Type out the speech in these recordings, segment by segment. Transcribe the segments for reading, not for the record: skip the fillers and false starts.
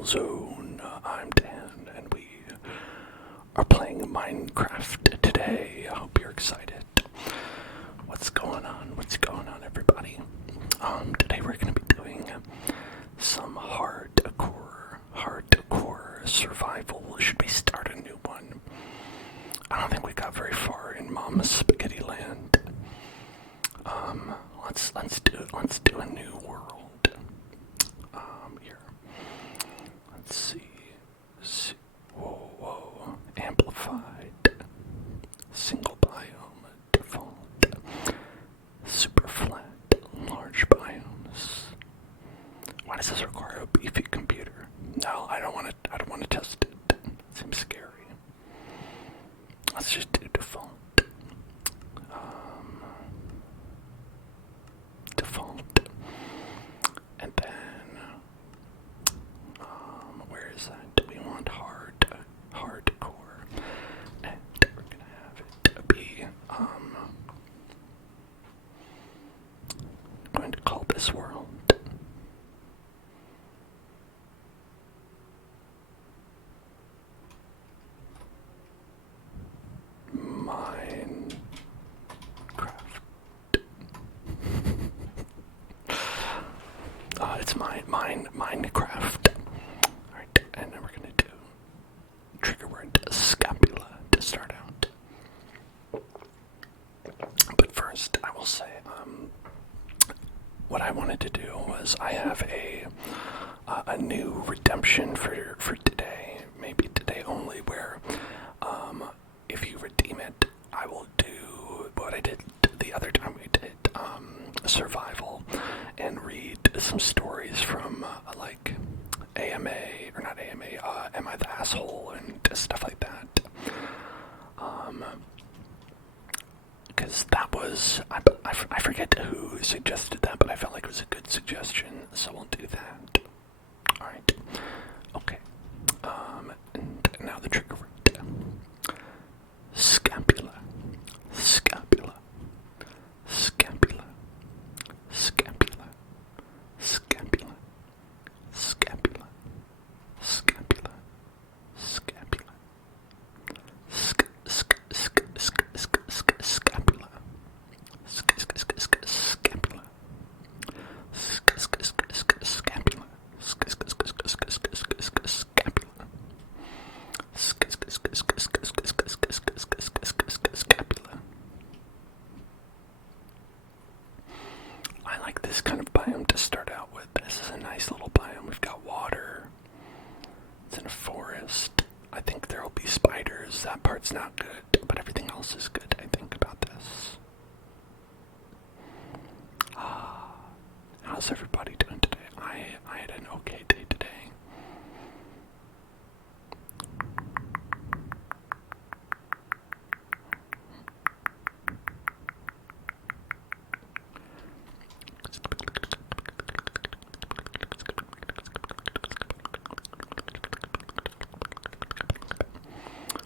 Chill Zone. I'm Dan, and we are playing Minecraft today. I hope you're excited. What's going on? What's going on, everybody? Today we're going to be doing some hardcore survival. Should we start a new one? I don't think we got very far in Mama's Spaghetti Land. Let's do a new world. Here. Let's see. Whoa. Amplified. Single biome. Default. Super flat. Large biomes. Why does this require a beefy computer? No, I don't want to test it. It seems scary. Let's just do default. And then, where is that? Do we want hardcore? And we're gonna have it be, going to call this world Minecraft. It's Minecraft. Alright, and then we're gonna do trigger word scapula to start out. But first, I will say, what I wanted to do was I have a new redemption for today, maybe today only, where if you redeem it, I will do what I did the other time we did survival and read some stories from like AMA, or not AMA, Am I the Asshole, and stuff like that. Because that was, I forget who suggested that, but I felt like it was a good suggestion, so we'll do that. Alright, okay, and now the trigger word. Scapula, scapula, scapula, scapula, scapula, scapula, scapula, scapula, scapula, scapula, scapula, scapula. I like this kind of biome to start out with. This is a nice little biome. We've got water. It's in a forest. I think there will be spiders. That part's not good, but everything else is good, I think, about this. How's everybody doing today? I had an okay day today.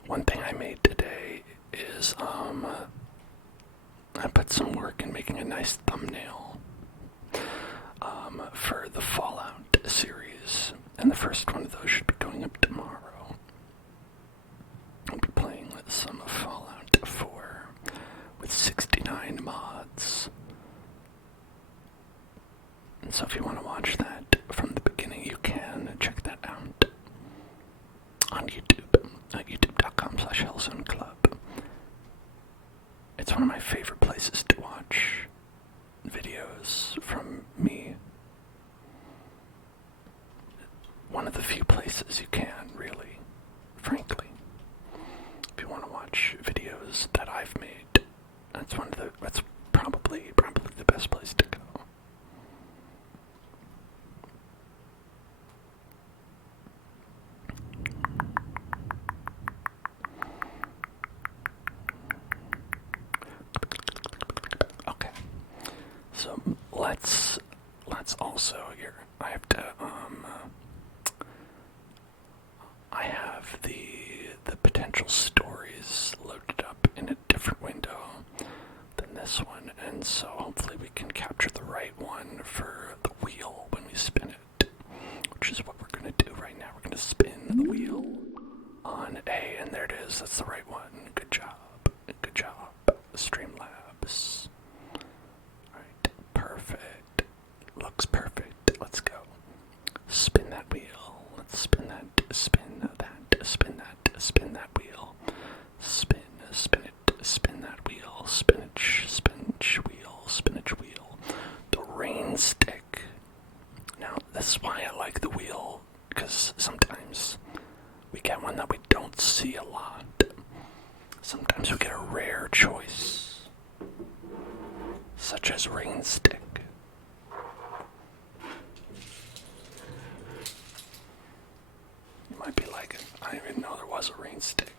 One thing I made today is I put some work in making a nice thumbnail for the Fallout series, and the first one of those should be going up tomorrow. I'll be playing with some of Fallout 4 with 69 mods. And so if you want to watch that from the beginning, you can check that out on YouTube at youtube.com/hellzoneclub. It's one of my favorite places to watch videos from me. One of the few places you can, really, frankly. If you want to watch videos that I've made, that's probably the best place to go. Okay, so let's also here. I have to I have the potential stories loaded up in a different window than this one, and so hopefully we can capture the right one for the wheel when we spin it, which is what we're going to do right now. is. That's the right one. Good job. Good job. Streamlabs. Alright, perfect. Looks perfect. Let's go. Spin that wheel. Let's spin that, spin that, spin that, spin that wheel. Spin it, spin that wheel. Spinach wheel, spinach wheel. The rain stick. Now, this is why I like the wheel, because sometimes we get one that we don't see a lot. Sometimes we get a rare choice, such as rain stick. You might be like, I didn't even know there was a rain stick.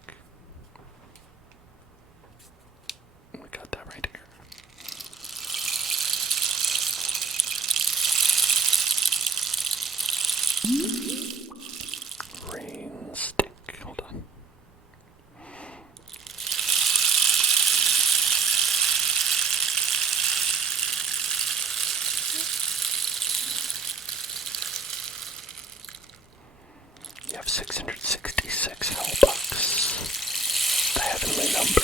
We got that right here. Rain stick. Hold on. You have 666 Hellbucks. The heavenly number.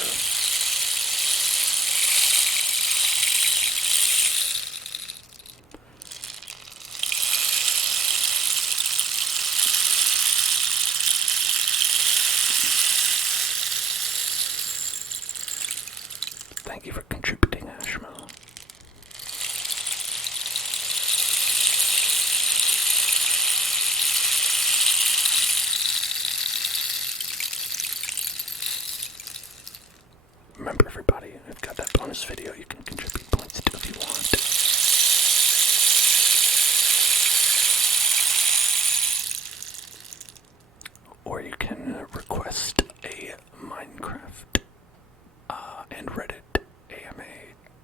Thank you for contributing, Ashma. Remember, everybody, I've got that bonus video you can contribute points to if you want. Or you can request a Minecraft and Reddit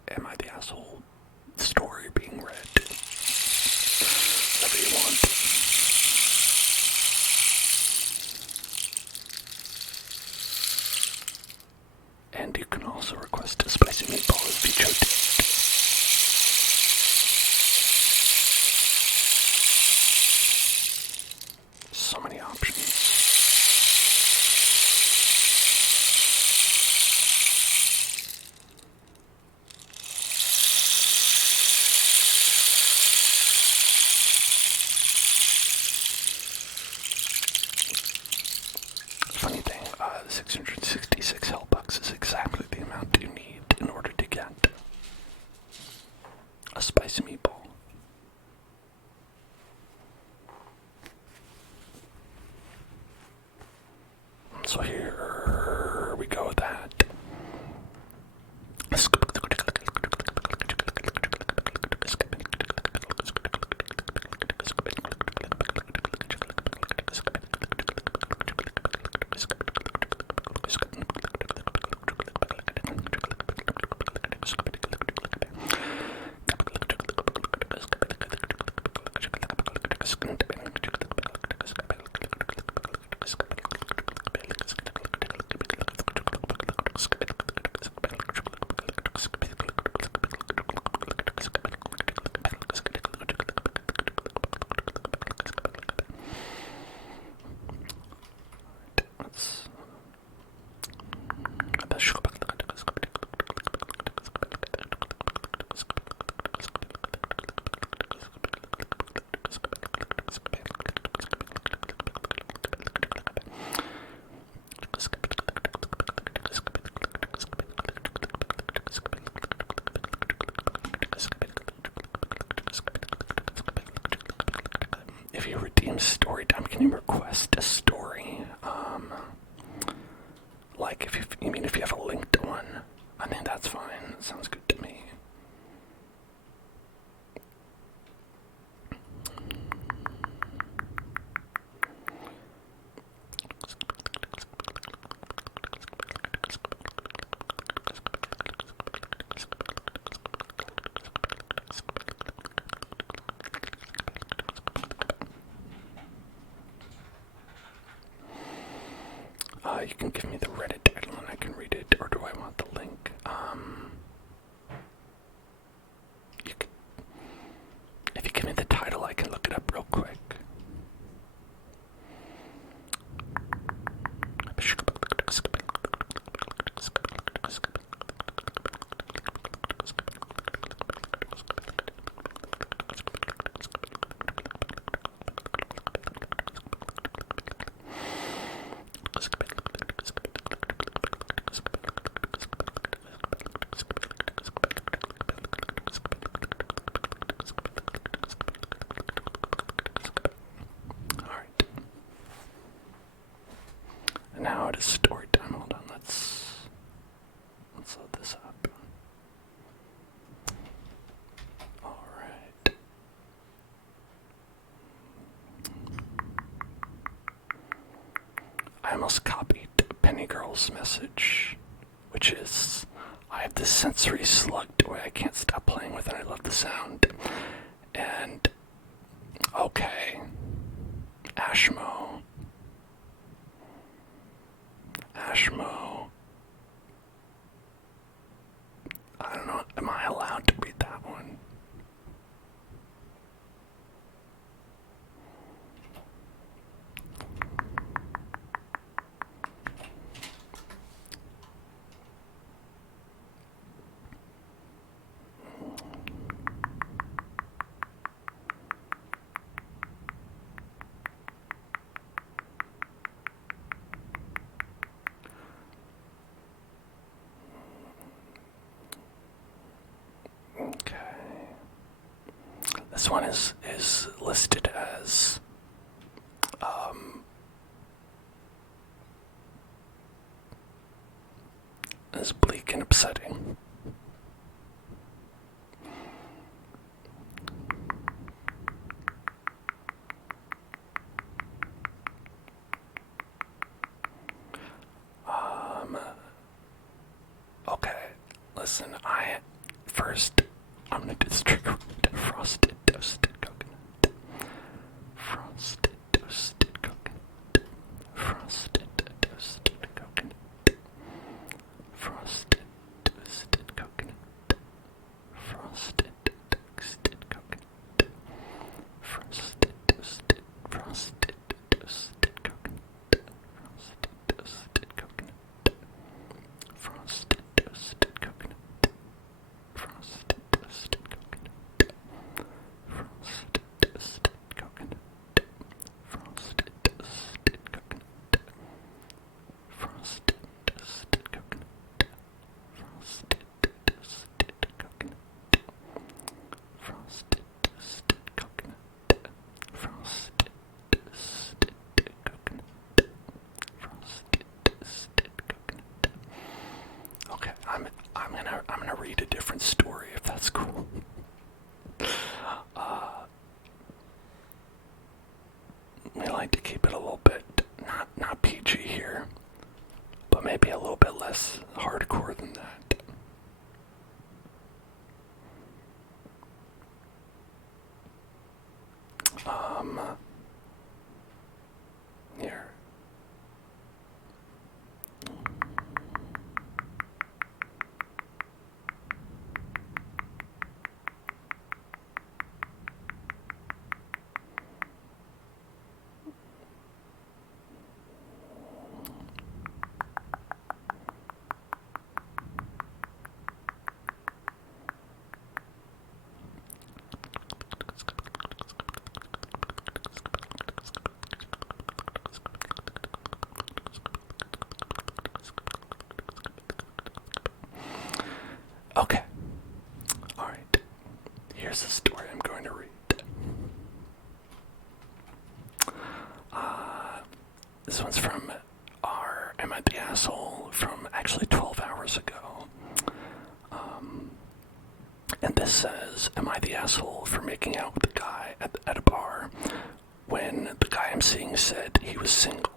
Am I the Asshole story being read. Whatever you want. And you can also request a spicy meatball if you chose it. So many options. Funny thing, 666 Hellbucks is exactly the amount you need in order to get a spicy meatball. So here we go with that. If you redeem story time, can you request a story? Like if you have a linked one, I think that's fine. That sounds good to me. You can give me the Reddit title and I can read it, or do I want the link? If you give me the title, I can look it up real quick. is story time? Hold on, let's load this up. Alright. I almost copied Penny Girl's message, which is, I have this sensory slug toy I can't stop playing with and I love the sound. And, okay, Ashmo. I don't know, am I allowed to read that one? This one is listed as bleak and upsetting. Okay, listen, I'm gonna do this trigger frosted toasted coconut. Frosted toasted coconut. Frosted toasted coconut. Frosted toasted coconut. Frosted toasted coconut. Frosted toasted coconut. Frosted toasted coconut. Frosted toasted coconut. Frosted toasted coconut. Frosted toasted coconut. Frosted toasted coconut. Frosted toasted coconut. Frosted toasted coconut. Frosted toasted coconut. Frosted toasted coconut. Frosted toasted coconut. Okay, I'm gonna read a different story if that's cool. We like to keep it a little bit not PG here, but maybe a little bit less hardcore than that. Here. Okay. Alright. Here's the story I'm going to read. This one's from our Am I the Asshole from actually 12 hours ago. And this says, am I the asshole for making out with the guy at a bar when the guy I'm seeing said he was single?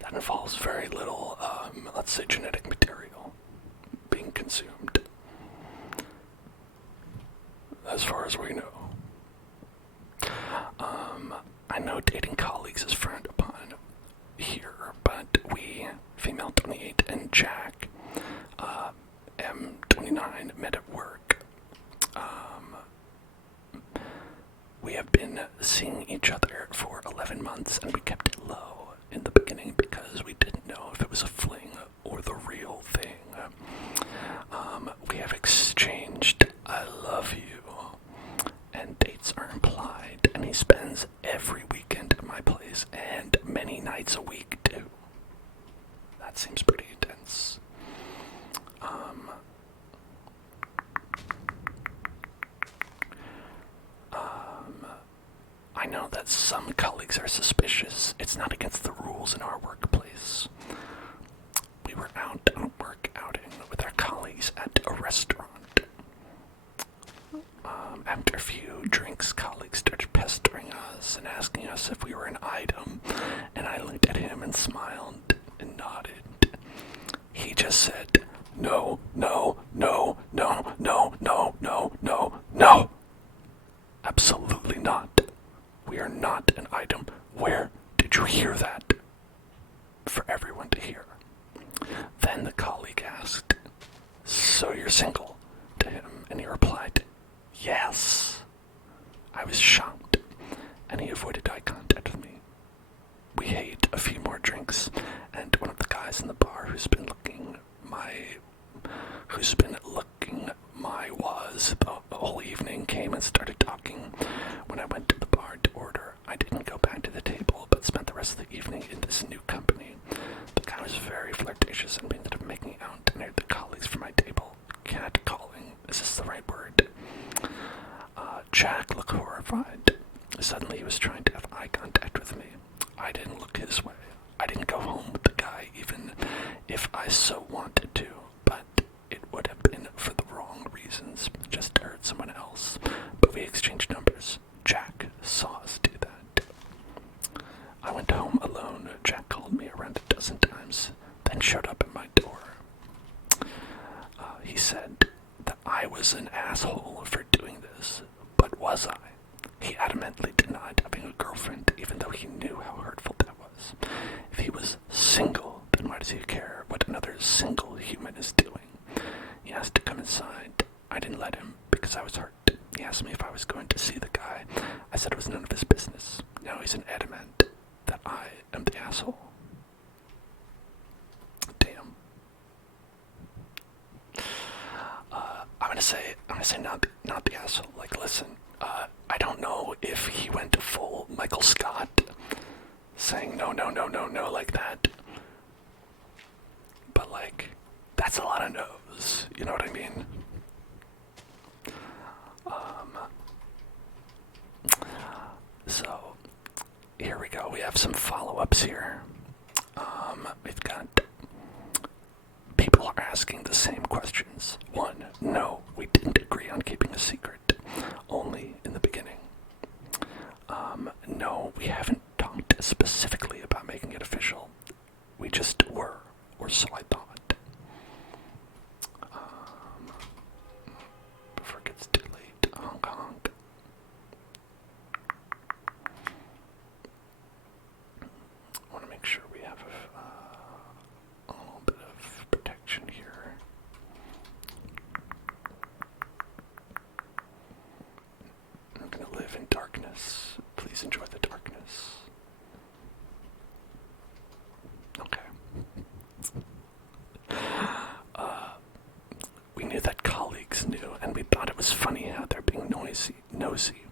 That involves very little, let's say, genetic material being consumed, as far as we know. I know dating colleagues is frowned upon here, but we, female 28 and Jack, M29, met at work. We have been seeing each other for 11 months, and we kept it low in the beginning because we didn't know if it was a fling or the real thing. We have exchanged I love you, and dates are implied, and he spends every weekend at my place and many nights a week too. That seems pretty intense. I know that some colleagues are suspicious. It's not against the rules in our workplace. We were out on a work outing with our colleagues at a restaurant. After a few drinks, colleagues started pestering us and asking us if we were an item, and I looked at him and smiled and nodded. He just said, no, no, no, no, no, no, no, no, no. Absolutely not. We are not an item. Where did you hear that? For everyone to hear. Then the colleague asked, so you're single? To him, and he replied, yes. I was shocked, and he avoided eye contact with me. We had a few more drinks, and one of the guys in the bar who's been looking my was the whole evening came and started talking. When I went to the bar to order, I didn't go back to the table, but spent the rest of the evening in this new company. The guy was very flirtatious, and we ended up making out near the colleagues from my table. Catcalling, is this the right word? Jack looked horrified. Suddenly he was trying to have eye contact with me. I didn't look his way. I didn't go home with the guy, even if I so wanted to, but it would have been for the wrong reasons, just to hurt someone else. But we exchanged numbers. Jack saw us do that. I went home alone. Jack called me around a dozen times, then showed up at my door. He said that I was an asshole for doing this, but was I? He adamantly denied having a girlfriend, even though he knew how hurtful that was. If he was single, then why does he care what another single human is doing? He asked to come inside. I didn't let him because I was hurt. He asked me if I was going to see the guy. I said it was none of his business. Now he's an adamant that I am the asshole. Damn. I'm gonna say not the asshole. Like, listen, I don't know if he went full Michael Scott, saying no, no, no, no, no, like that. But, like, that's a lot of no's, you know what I mean? So, here we go. We have some follow-ups here. We've got people are asking the same questions. 1, no, we didn't agree on keeping a secret, only in the beginning. No, we haven't talked specifically about making it official. We just were, or so I thought. Before it gets too late, honk honk. I want to make sure we have a little bit of protection here. I'm gonna live in darkness. Please enjoy the darkness. Okay. We knew that colleagues knew, and we thought it was funny how they're being nosy,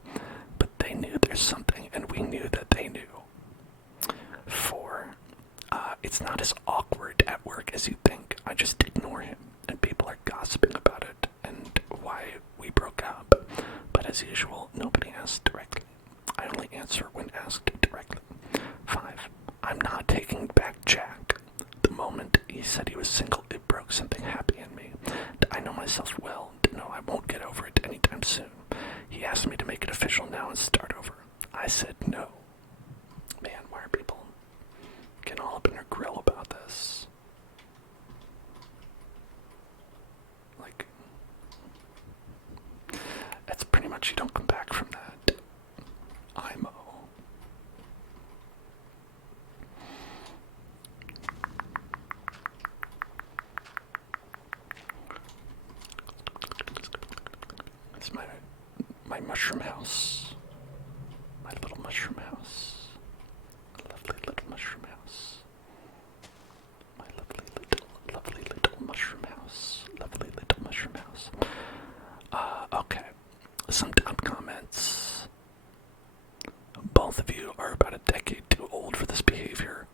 but they knew there's something, and we knew that they knew. 4, it's not as awkward at work as you think. I just ignore him, and people are gossiping about it, and why we broke up. But as usual, nobody asked directly. I only answer when asked directly. 5, I'm not taking back Jack. The moment he said he was single, it broke something happy in me. I know myself well, to know I won't get over it anytime soon. He asked me to make it official now and start over. I said no. Man, why are people getting all up in their grill about this? Like, that's pretty much, you don't come back from that. IMO. It's my mushroom house. My little mushroom house. Lovely little mushroom house. My lovely little mushroom house. Lovely little mushroom house. Okay. Some top comments. Both of you are about a decade too old for this behavior.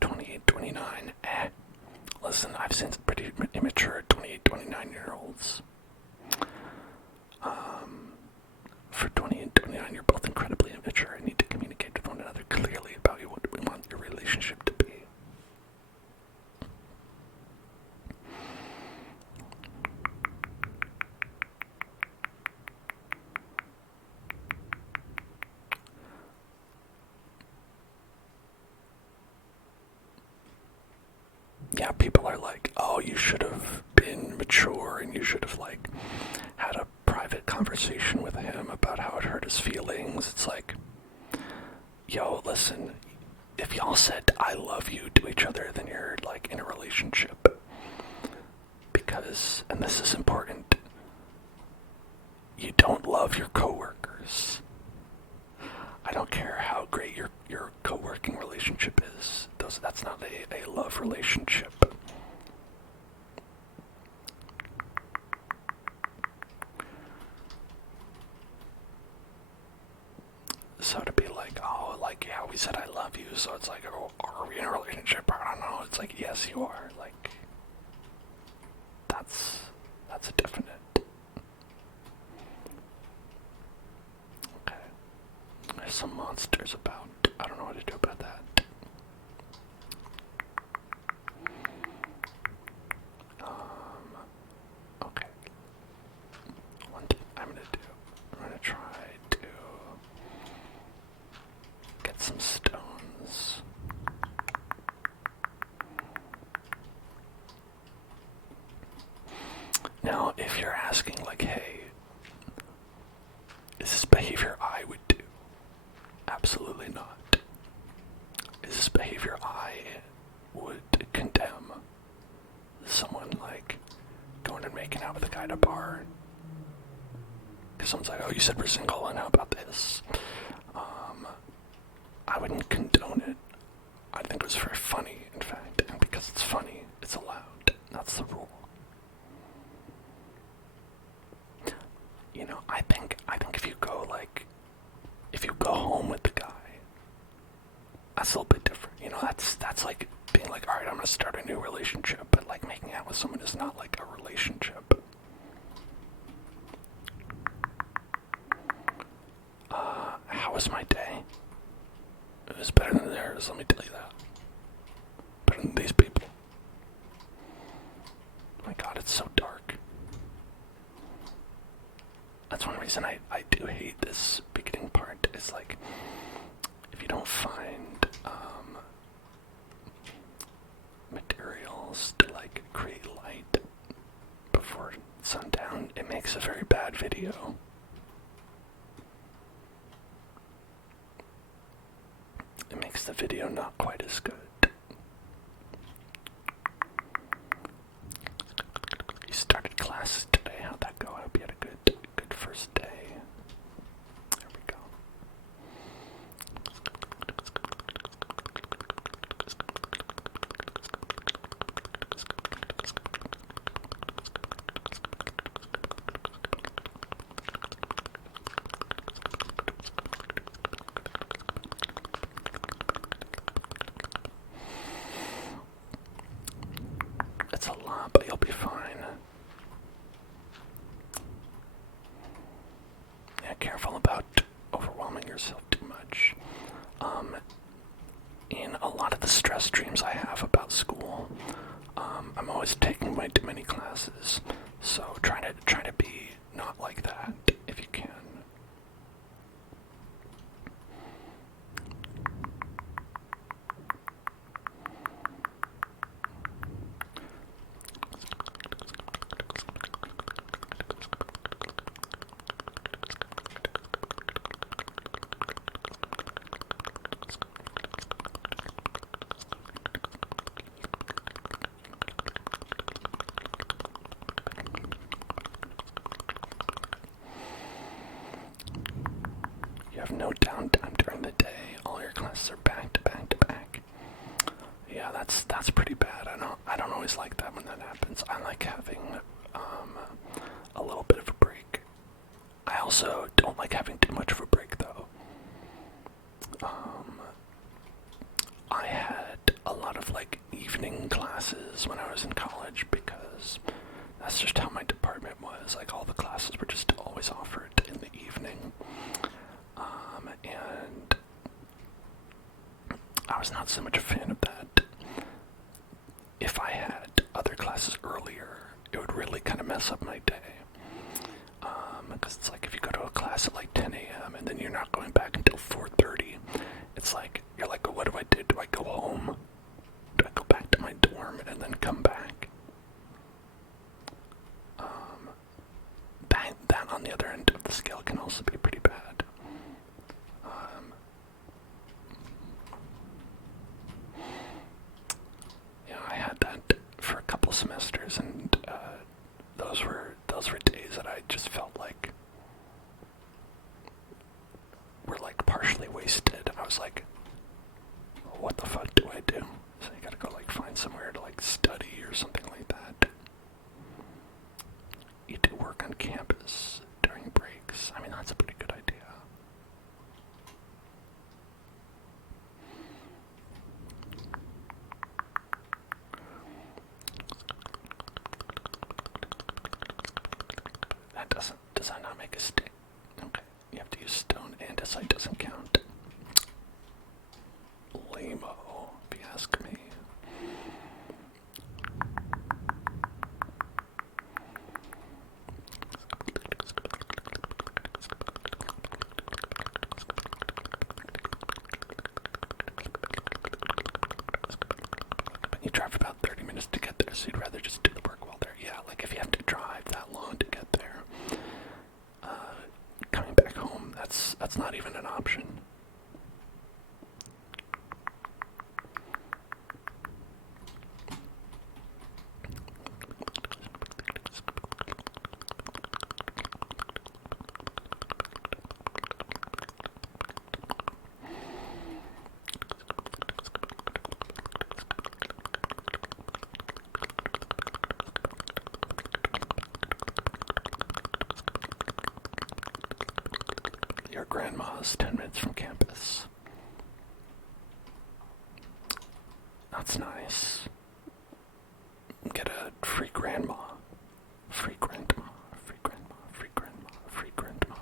28, 29, Listen, I've seen some pretty immature 28, 29-year-olds. For yeah, people are like, oh, you should have been mature and you should have, like, had a private conversation with him about how it hurt his feelings. It's like, yo, listen, if y'all said I love you to each other, then you're, like, in a relationship. Because, and this is important, you don't love your coworkers. I don't care how great your co-working relationship is. That's not a love relationship. So to be like, oh, like, yeah, we said I love you, so it's like, oh, are we in a relationship? I don't know. It's like, yes, you are. Like, that's a definite. Okay. There's some monsters about. I don't know what to do about that. Okay. One thing I'm gonna try to get some stones. Now, if you're asking, like, hey, is this behavior I would do? Absolutely not. Is this behavior I would condemn? Someone, like, going and making out with a guy at a bar? Because someone's like, oh, you said we're single, and how about this? I wouldn't condone it. I think it was very funny, in fact, and because it's funny, it's allowed. That's the rule. You know, I think if you go, like, if you go home with the guy, that's a little bit different. You know, that's like being like, alright, I'm gonna start a new relationship, but, like, making out with someone is not like a relationship. How was my day? It was better than theirs, let me tell you that. Better than these people. Oh my god, it's so dark. That's one reason I do hate this beginning part, is like, if you don't find materials to, like, create light before sundown, it makes a very bad video. It makes the video not quite as good. You started classes today, how'd that go? I hope you had a good first day. There we go. It's a lot, but you'll be fine. Yeah, careful about overwhelming yourself too much. In a lot of the stress dreams I have about school, I'm always taking way too many classes, so try to be not like that if you can. You have no downtime during the day. All your classes are back to back to back. Yeah, that's pretty bad. I don't always like that when that happens. I like having a little bit of a break. I also don't like having too much of a break, though. I had a lot of, like, evening classes when I was in college because that's just how my department was. Like, all the classes were just always offered in the evening. And I was not so much a fan of that. If I had other classes earlier, it would really kind of mess up my day. Because it's like, if you go to a class at like 10 a.m. and then you're not going back until 4:30, it's like, you're like, oh, what do I do? Do I go home? Do I go back to my dorm and then was like, what the fuck do I do? So you gotta go like find somewhere to like study or something like that. You do work on campus during breaks. I mean, that's a pretty good idea. Does that not make a stick? Okay, you have to use stone andesite, doesn't count. Lame-o, if you ask me. But you drive about 30 minutes to get there, so you'd rather just do the work while there. Yeah, like if you have to drive that long to get there, coming back home, that's not even an option. Your grandma's 10 minutes from campus. That's nice. Get a free grandma. Free grandma. Free grandma. Free grandma. Free grandma.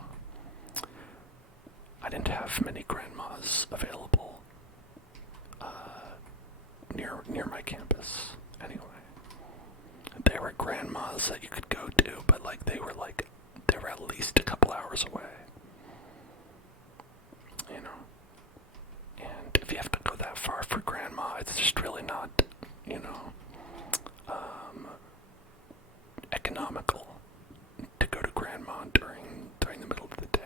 I didn't have many grandmas available near my campus. Anyway, there were grandmas that you could go to, but they were at least a couple hours away. You know, and if you have to go that far for grandma, it's just really not, economical to go to grandma during the middle of the day.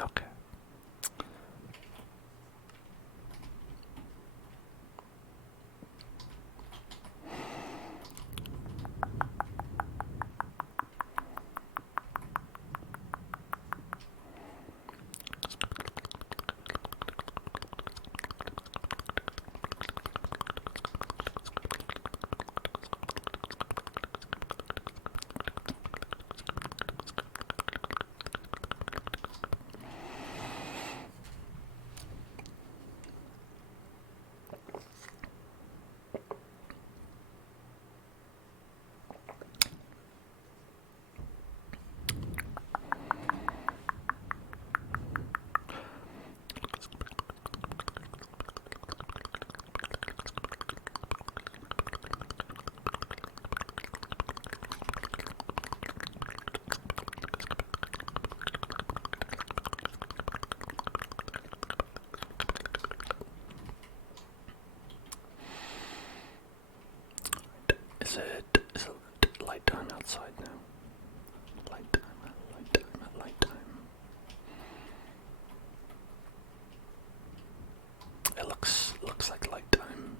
Okay. Is it light time outside now? Light time, light time, light time. It looks like light time.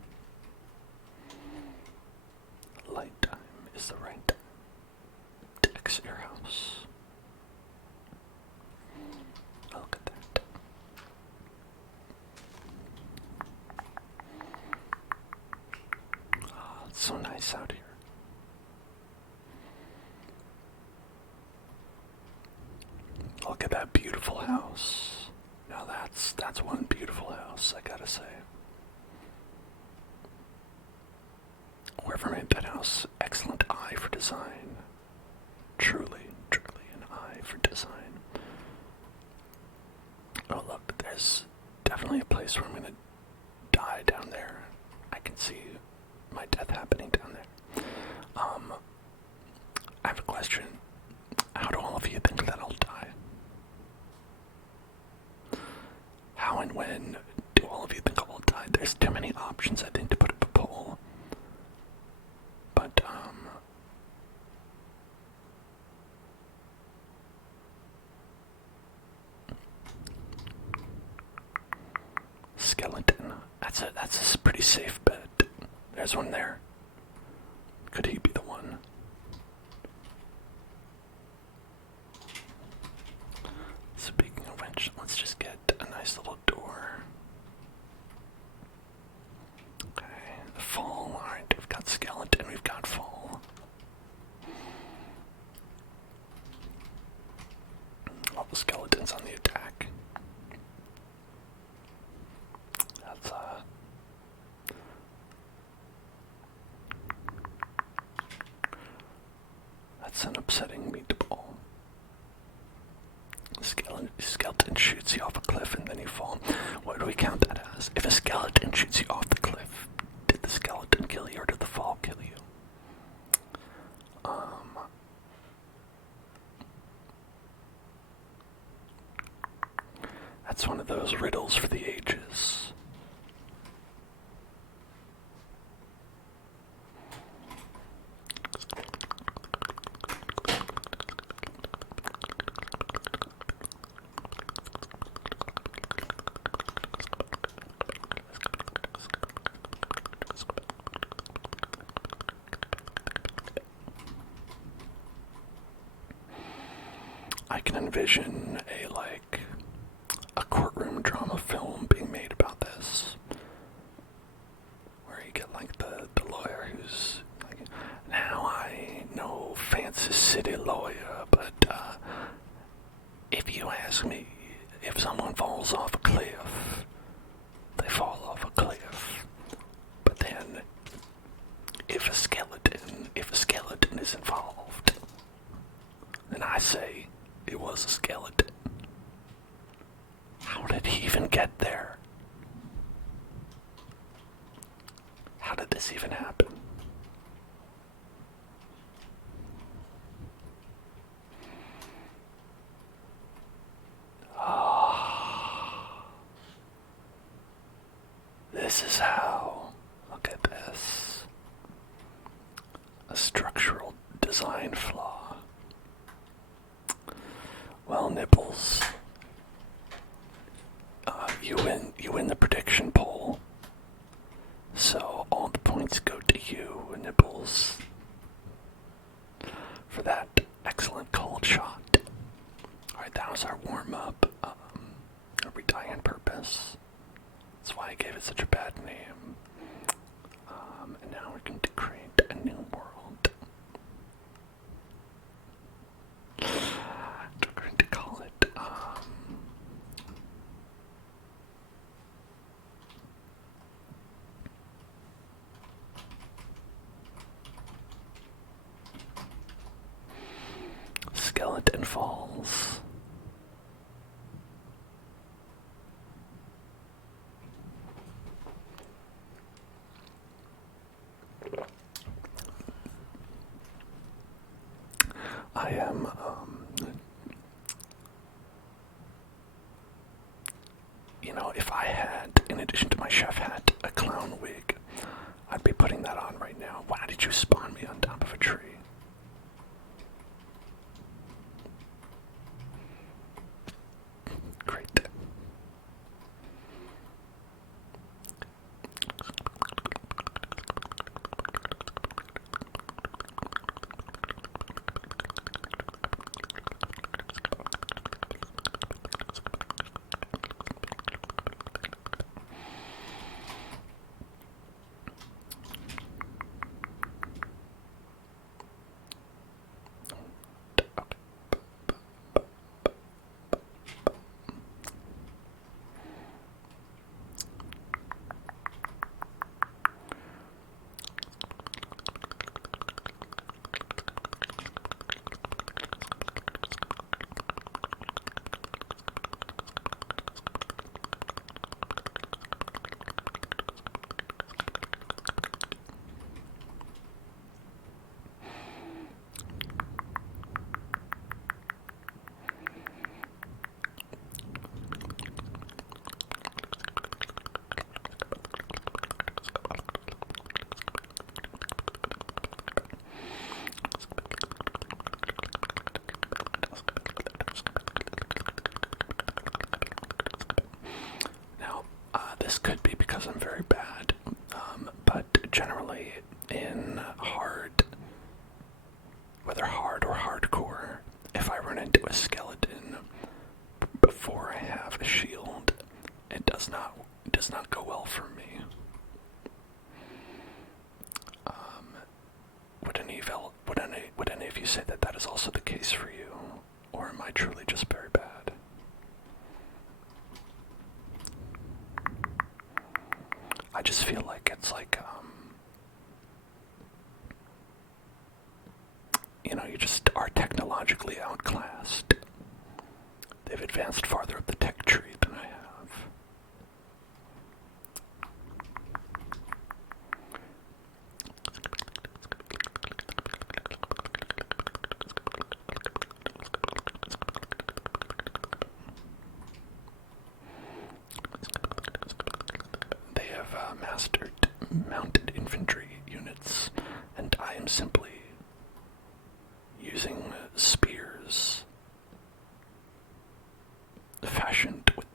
Light time is the right time to exit your house. Oh, look at that. Oh, it's so nice out here. Look at that beautiful house. Now that's one beautiful house, I gotta say. Whoever made that house, excellent eye for design. Truly an eye for design. Oh look, there's definitely a place where I'm gonna die die down there. I can see my death happening down there. I have a question. How do all of you think that I'll die? How and when do all of you think I will die? There's too many options, I think, to put up a poll. But, skeleton. That's a pretty safe bet. There's one there. Could he be the one? Speaking of which, let's just get a nice little door. Okay, the fall. Alright, we've got skeleton, we've got fall. All the skeletons on the attack. That's an upsetting meatball. Skeleton shoots you off a cliff and then you fall. What do we count that as? If a skeleton shoots you off the cliff, did the skeleton kill you or did the fall kill you? That's one of those riddles for the ages. I can envision a courtroom drama film being made about this, where you get the lawyer who's like, now I know fancy city lawyer, but if you ask me, if someone falls off a cliff, they fall off a cliff. But then, if a skeleton is involved, then I say it was a skeleton. How did he even get there? How did this even happen? This is how. Look at this. A structural design flaw. Well, Nibbles, you win the prediction poll. So all the points go to you, Nibbles, for that excellent cold shot. Alright, that was our warm-up. Are we dying on purpose? That's why I gave it such a bad name. And now we're going to create a new world. We're going to call it, Skeleton Falls. I am, if I had, in addition to my chef hat, a clown wig, I'd be putting that on right now. Why did you spawn me on top of a tree? Great. it does not go well for me. Would any of you say that that is also the case for you, or am I truly just very bad? I just feel like it's like you just are technologically outclassed. They've advanced farther up the tech tree than I have. They have mastered mounted infantry units, and I am simply using spears fashioned with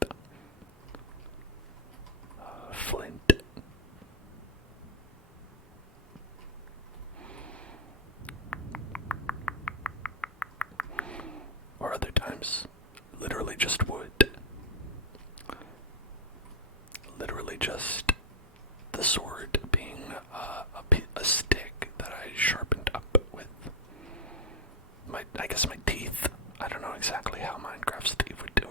flint. Or other times, literally just wood. Literally just the sword being a stick that I sharpened up with I guess my teeth. I don't know exactly how Minecraft Steve would do it.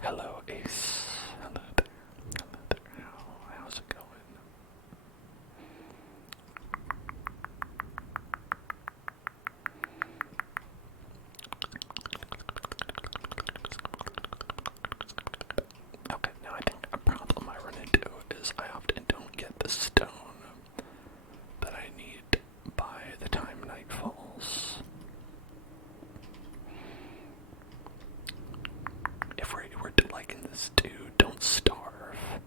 Hello, Ace. Hello there. Hello there. How's it going? Okay, now I think a problem I run into is I often don't get the stone that I need by the time night falls. If we're to liken this to Don't Starve,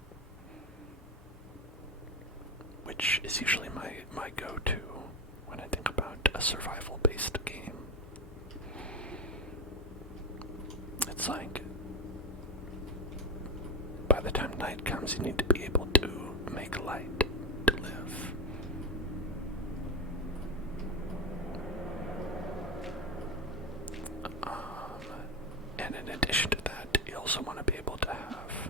which is usually my go-to when I think about a survival-based game. It's like, by the time night comes, you need to be able to make light to live. And in addition to that, you also want to be able to have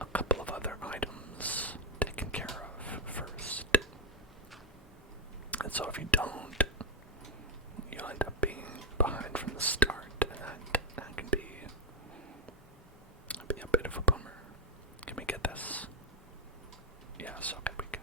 a couple of other items taken care of first. And so if you don't, you'll end up being behind from the start, and that can be a bit of a bummer. Can we get this? Yes, okay, we can.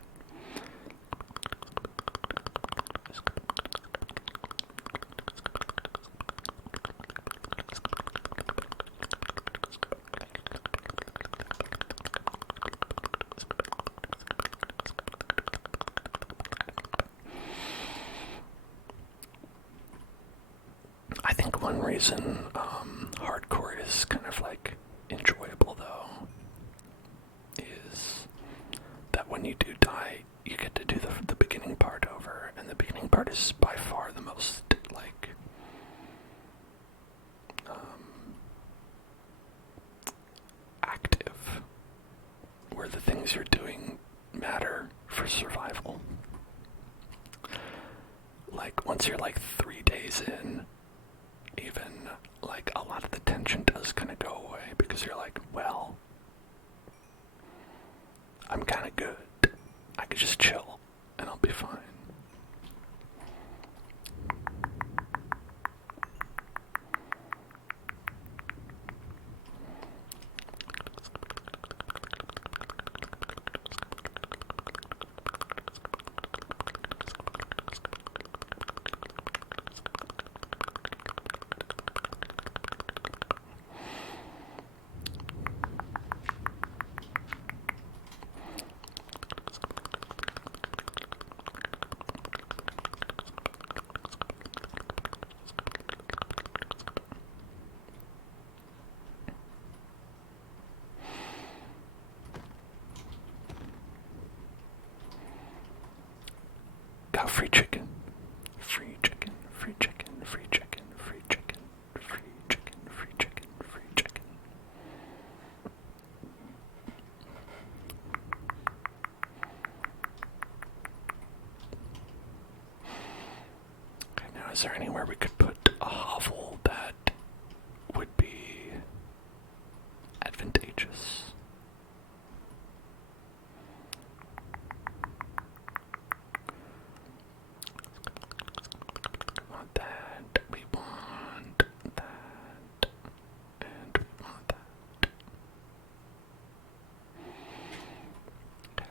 I think one reason hardcore is kind of like enjoyable though is that when you do die, you get to do the beginning part over, and the beginning part is by far the most like active, where the things you're doing matter for survival. Like once you're like 3 days in, even like a lot of the tension does kind of go away, because you're like, well, I'm kind of good. I could just chill and I'll be fine. Got free chicken. Free chicken. Free chicken. is there anywhere we could put a hovel that would be advantageous? Want that, we want that, and we want that. Okay.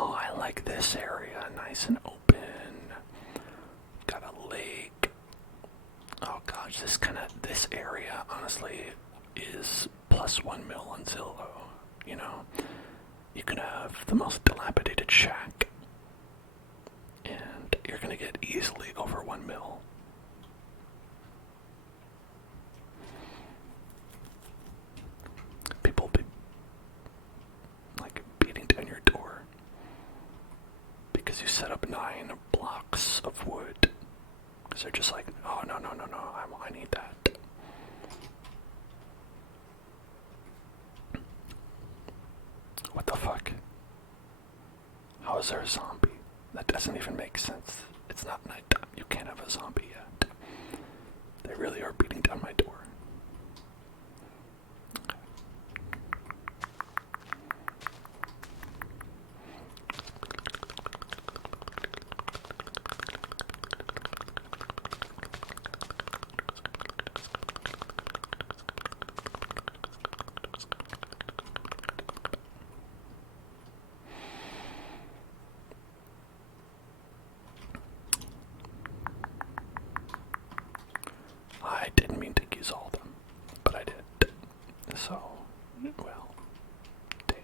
Oh, I like this area, nice and open. Got a lake. Oh gosh, this area honestly is plus 1 mil on Zillow. You know, you can have the most dilapidated shack, and you're gonna get easily over 1 mil. People be like beating down your door because you set up 9 blocks of wood. Because they're just like, oh no, I need that. What the fuck? How is there a zombie? That doesn't even make sense. It's not nighttime. You can't have a zombie yet. They really are beating down my door. I didn't mean to use all of them, but I did. So, well, damn.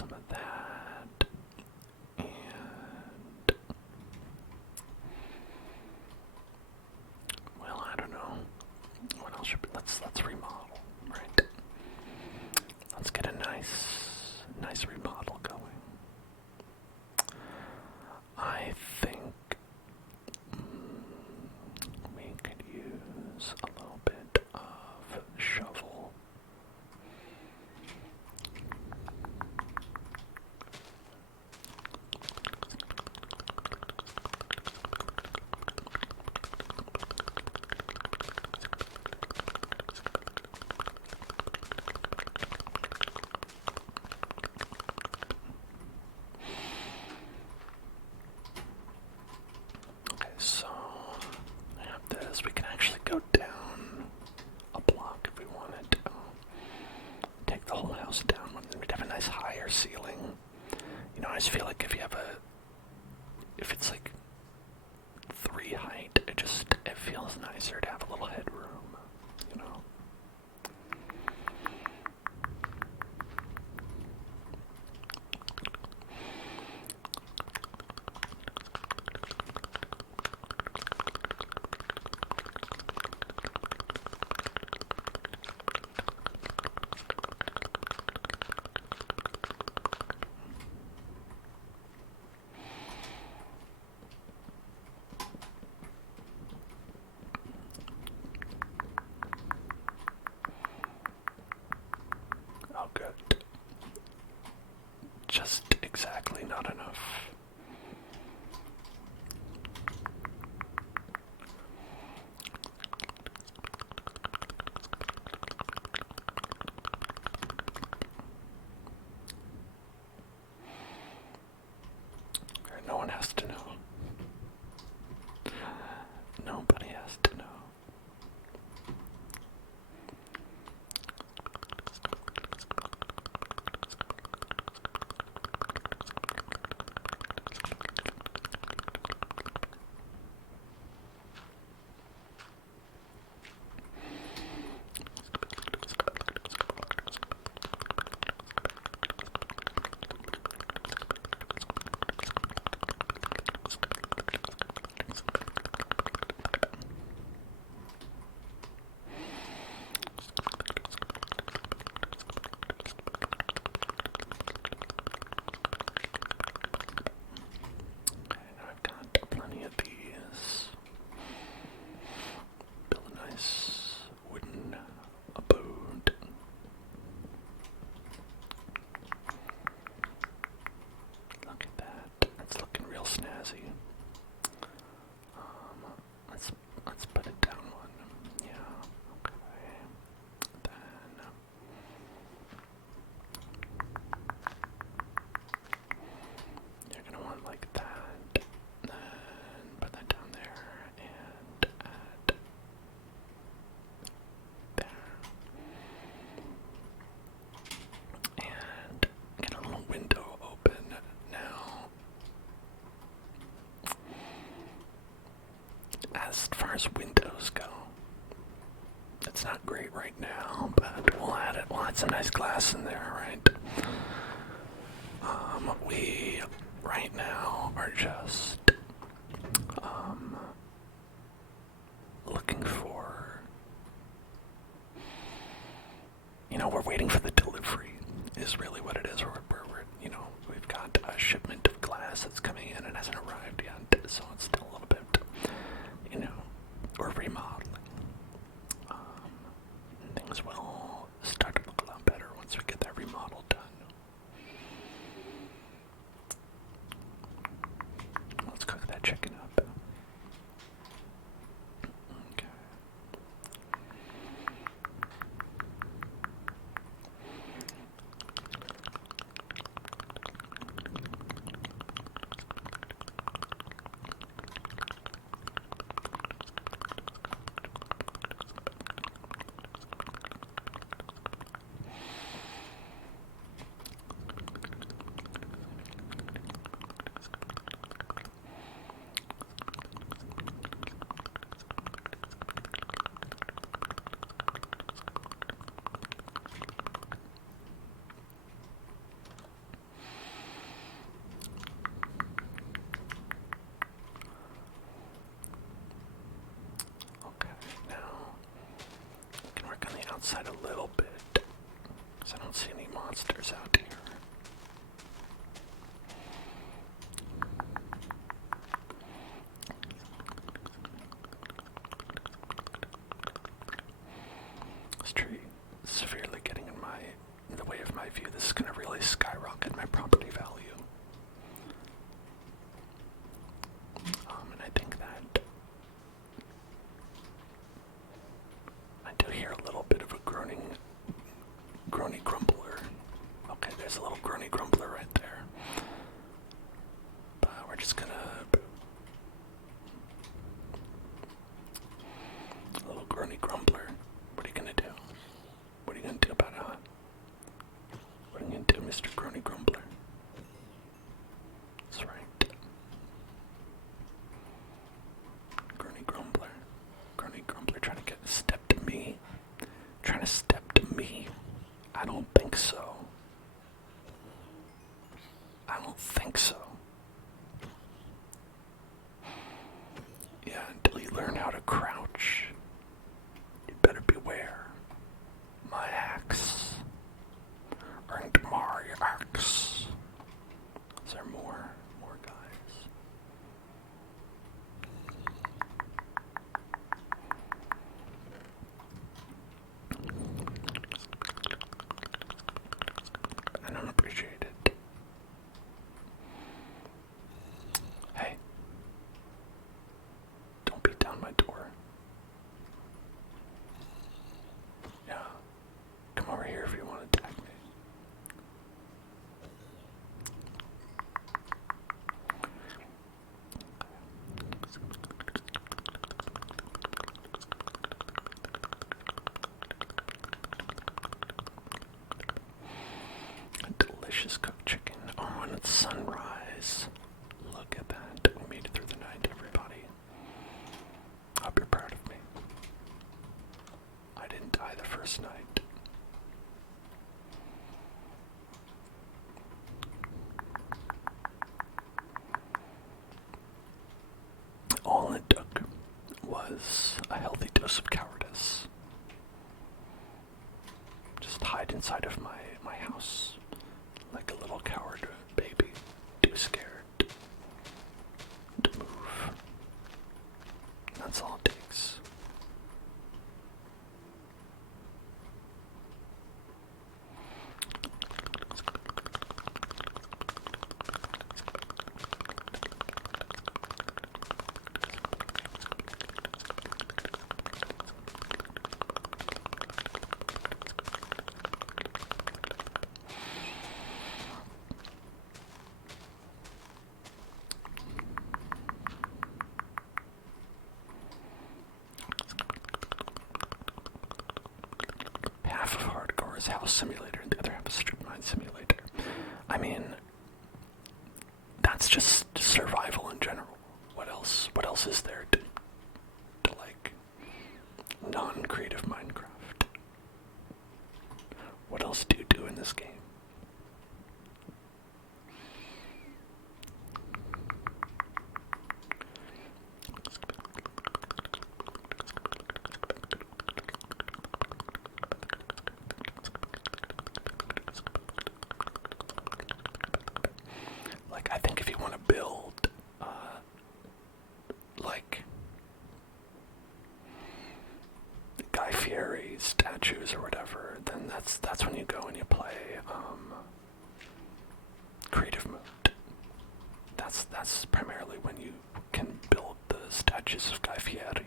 some of that. And well, I don't know. What else should be? Let's remodel, right? Let's get a nice remodel going. I think we could use a little bit of shovel. Okay, so I have this. We can actually go down a block if we wanted to. Take the whole house down. We'd have a nice higher ceiling. You know, I just feel like if it's like 3 height, it feels nicer to have a little headroom, you know. Oh, good. Just exactly not enough. No one has to know. Nobody has to know. I've got plenty of these. Build a nice wooden abode. Look at that. That's looking real snazzy. Let's put it down one. Yeah. Okay. Then you're gonna want like that. Then put that down there and add there. And get a little window open now. As far as windows go, it's not great right now, but we'll add it. We'll add some nice glass in there, right? We right now are just looking for, you know, we're waiting for the delivery is really what it is. We're you know, we've got a shipment of glass that's coming in and hasn't arrived yet, so it's still a little bit, you know, we're remodeling. Things will start to look a lot better once we get that remodel done. Let's cook that chicken up. Okay. monsters out here. This tree is severely getting in the way of my view. This is going to really skyrocket my property value. And I think that I do hear a little bit of a groany grumbler. Okay, there's a little groany grumbler right there. But we're just gonna... A little groany grumbler. What are you gonna do? What are you gonna do about it, huh? What are you gonna do, Mr. Groany Grumbler? That's right. Groany Grumbler. Groany Grumbler trying to get a step to me. Trying to step to me. I don't think so. I don't think so. Yeah, until you learn how to crouch, you better beware. My axe. And my axe. Is there more? More guys. I don't appreciate it. Hey. Don't beat down my door. Yeah. Come over here if you want to attack me. A delicious cooked chicken on sunrise. Look at that. We made it through the night, everybody. I hope you're proud of me. I didn't die the first night. All it took was a healthy dose of cowardice. Just hide inside of my house like a little coward baby, too scared to move. That's all it takes. Half of hardcore is house simulator and the other half is strip mine simulator. I mean, that's just survival in general. What else is there to like non-creative Minecraft? What else do you do in this game? I think if you want to build, like, Guy Fieri statues or whatever, then that's when you go and you play, creative mode. That's primarily when you can build the statues of Guy Fieri.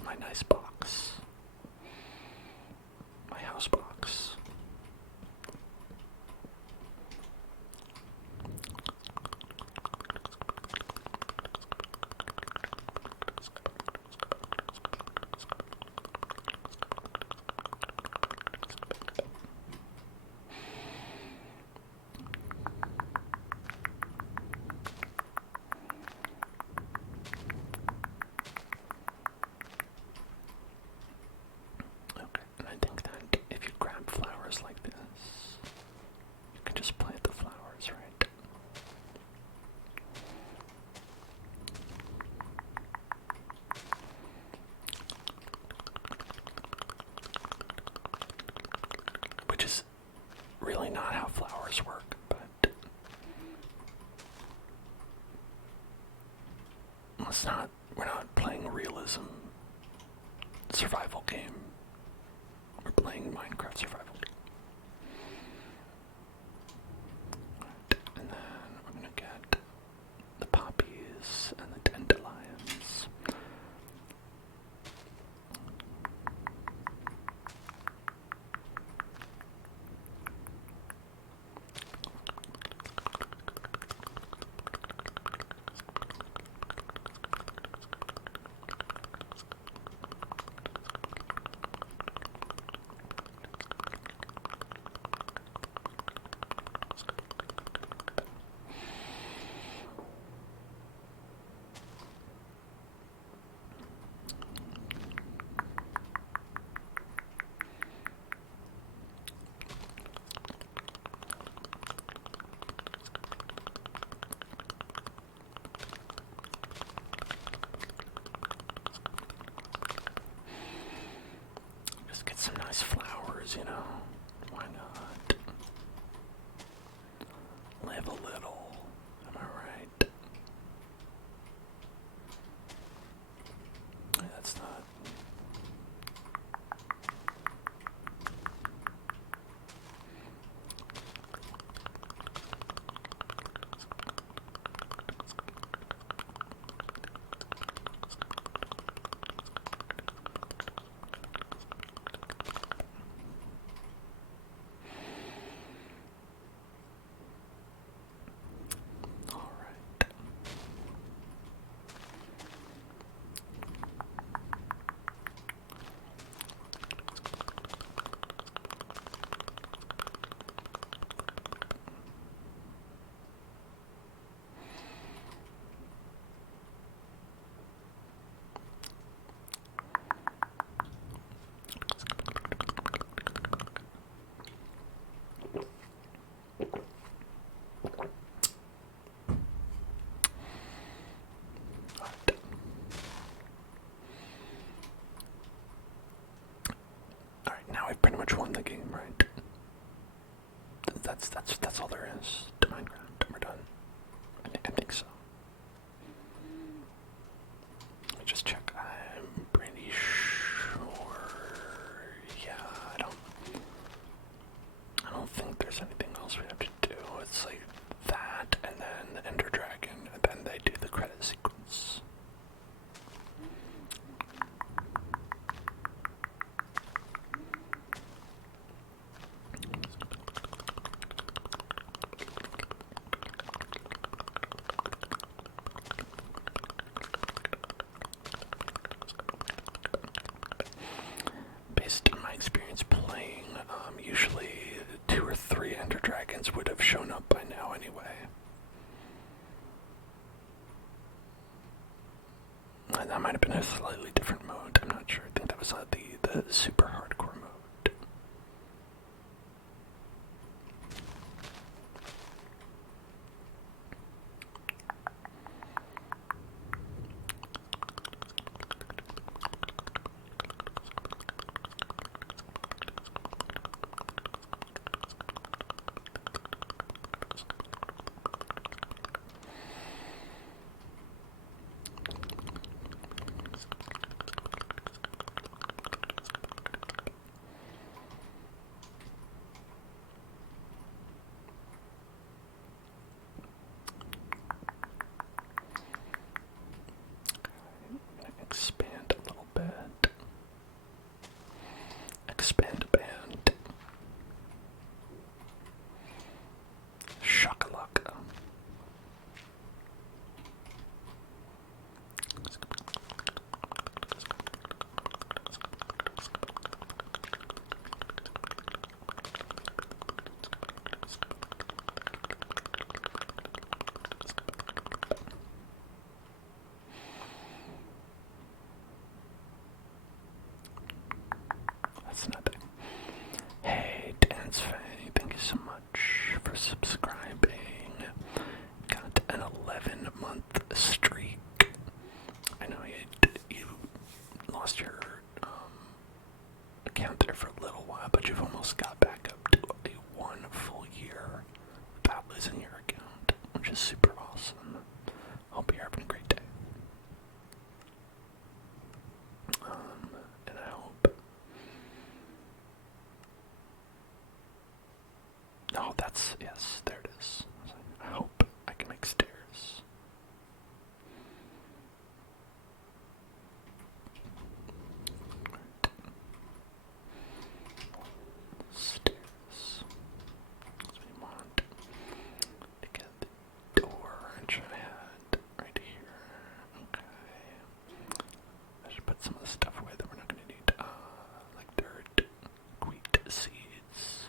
is my nice box. My house box. Like this, you can just plant the flowers, right? Which is really not how flowers work, but we're not playing a realism survival game. We're playing Minecraft survival game. And then we're gonna get the poppies and the dandelions. Get some nice flowers, you know. Why not? Live a little. Am I right? That's not. I've pretty much won the game, right? That's all there is to Minecraft. We're done. I think so. Let me just check. I'm pretty sure. Yeah, I don't think there's anything else we have to do. It's like that, and then the Ender Dragon, and then they do the credit sequence. Based on my experience playing, usually 2 or 3 Ender Dragons would have shown up by now anyway. And that might have been a slightly different mode, I'm not sure. I think that was the super hardcore mode. super awesome. Hope you're having a great day. And I hope. Oh, that's, yes, there it is. I hope I can make stairs. Stairs. So we want to get the door, which I had right here. Okay. I should put some of the stuff away that we're not going to need, like dirt, wheat seeds.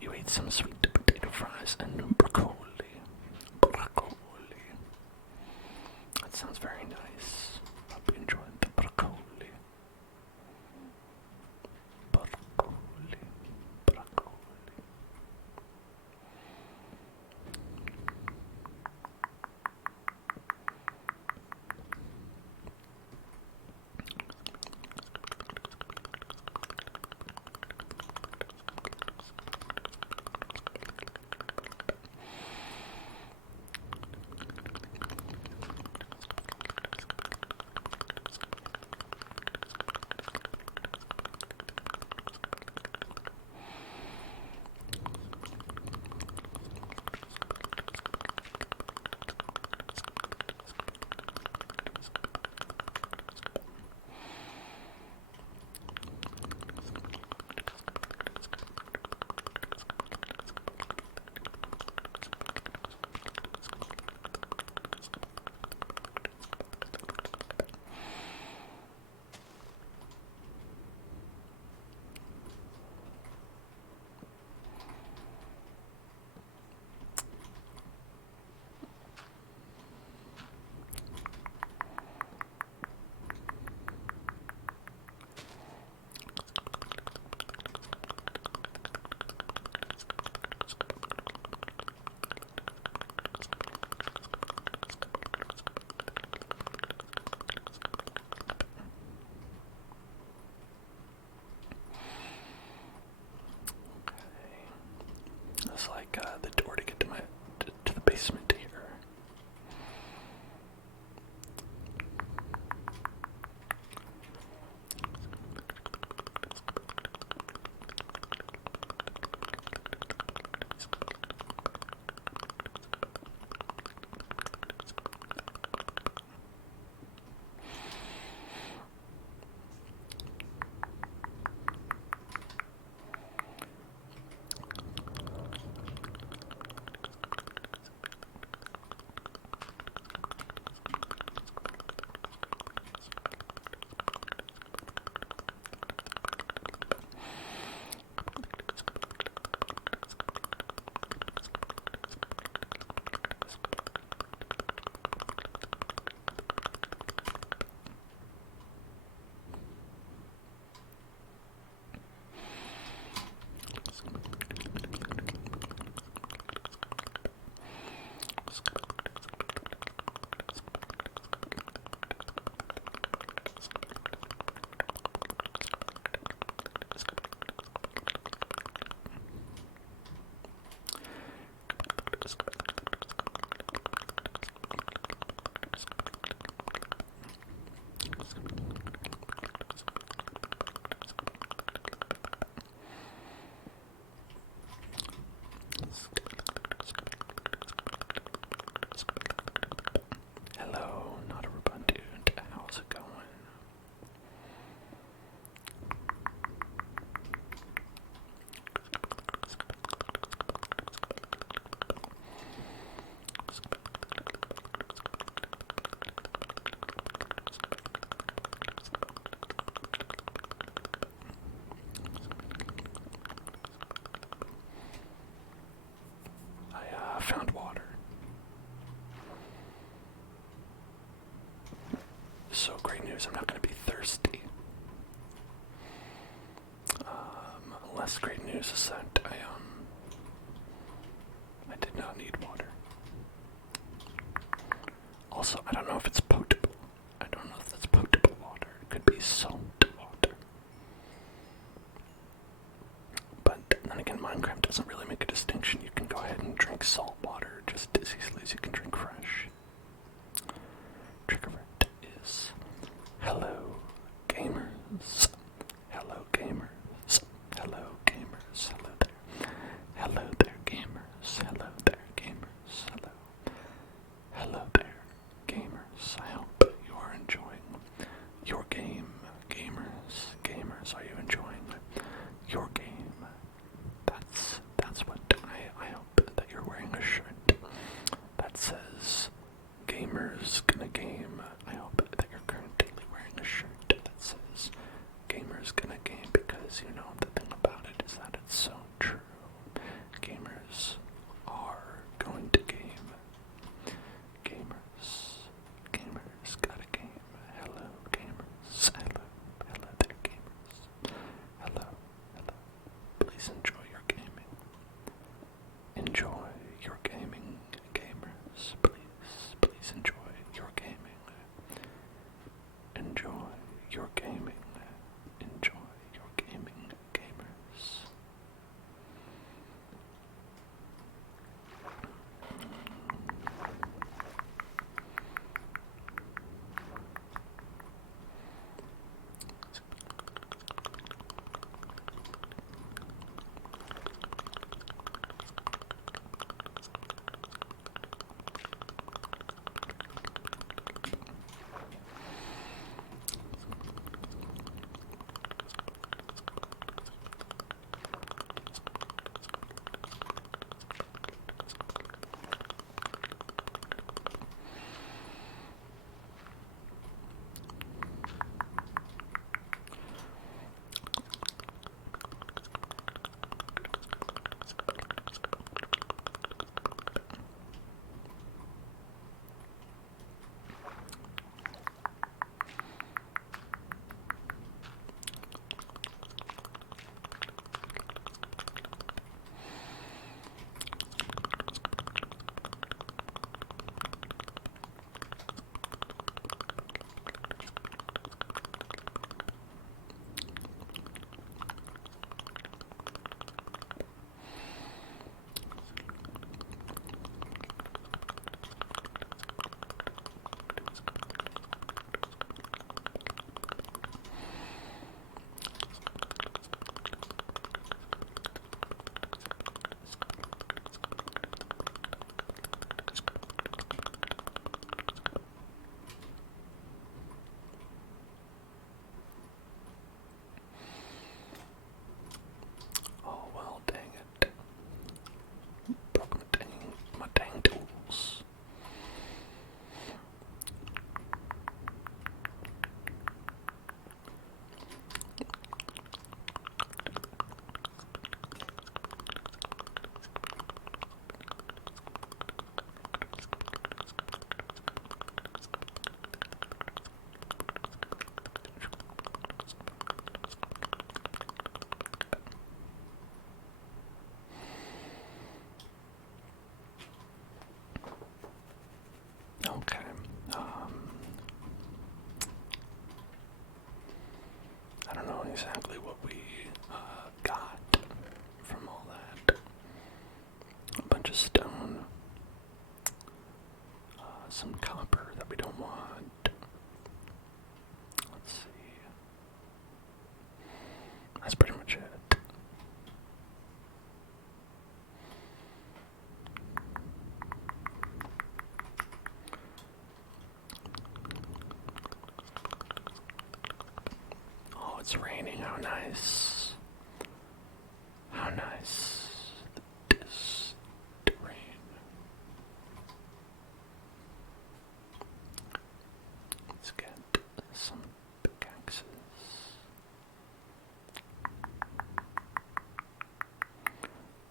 You ate some sweet potato fries and broccoli. Broccoli. That sounds very nice. Hope you enjoyed the broccoli. Broccoli. Broccoli. It's like the door to get to my to the basement here. news is that I did not need water. Also, I don't know if it's potable. I don't know if that's potable water. It could be salt water. But then again, Minecraft doesn't really make a distinction. You can go ahead and drink salt water just as easily as you can drink fresh. Trigger word is hello gamers. Hello gamers. Hello gamers. Hello there. Hello there gamers. Hello there gamers. Hello. Hello there gamers. I hope you are enjoying your game. Gamers, are you enjoying your game? That's what I hope that you're wearing a shirt that says Gamers Gonna Game. I hope that you're currently wearing a shirt that says Gamers Gonna Game, because you know the thing about it is that it's so true. Gamers are going to game. Gamers got a game. Hello gamers. Hello there gamers. Hello. Please enjoy your gaming. Enjoy your gaming, gamers. Please enjoy your gaming. Enjoy your gaming. Enjoy your gaming, gamers. Okay. I don't know exactly what we got from all that. A bunch of stone, some copper that we don't want. Let's see. That's pretty much it. It's raining, how nice. How nice it is to rain. Let's get some pickaxes.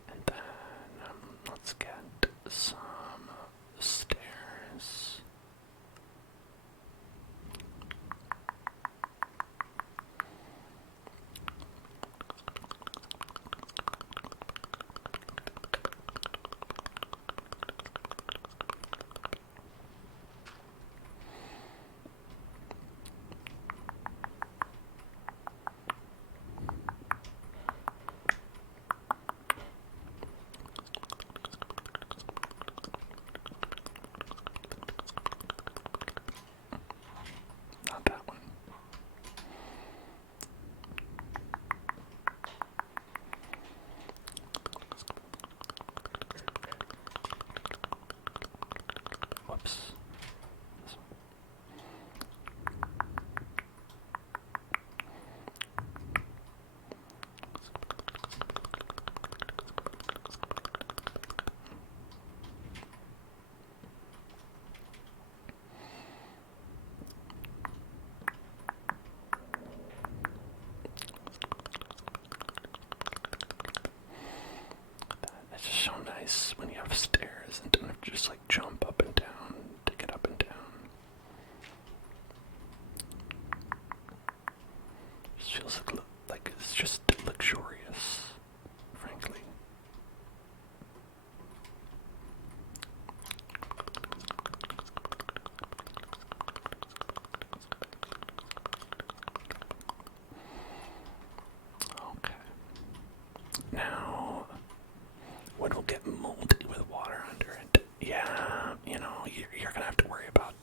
And then let's get some stairs. so nice when you have stairs and don't have to just like jump up and down to get up and down. It just feels like it's just luxurious, frankly. Okay. Now, wood will get moldy with water under it. Yeah, you know, you're gonna have to worry about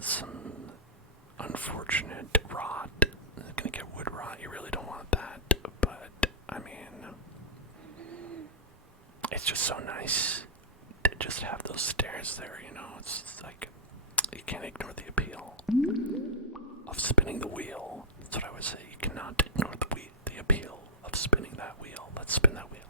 some unfortunate rot. You're gonna get wood rot. You really don't want that, but I mean, it's just so nice to just have those stairs there. You know, it's like you can't ignore the appeal of spinning the wheel. That's what I would say. You cannot ignore the appeal of spinning that wheel. Let's spin that wheel.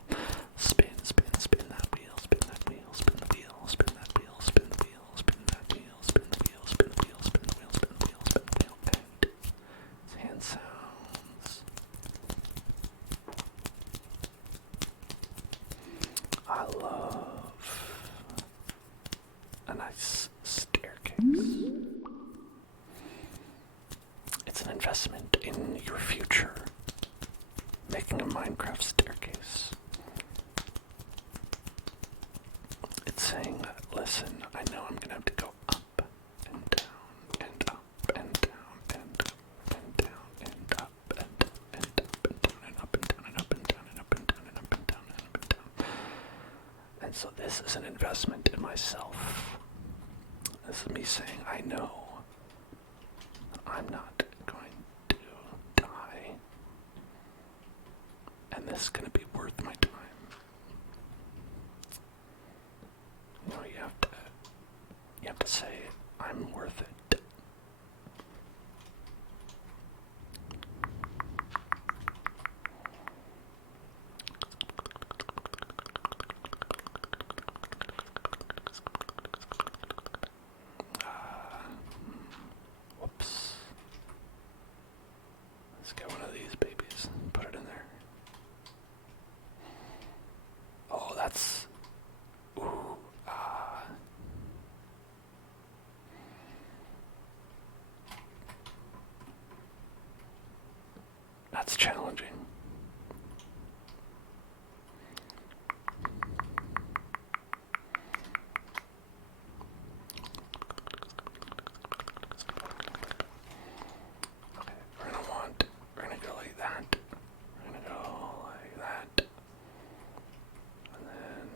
Spin, spin, spin that wheel. Spin that wheel. Spin the wheel. Spin that wheel. Spin the wheel. Spin that wheel. Spin the wheel. Spin the wheel. Spin the wheel. Spin the wheel. Spin the wheel. And hand sounds. I love a nice staircase. It's an investment in your future, making a Minecraft staircase. It's saying that, listen, I know I'm gonna have to go up and down and up and down and up and down and up and up and up and down and up and down and up and down and up and down and up and down and up and down. And so this is an investment in myself. This is me saying, I know I'm not going to die, and this is going to be worth my time. You know, you have to say, I'm worth it. Whoops. Let's get one of these babies and put it in there. Oh, that's... Ooh, that's challenging. Okay, we're gonna go like that. We're gonna go like that. And then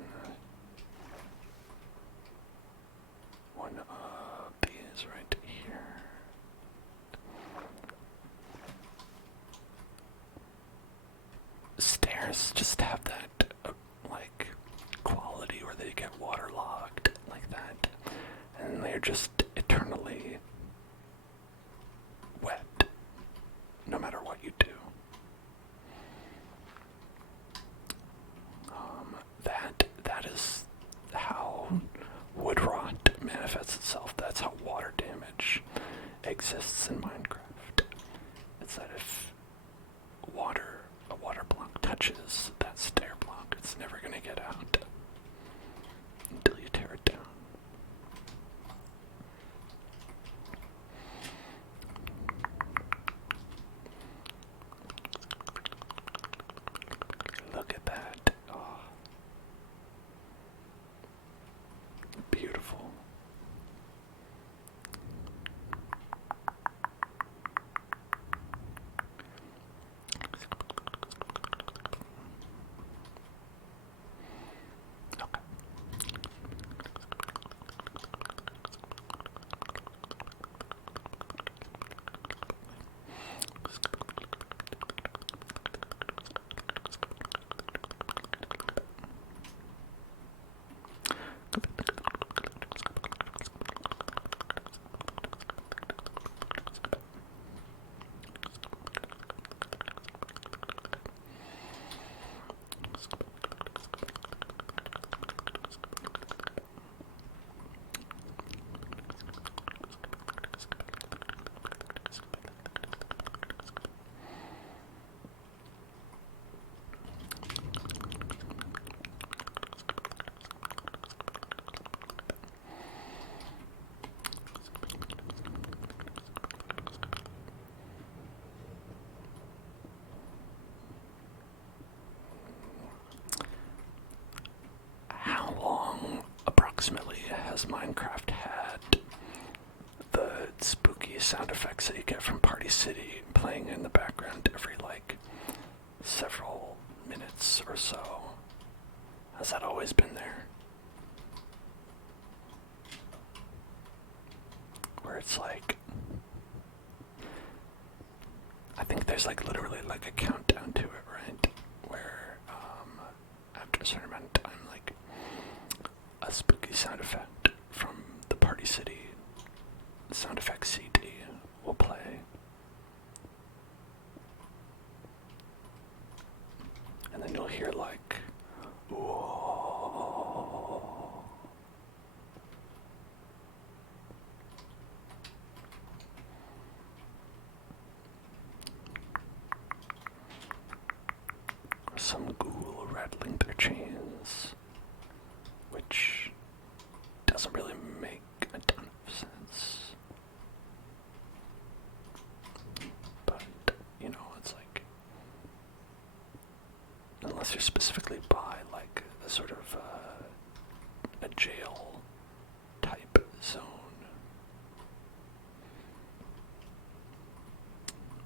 one of these right here. Stairs just have that like quality where they get waterlogged like that, and they're just eternally wet no matter what you do. That is how wood rot manifests itself. That's how water damage exists in Minecraft. It's that if a water block touches that stair block, it's never going to get out until you tear it down. Look at that. Oh. Beautiful. because Minecraft had the spooky sound effects that you get from Party City playing in the background every like several minutes or so. Has that always been there? Where it's like, I think there's like literally like a countdown to it, right? Where after a certain amount of time, like a spooky sound effect from the Party City sound effects CD will play. And then you'll hear like, whoa. Or some ghoul rattling their chains, which doesn't really make a ton of sense. But, you know, it's like, unless you're specifically by like a sort of a jail type zone.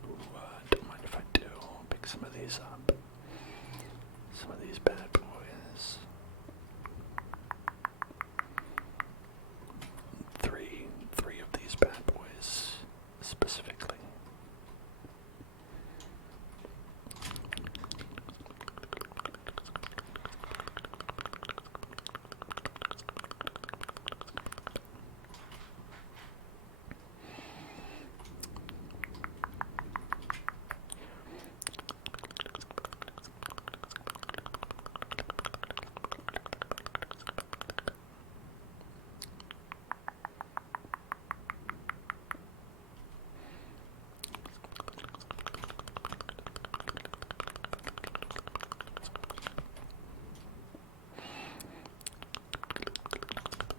Ooh, don't mind if I do. Pick some of these up. Some of these bad boys. Three of these bad boys specifically.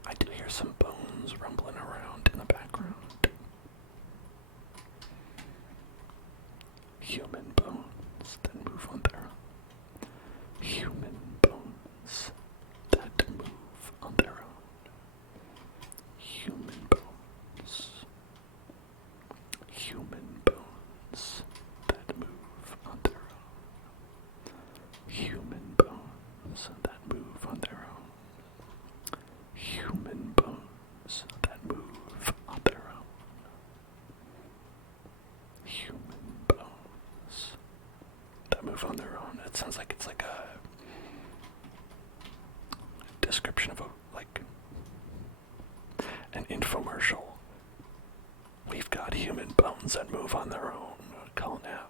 I do hear some bones rumbling around in the background. Human bones that move on their own. Human bones that move on their own. Human bones. Human bones that move on their own. Human bones that move on their own. Human bones that move on their own. Human bones that move on their own. It sounds like it's like a description of an infomercial. We've got human bones that move on their own. Call now.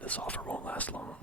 This offer won't last long.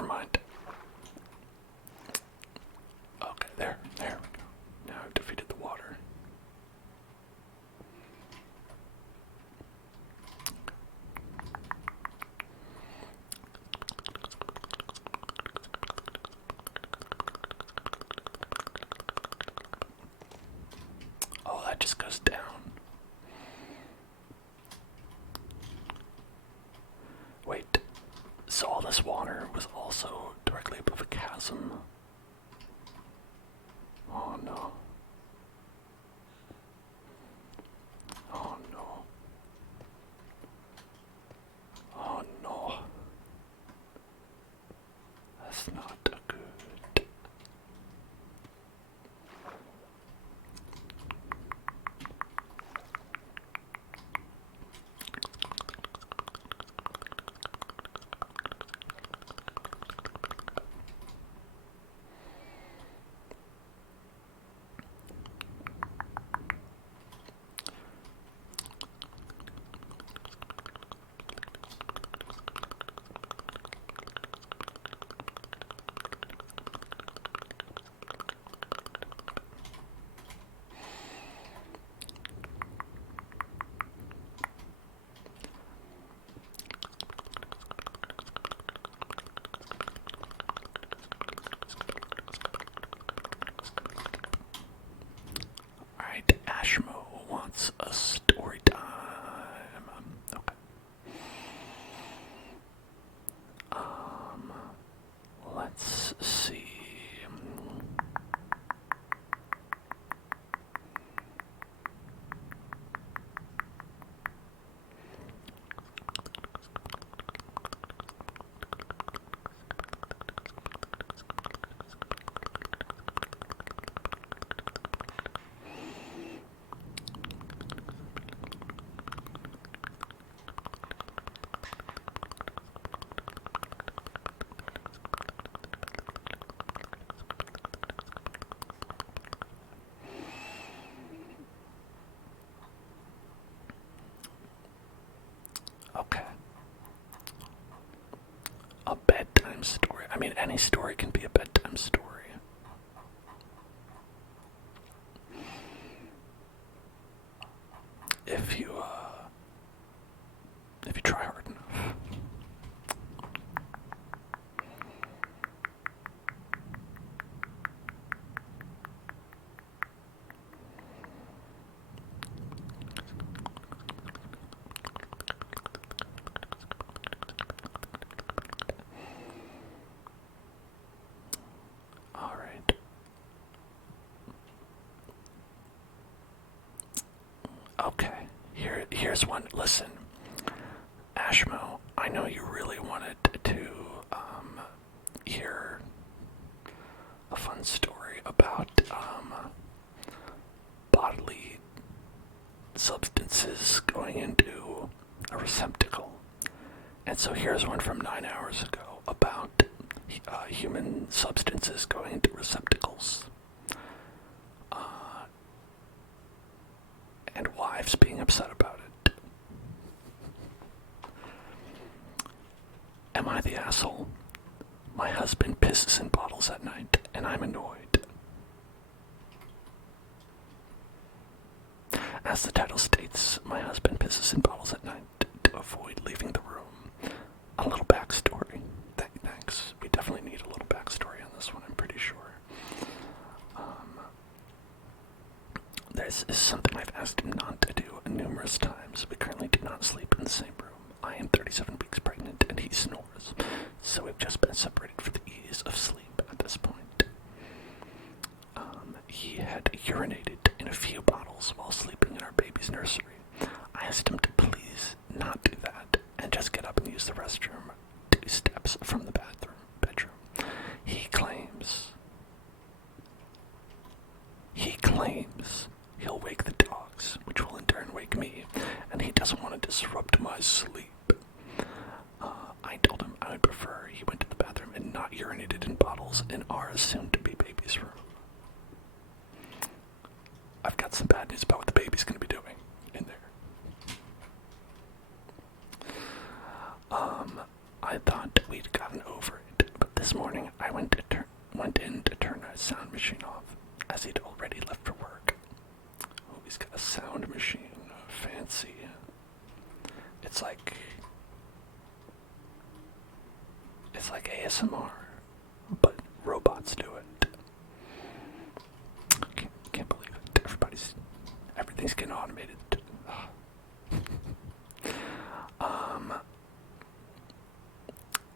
never mind. Okay, there we go. Now I've defeated the water. Oh, that just goes down. Wait, so all this water was also directly above a chasm? Oh no. Oh no. Oh no. That's not good. Alright, Ashmo wants a story time. Okay. Let's see. Okay. A bedtime story. I mean, any story can be a bedtime story. If you try hard enough. All right. Okay. Here's one. Listen, Ashmo, I know you really wanted to hear a fun story about bodily substances going into a receptacle. And so here's one from 9 hours ago about human substances going into receptacles. And wives being upset about it. Am I the asshole? My husband pisses in bottles at night, and I'm annoyed. As the title states, my husband pisses in bottles at night to avoid leaving the room. A little backstory. Thanks. We definitely need a little backstory on this one, I'm pretty sure. This is something I've asked him not to do numerous times. We currently do not sleep in the same room. I am 37 weeks pregnant and he snores, so we've just been separated for the ease of sleep at this point. He had urinated in a few bottles while sleeping in our baby's nursery. I asked him to please not do that and just get up and use the restroom 2 steps from the bedroom. He claims he'll wake the dogs, which will in turn wake me, and he doesn't want to disrupt my sleep. I told him I would prefer he went to the bathroom and not urinated in bottles in our soon-to-be baby's room. I've got some bad news about what the baby's going to be doing in there. I thought we'd gotten over it, but ASMR, but robots do it. Can't believe it. Everything's getting automated.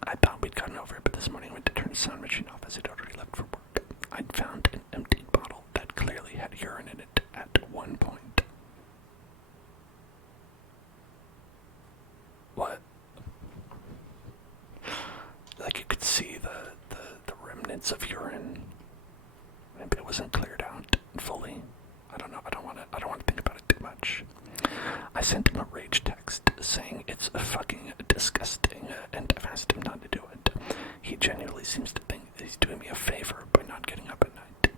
I thought we'd gotten over it, but this morning I went to turn the sound machine off as I'd already left for work. I'd found an empty bottle that clearly had urine in it at one point. What? Like you could see the remnants of urine. Maybe it wasn't cleared out fully. I don't know. I don't want to think about it too much. I sent him a rage text saying it's fucking disgusting, and I've asked him not to do it. He genuinely seems to think that he's doing me a favor by not getting up at night.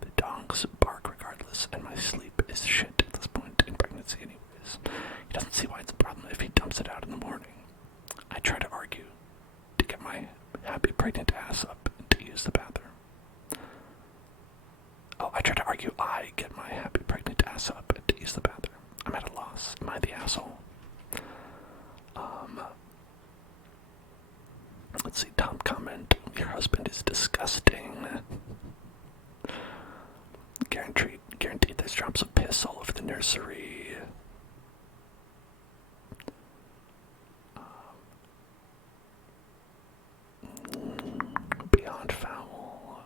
The dogs bark regardless, and my sleep is shit at this point in pregnancy anyways. He doesn't see why it's a problem if he dumps it out in the morning. I try to argue to get my happy pregnant ass up to use the bathroom. Oh, I try to argue I get my happy pregnant ass up to use the bathroom. I'm at a loss. Am I the asshole? Let's see, Tom comment. Your husband is disgusting. Guaranteed there's drops of piss all over the nursery. Beyond foul.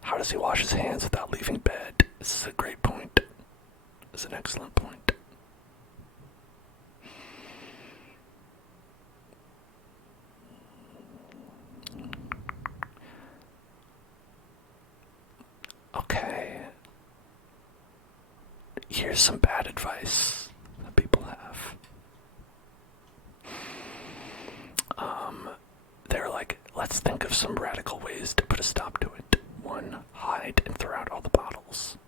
How does he wash his hands without leaving bed? This is a great point. This is an excellent point. Okay. Here's some bad advice that people have. They're like, let's think of some radical ways to put a stop to it. 1, hide and throw out all the bottles.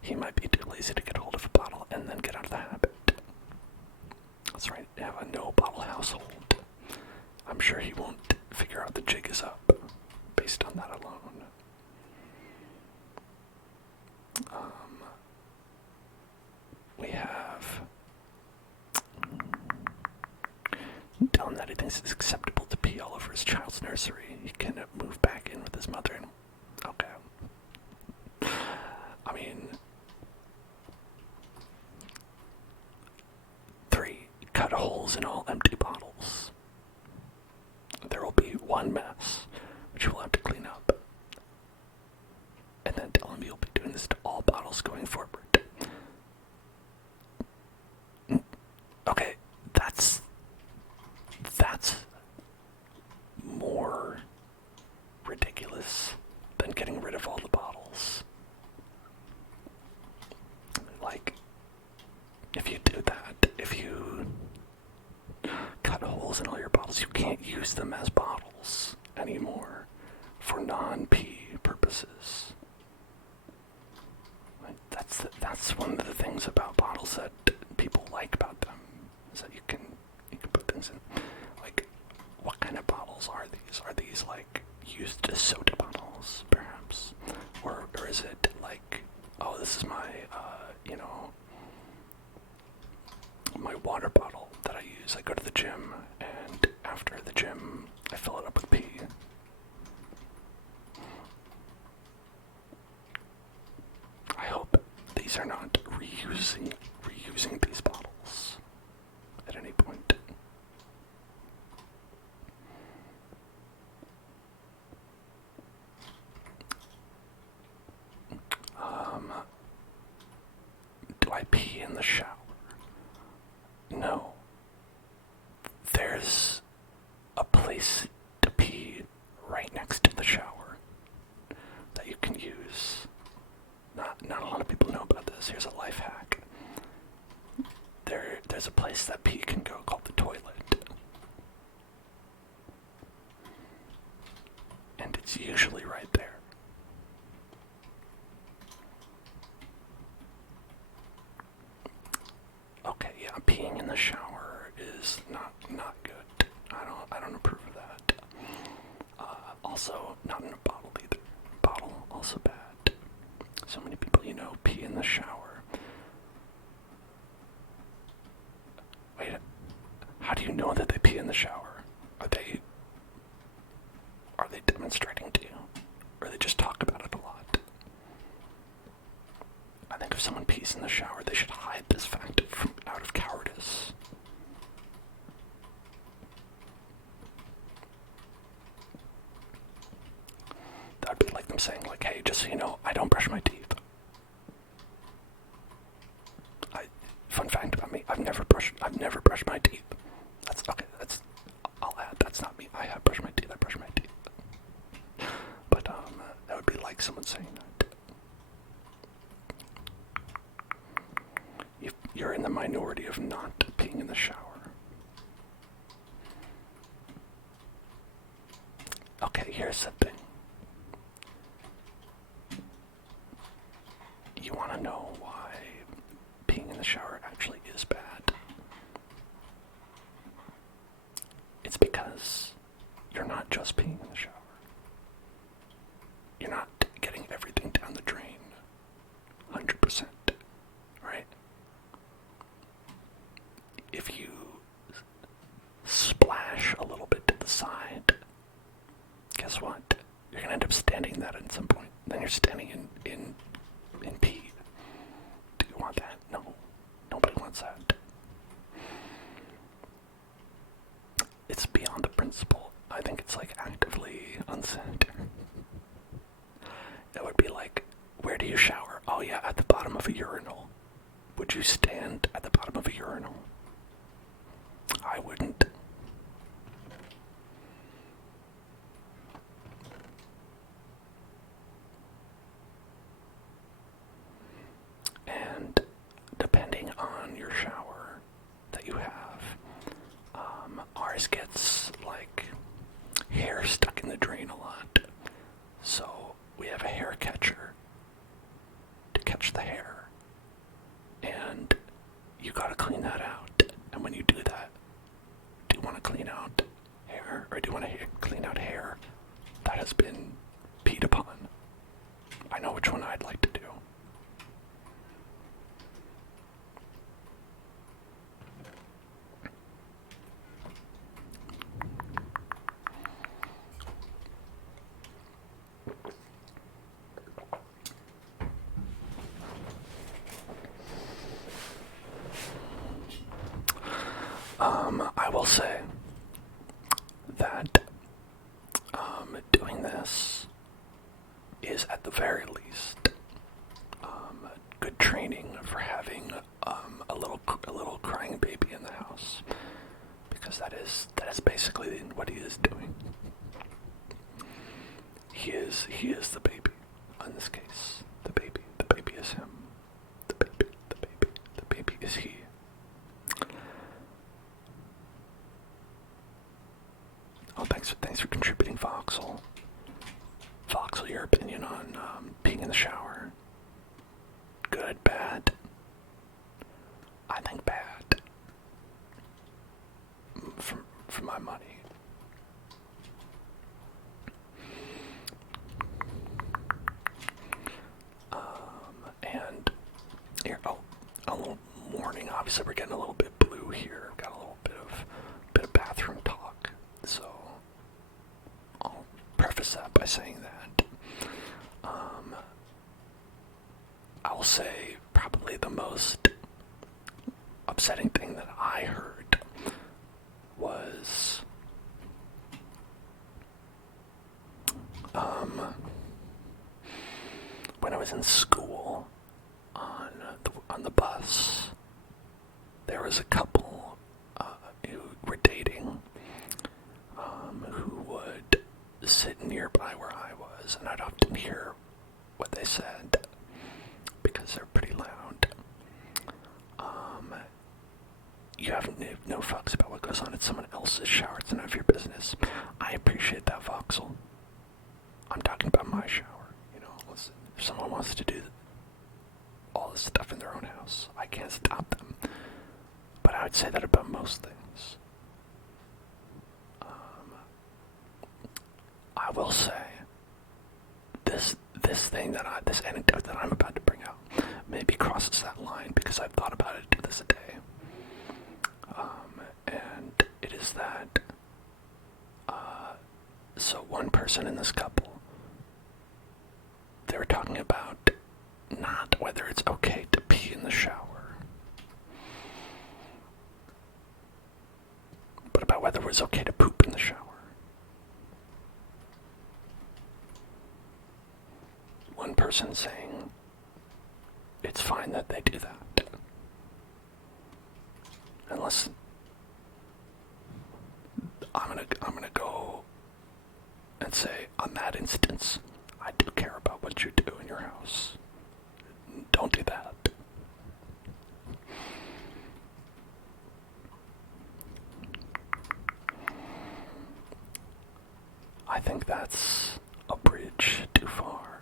He might be too lazy to get hold of a bottle and then get out of the habit. That's right, have a no bottle household. I'm sure he won't figure out the jig is up based on that alone. We have tell him that he thinks it's acceptable to pee all over his child's nursery. He can move back in with his mother and okay. I mean, 3, cut holes in all empty bottles. There will be one mess, which you will have to clean up. And then tell him you'll be doing this to all bottles going forward. Okay, that's more ridiculous than getting rid of all the bottles. Like, if you do that, if you cut holes in all your bottles, you can't use them as bottles anymore for non-pee purposes. Like, that's one of the things about bottles that people like about them, is that you can put things in. Like, what kind of bottles are these? Are these like used as soda bottles, perhaps? Or is it like, oh, this is my my water bottle that I use. I go to the gym, and after the gym, I fill it up with pee. I hope these are not reusing these bottles at any point. Do I pee in the shower? No. There's a place to pee right next to the shower that you can use. Not a lot of people know about this. Here's a life hack. There's a place that pee can go called the toilet. And it's usually right there. Okay, yeah, peeing in the shower is not good. I don't approve of that. Also, not in a bottle either. Bottle, also bad. So many people pee in the shower. the shower? Are they demonstrating to you? Or they just talk about it a lot? I think if someone pees in the shower, they should hide this fact out of cowardice. That would be like them saying, like, hey, just so you know, I don't brush my teeth. Fun fact about me, I've never brushed my teeth. I'll add, that's not me. I have brushed my teeth, I brush my teeth. But, that would be like someone saying that. You're in the minority of not peeing in the shower. Okay, here's the thing. You want to know why peeing in the shower actually is bad? It's because you're not just peeing in the shower. You're not getting everything down the drain 100%, right? If you splash a little bit to the side, guess what? You're gonna end up standing that at some point. Then you're standing in pee. Do you want that? No. Nobody wants that. It's beyond the principle. I think it's like actively unsanitary. It would be like, where do you shower? Oh yeah, at the bottom of a urinal. Would you stand at the bottom of a urinal? I wouldn't. And depending on your shower that you have, ours gets like hair stuck in the drain a lot. So we have a hair catcher to catch the hair. And you gotta clean that out. And when you do that, do you want to clean out hair, or do you want to clean out hair that has been peed upon? I know which one I'd like to do. I will say that doing this is at the very least good training for having a little crying baby in the house, because that is basically what he is doing. He is the baby in this case. The baby is him. The baby is he. Oh, thanks for contributing, Voxel. Voxel, your opinion on peeing in the shower? Good, bad? I think bad. For my money. And here, a little warning. Obviously, we're getting a little bit blue here. We've got a little bit of bathroom talk. So I'll preface that by saying that. I will say probably the most upsetting thing that I heard was when I was in school on the bus. There was a couple who were dating, who would sit nearby where I was, and I'd often hear what they said because they're pretty loud. You have no fucks about what goes on in someone else's shower. It's none of your business. I appreciate that, Voxel. I'm talking about my shower. You know, listen, if someone wants to do all this stuff in their own house, I can't stop them. But I would say that about most things. I will say this anecdote that I'm about to bring out maybe crosses that line, because I've thought about it to this day. And it is that person in this couple. They were talking about not whether it's okay to pee in the shower, but about whether it was okay to poop in the shower. One person saying it's fine that they do that, unless I'm gonna go and say, on that instance, I do care about what you do in your house. Don't do that. I think that's a bridge too far.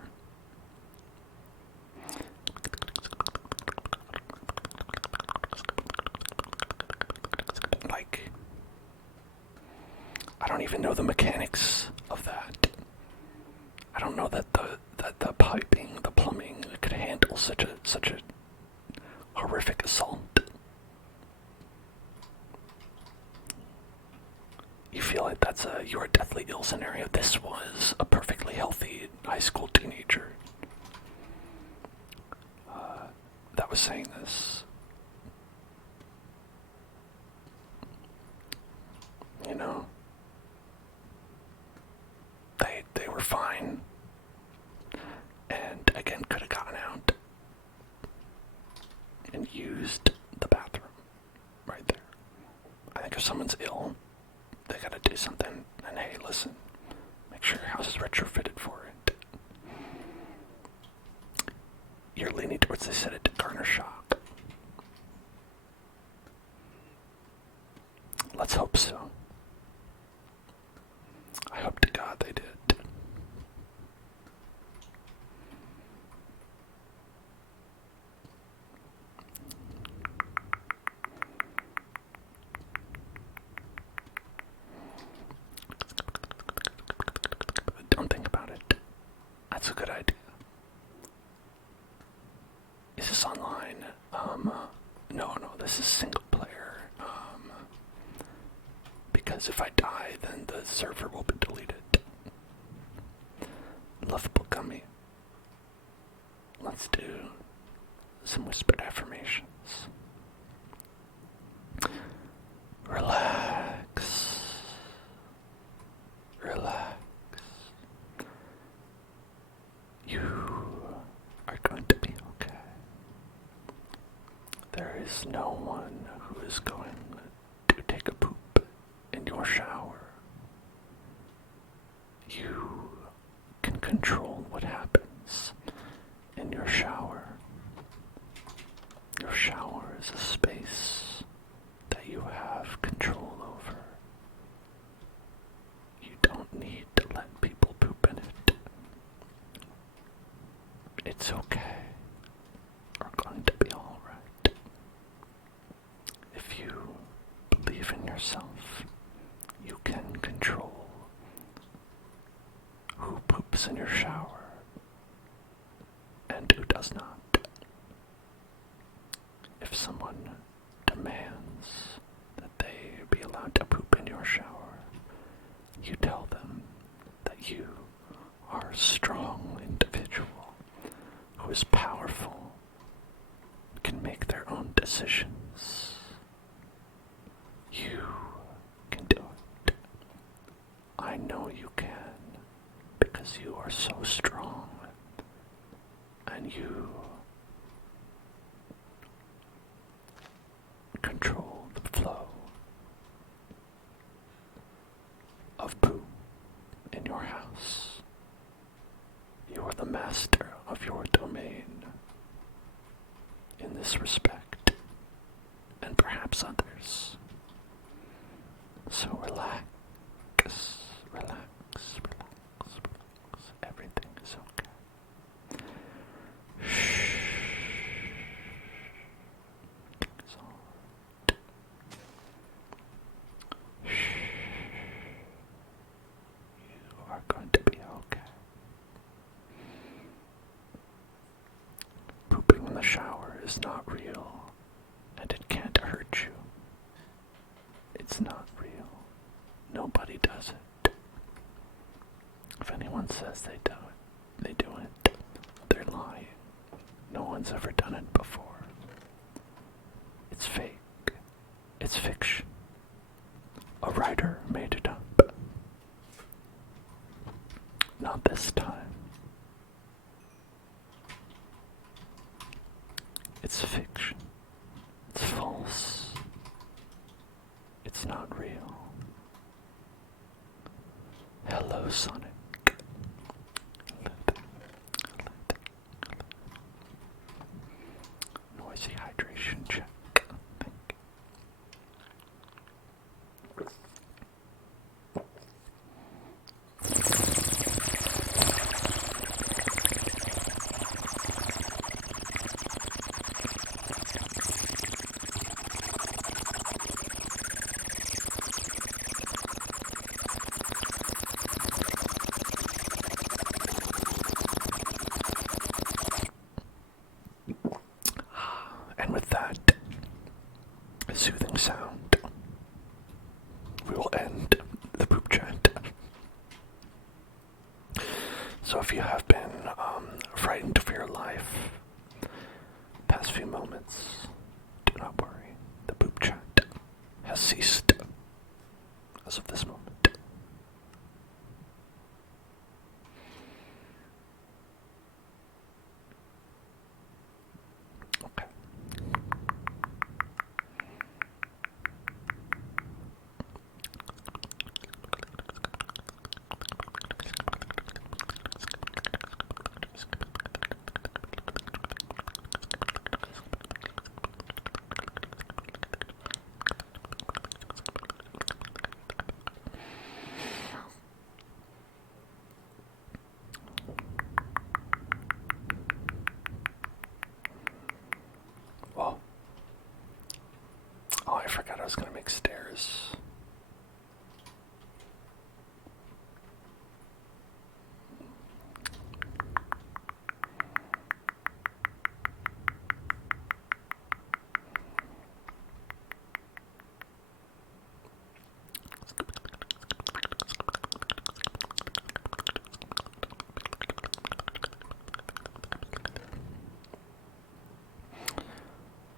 Like, I don't even know the mechanics of that. I don't know that the piping, the plumbing could handle such a horrific assault. You feel like that's you're a deathly ill scenario. This was a perfectly healthy high school teenager that was saying this. You know, they were fine, and again could have gotten out and used the bathroom right there. I think if someone's ill, they gotta do something. And hey, listen, make sure your house is retrofitted for it. You're leaning towards they said it to garner shock. Let's hope so. I hope to God they did. Don't think about it. That's a good idea. Is this online? No, this is single player. Because if I die, then the server will be deleted. Lovable gummy. Let's do some whispered affirmations. Relax. Relax. You are going to be okay. There is no one who is going to take a poop in your shower. You can control what happens in your shower. Your shower is a space that you have control over. You don't need to let people poop in it. It's okay. We're going to be alright. If you believe in yourself, you can control who poops in your shower and who does not. If someone demands that they be allowed to poop in your shower, you tell them that you are a strong individual who is powerful, can make their own decisions. You can do it. I know you can, because you are so strong, and you control the flow of poo in your house. You are the master of your domain in this respect, and perhaps others. So relax, relax, relax, relax. Everything is okay. Shh. It's all right. Shh. You are going to be okay. Pooping in the shower is not real, and it can't hurt you. It's not real. Nobody does it. says they do it, they do it. They're lying. No one's ever done it before. It's fake. It's fiction. A writer made it up. Not this time. It's fiction. It's false. It's not real. Hello, Sonic. Noisy hydration check. And with that soothing sound, we will end the poop chat. So if you have been frightened for your life past few moments, do not worry. The poop chat has ceased as of this moment. Okay. Whoa. Oh, I forgot I was gonna make stairs.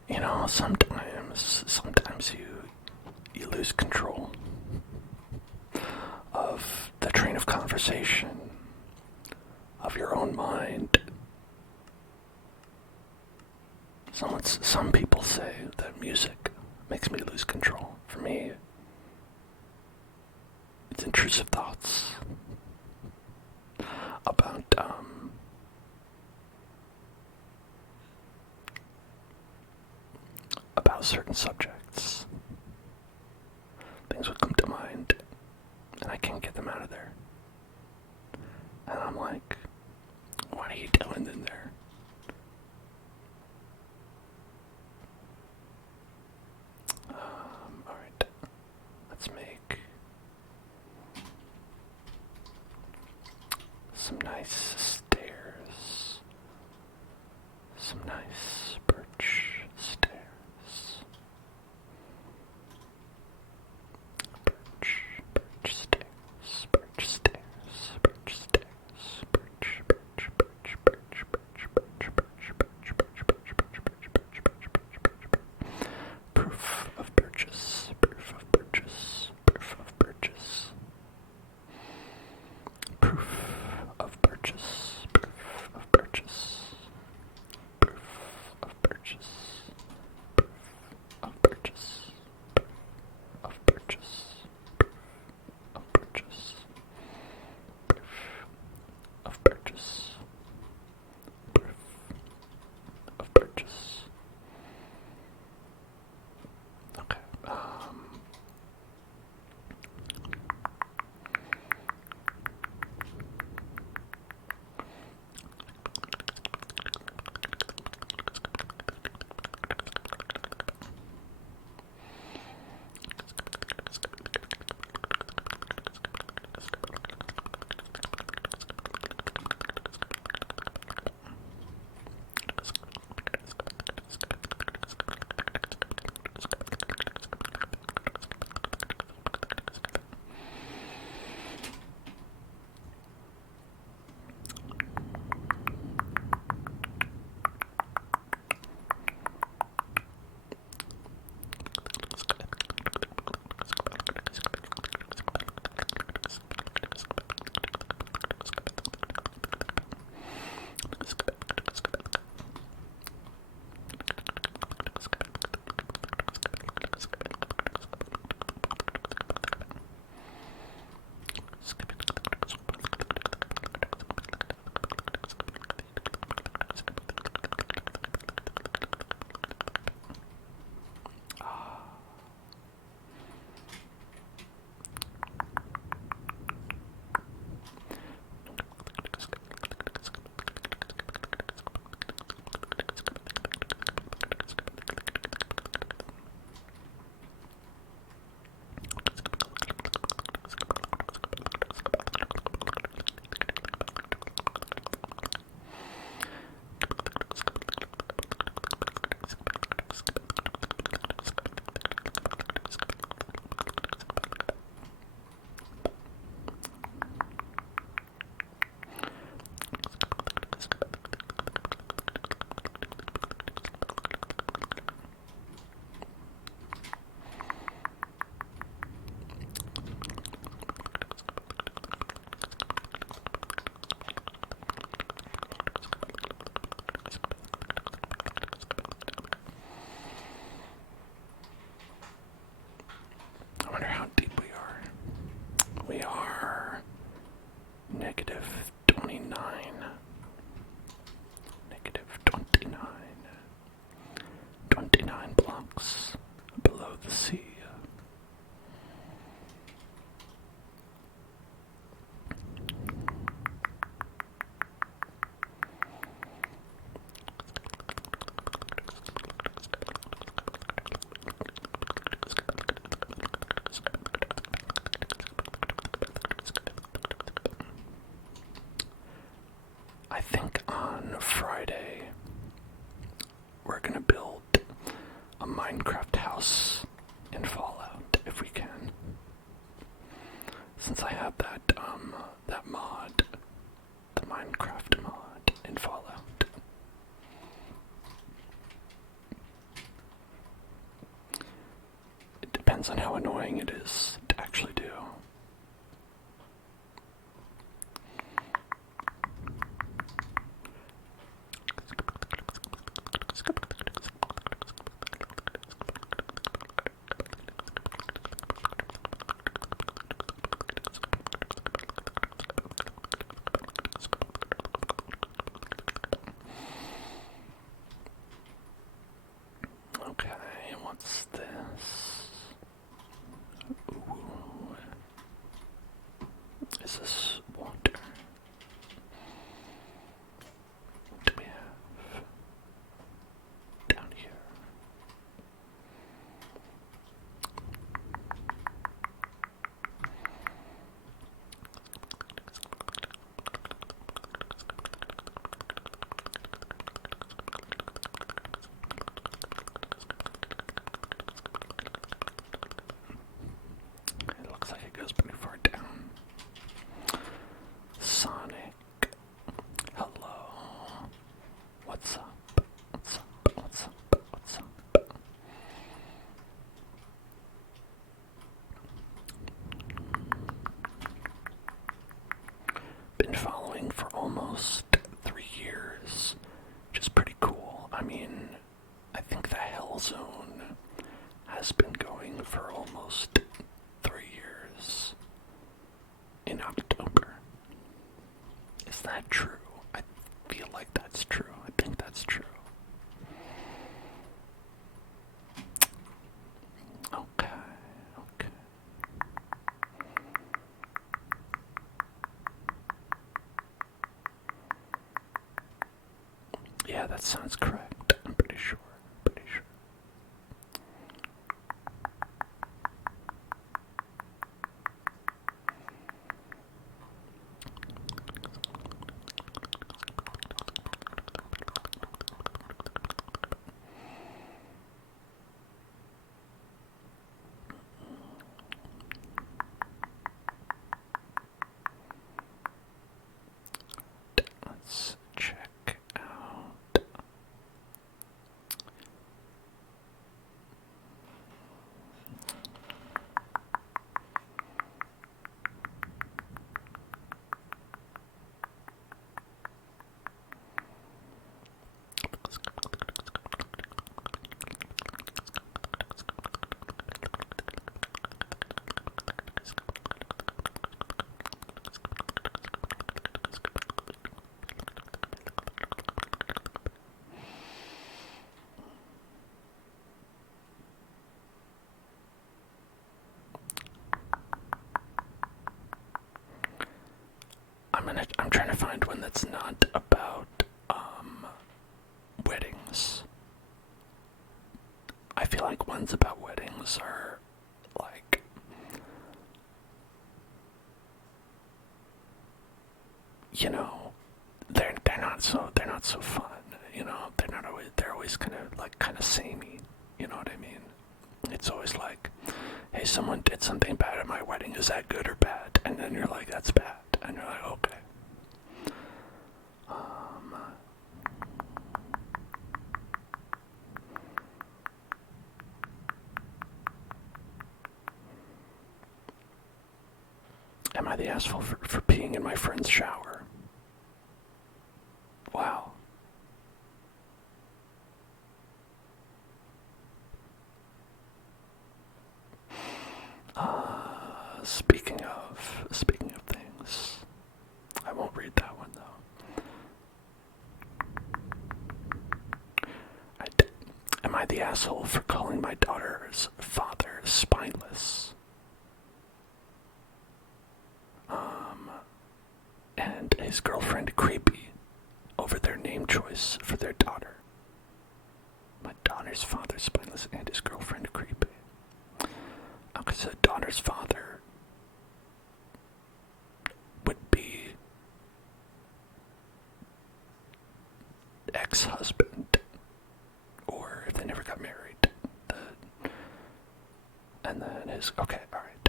You know, sometimes you lose control of the train of conversation, of your own mind. Some people say that music makes me lose control. For me, it's intrusive thoughts about certain subjects. Things would come to mind, and I can't get them out of there. And I'm like, what are you doing in there? Alright, let's make some nice stairs. Some nice birch stairs. Birch stairs, birch stairs, birch stairs, birch, birch, birch, birch, birch, birch, birch, birch, birch, birch, birch, birch, birch, birch, birch. Proof of birches, proof of birches, proof of birches. Proof of birches. depends on how annoying it is to actually do. Okay, what's this? Ooh. Is this water? What do we have down here? It looks like it goes pretty far down. Sonic. Hello. What's up? What's up? What's up? What's up? Been following for almost 3 years, which is pretty cool. I mean, I think the Hell Zone has been going for almost 3 years in October. Is that true? I feel like that's true. I think that's true. Okay, okay. Yeah, that sounds correct. I'm pretty sure. Pretty sure. Let's check out. I'm trying to find one that's not about weddings. I feel like ones about weddings are like they're not so fun, they're always kind of samey, you know what I mean? It's always like, hey, someone did something bad at my wedding, is that good or bad? And then you're like, that's bad. And you're like, okay. Am I the asshole for peeing in my friend's shower? Wow. Speaking of things, I won't read that one though. Am I the asshole for calling my daughter's father spineless? And his girlfriend creepy over their name choice for their daughter. My daughter's father spineless and his girlfriend creepy. Okay, so the daughter's father would be ex-husband, or if they never got married. And then his, okay, alright.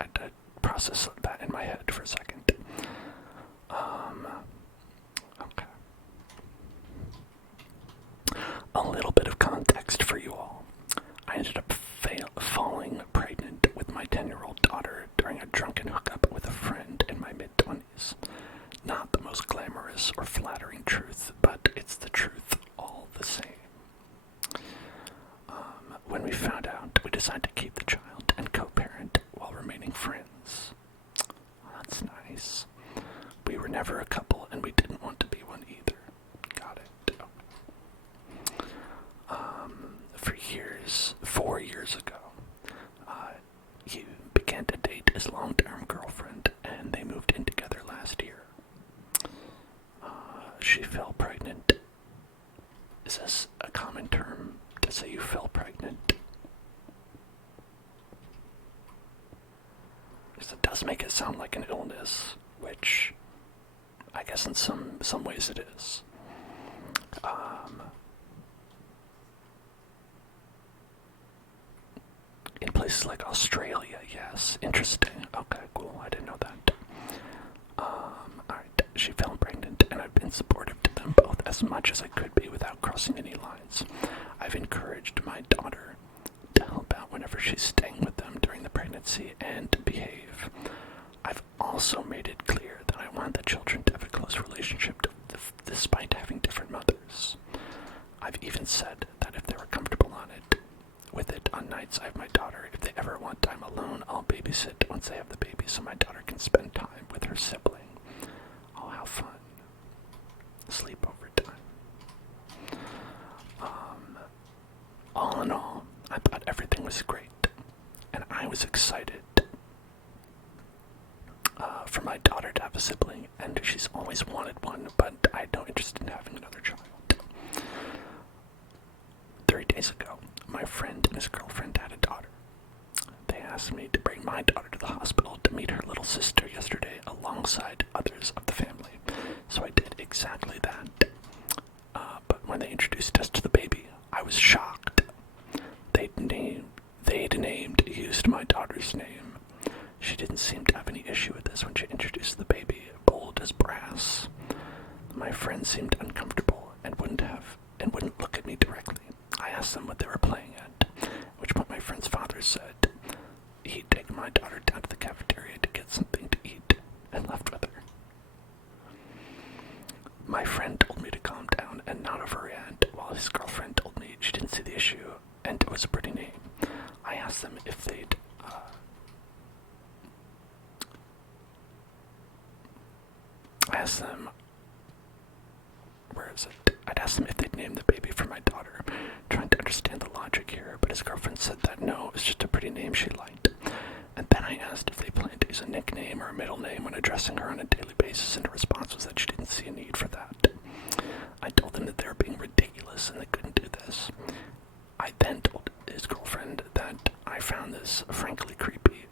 I had to process that in my head for a second. Okay. A little bit of context for you all. I ended up falling pregnant with my 10-year-old daughter during a drunken hookup with a friend in my mid-20s. Not the most glamorous or flattering truth, but it's the truth all the same. When we found out, we decided to keep the child and co-parent while remaining friends. That's nice. We were never a couple, and we didn't want to be one either. Got it. For years, 4 years ago, he began to date his long-term girlfriend, and they moved in together last year. She fell pregnant. Is this a common term to say you fell pregnant? Because it does make it sound like an illness, which I guess in some ways it is. In places like Australia, yes. Interesting. Okay, cool. I didn't know that. Alright, she fell pregnant, and I've been supportive to them both as much as I could be without crossing any lines. I've encouraged my daughter to help out whenever she's staying with them during the pregnancy and to behave. I've also made it clear that I want the children to have a close relationship despite having different mothers. I've even said that if they were comfortable with it on nights I have my daughter, if they ever want time alone, I'll babysit once they have the baby so my daughter can spend time with her sibling. Oh, how fun. Sleepover time. All in all, I thought everything was great, and I was excited for my daughter to have a sibling, and she's always wanted one, but I had no interest in having another child. 3 days ago, my friend and his girlfriend had a daughter. They asked me to bring my daughter to the hospital to meet her little sister yesterday alongside others of the family, so I did exactly that. But when they introduced us to the baby, I was shocked. Used my daughter's name. She didn't seem to have any issue with this when she introduced the baby, bold as brass. My friend seemed uncomfortable and wouldn't look at me directly. I asked them what they were playing at, at which point my friend's father said he'd taken my daughter down to the cafeteria to get something to eat and left with her. My friend told me to calm down and not overreact, while his girlfriend told me she didn't see the issue and it was a pretty name. I asked them if they'd I'd asked them if they'd named the baby for my daughter, trying to understand the logic here, but his girlfriend said that no, it was just a pretty name she liked. And then I asked if they planned to use a nickname or a middle name when addressing her on a daily basis, and her response was that she didn't see a need for that. I told them that they were being ridiculous and they couldn't do this. I then told his girlfriend that I found this frankly creepy,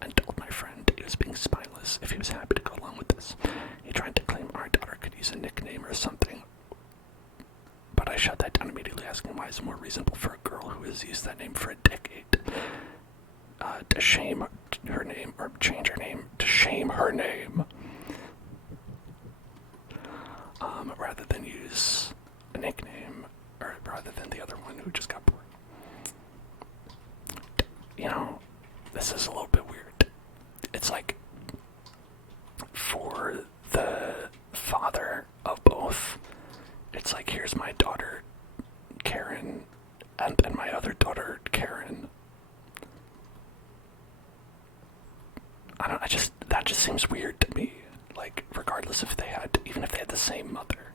and told my friend he was being spineless if he was happy to go along with this. He tried to claim our daughter could use a nickname or something, but I shut that down immediately, asking why it's more reasonable for a girl who has used that name for a decade to shame her name, or change her name to shame her name, rather than use a nickname, or rather than the other one who just got born. You know, this is a little bit weird. It's like, for the father of both, it's like, here's my daughter, Karen, and then my other daughter, Karen. That just seems weird to me. Like, regardless if they had, even if they had the same mother,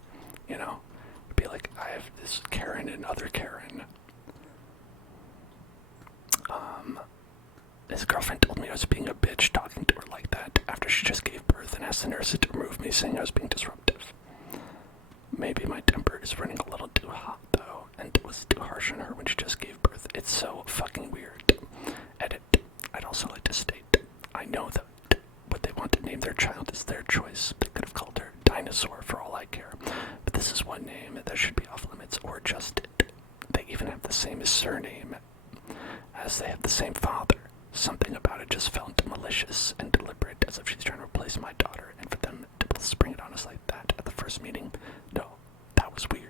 you know? It'd be like, I have this Karen and other Karen. His girlfriend told me I was being a bitch talking to her like that after she just gave birth, and asked the nurses to remove me, saying I was being disruptive. Maybe my temper is running a little too hot, though, and it was too harsh on her when she just gave birth. It's so fucking weird. Edit. I'd also like to state, I know that what they want to name their child is their choice. They could have called her Dinosaur for all I care, but this is one name that should be off limits, or just it. They even have the same surname as they have the same father. Something about it just felt malicious and deliberate, as if she's trying to replace my daughter, and for them to spring it on us like that at the first meeting, no, that was weird.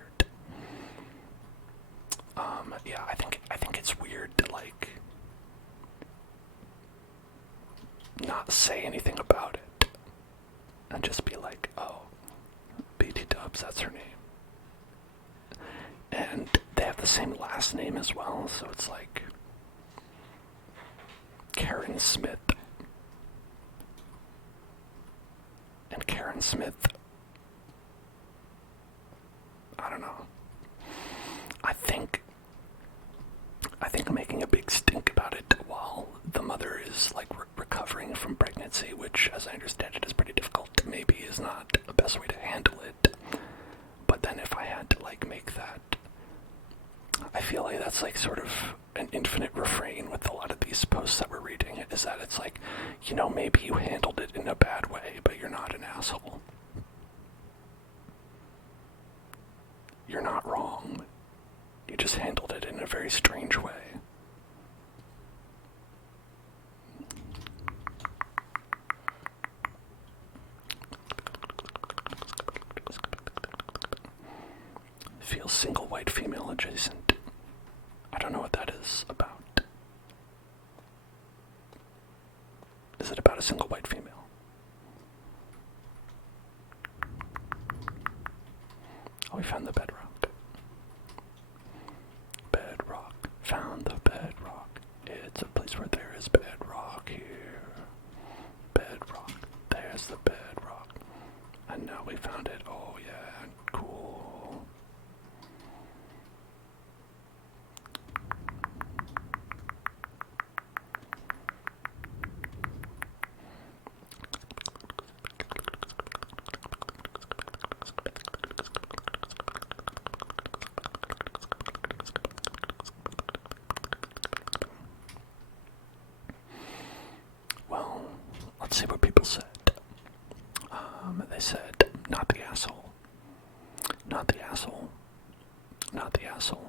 Yeah, I think it's weird to, like, say anything about it and just be like, oh, BT Dubs, that's her name. And they have the same last name as well, so it's like Karen Smith. And Karen Smith, I don't know. I think making a big stink about it while the mother is like recovering from pregnancy, which as I understand it is pretty difficult, maybe is not the best way to handle it. But then if I had to like make that, I feel like that's like sort of an infinite refrain with a lot of these posts that we're reading, is that it's like, you know, maybe you handled it in a bad way, but you're not an asshole. You're not wrong. You just handled it in a very strange way. Feels single white female adjacent. I don't know what that is about. Is it about a single white female? Oh, we found the bedrock. Bedrock. Found the bedrock. It's a place where there is bedrock here. Bedrock. There's the bedrock. And now we found it. Oh yeah, cool. Well, let's see what people said. They said, not the asshole. Not the asshole. Not the asshole.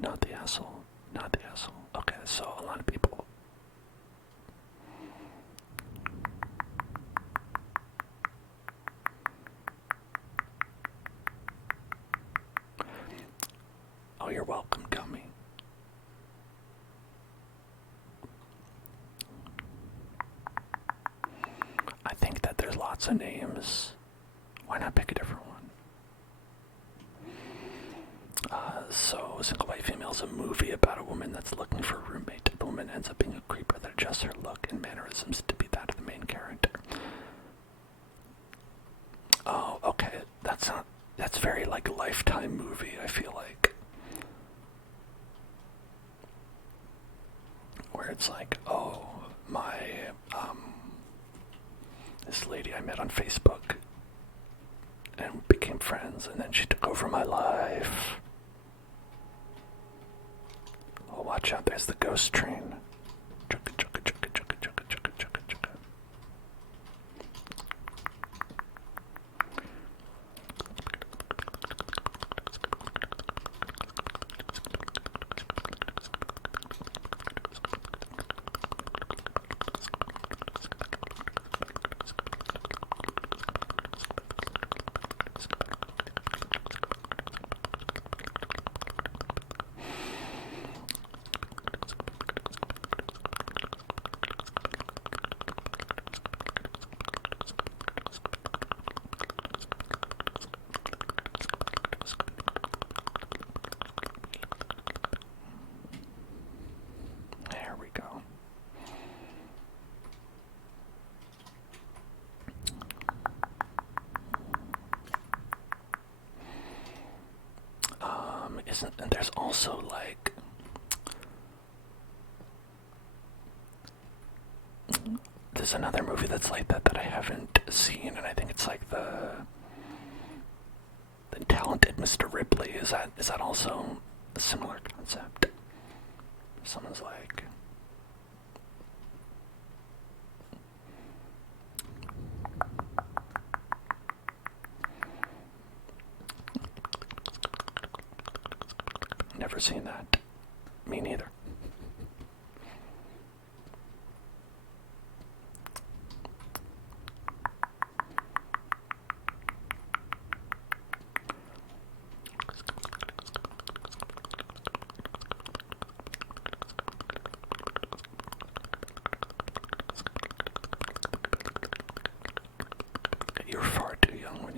Not the asshole. Not the asshole. Okay, so a lot of people. Oh, you're welcome, Gummy. I think that there's lots of names. Why not pick a different one? So, Single White Female is a movie about a woman that's looking for a roommate. The woman ends up being a creeper that adjusts her look and mannerisms to be that of the main character. Oh, okay. That's very like a Lifetime movie, I feel like. Where it's like, oh, this lady I met on Facebook and became friends, and then she took over my life. Oh, watch out, there's the ghost train. Chugga, chugga, chugga, chugga, chugga, chugga, chugga, chugga. There we go. And there's also like there's another movie that's like that I haven't seen, and I think it's like the Talented Mr. Ripley. Is that also a similar concept? Someone's like, never seen that. Me neither.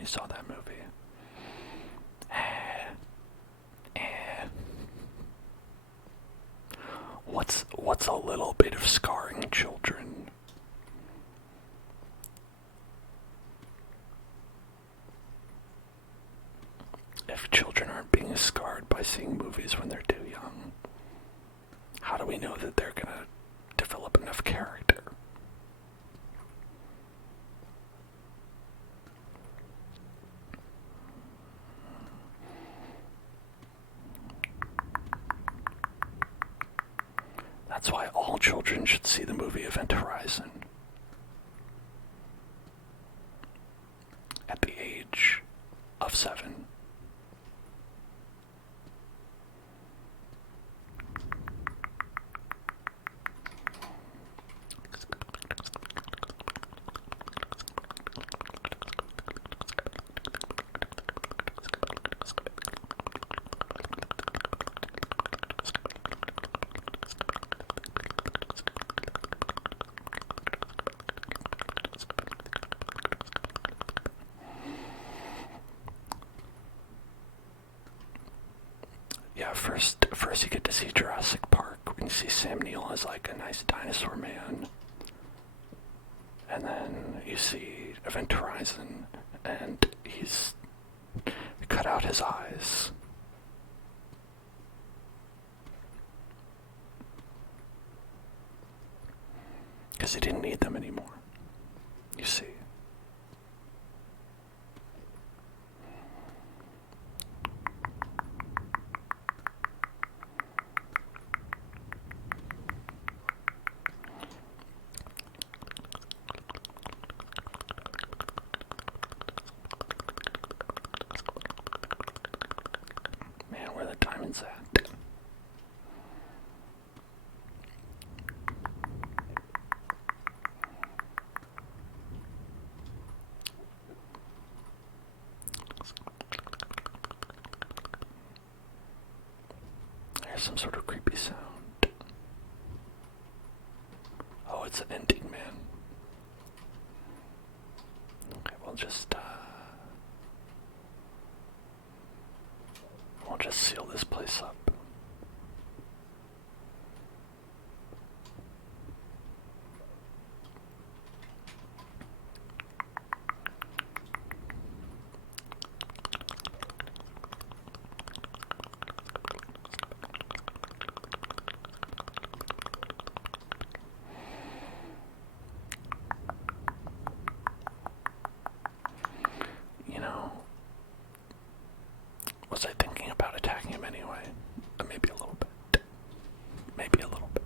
you saw that movie? What's a little bit of scarring children? If children aren't being scarred by seeing movies when they're too young, how do we know that they're gonna develop enough character? That's why all children should see the movie Event Horizon at the age of 7. Yeah, first you get to see Jurassic Park when you see Sam Neill as like a nice dinosaur man. And then you see Event Horizon and he's cut out his eyes. Because he didn't need them anymore. You see. Man, where are the diamonds at? There's some sort of creepy sound. Oh, it's an ending, man. Okay, we'll just seal this place up. You know, was I thinking about attacking him anyway? Maybe a little bit. Maybe a little bit.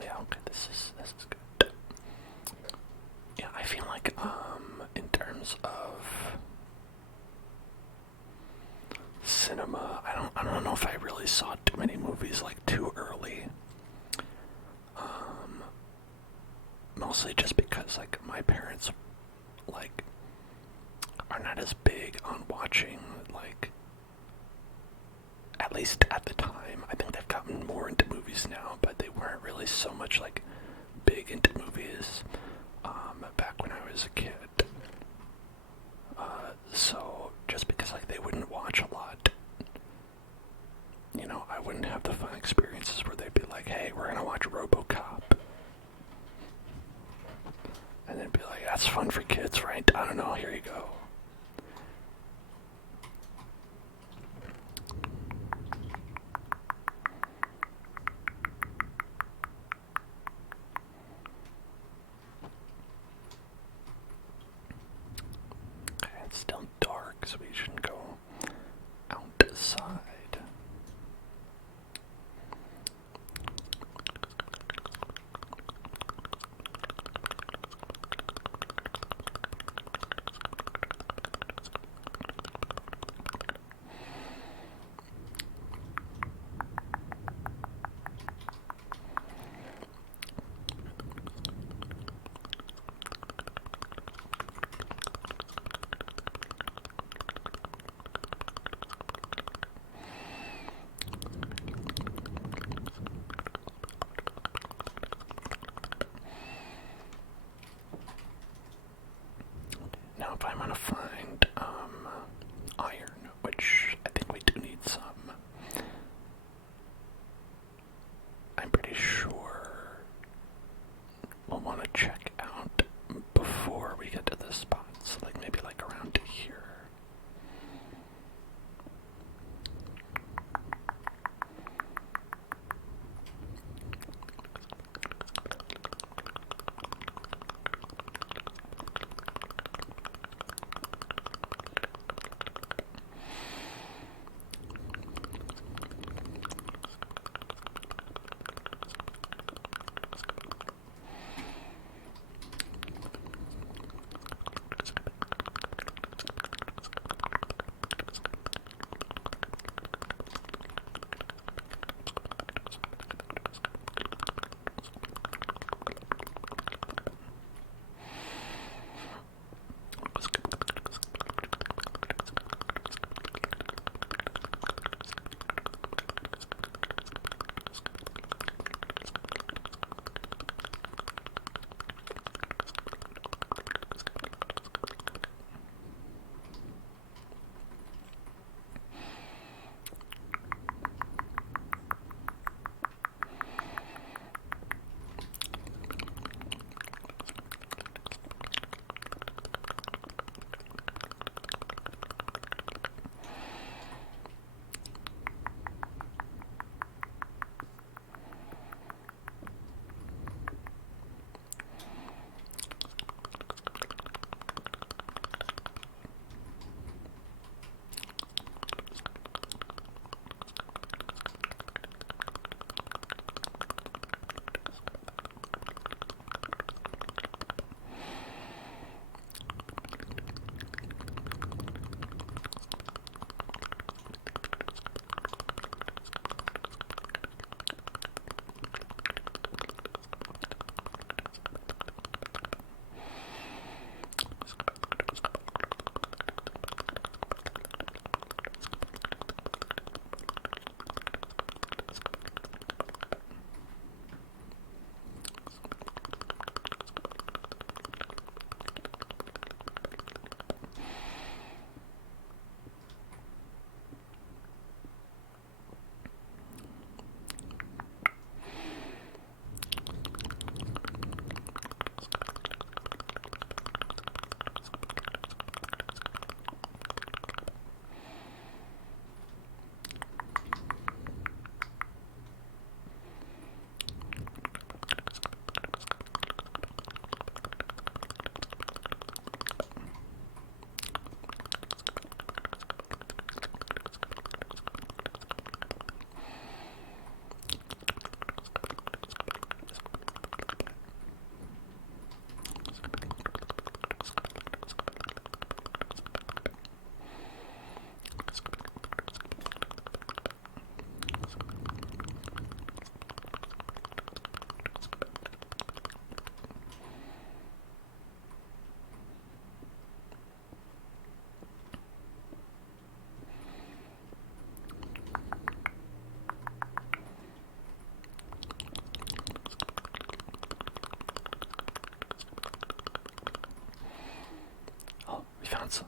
Yeah, okay, this is good. Yeah, I feel like in terms of cinema, I don't know if I really saw too many movies like too early. Mostly just because like my parents like are not as big on watching, like, at least at the time. I think they've gotten more into movies now, but they weren't really so much like big into movies back when I was a kid. So just because like they wouldn't watch a lot, you know, I wouldn't have watch RoboCop. And then be like, that's fun for kids, right? I don't know, here you go. Okay, it's still dark, so we shouldn't go outside. Now if I want to find iron, which I think we do need some, I'm pretty sure we'll want to check out before we get to the spots, like maybe like around here. Found some.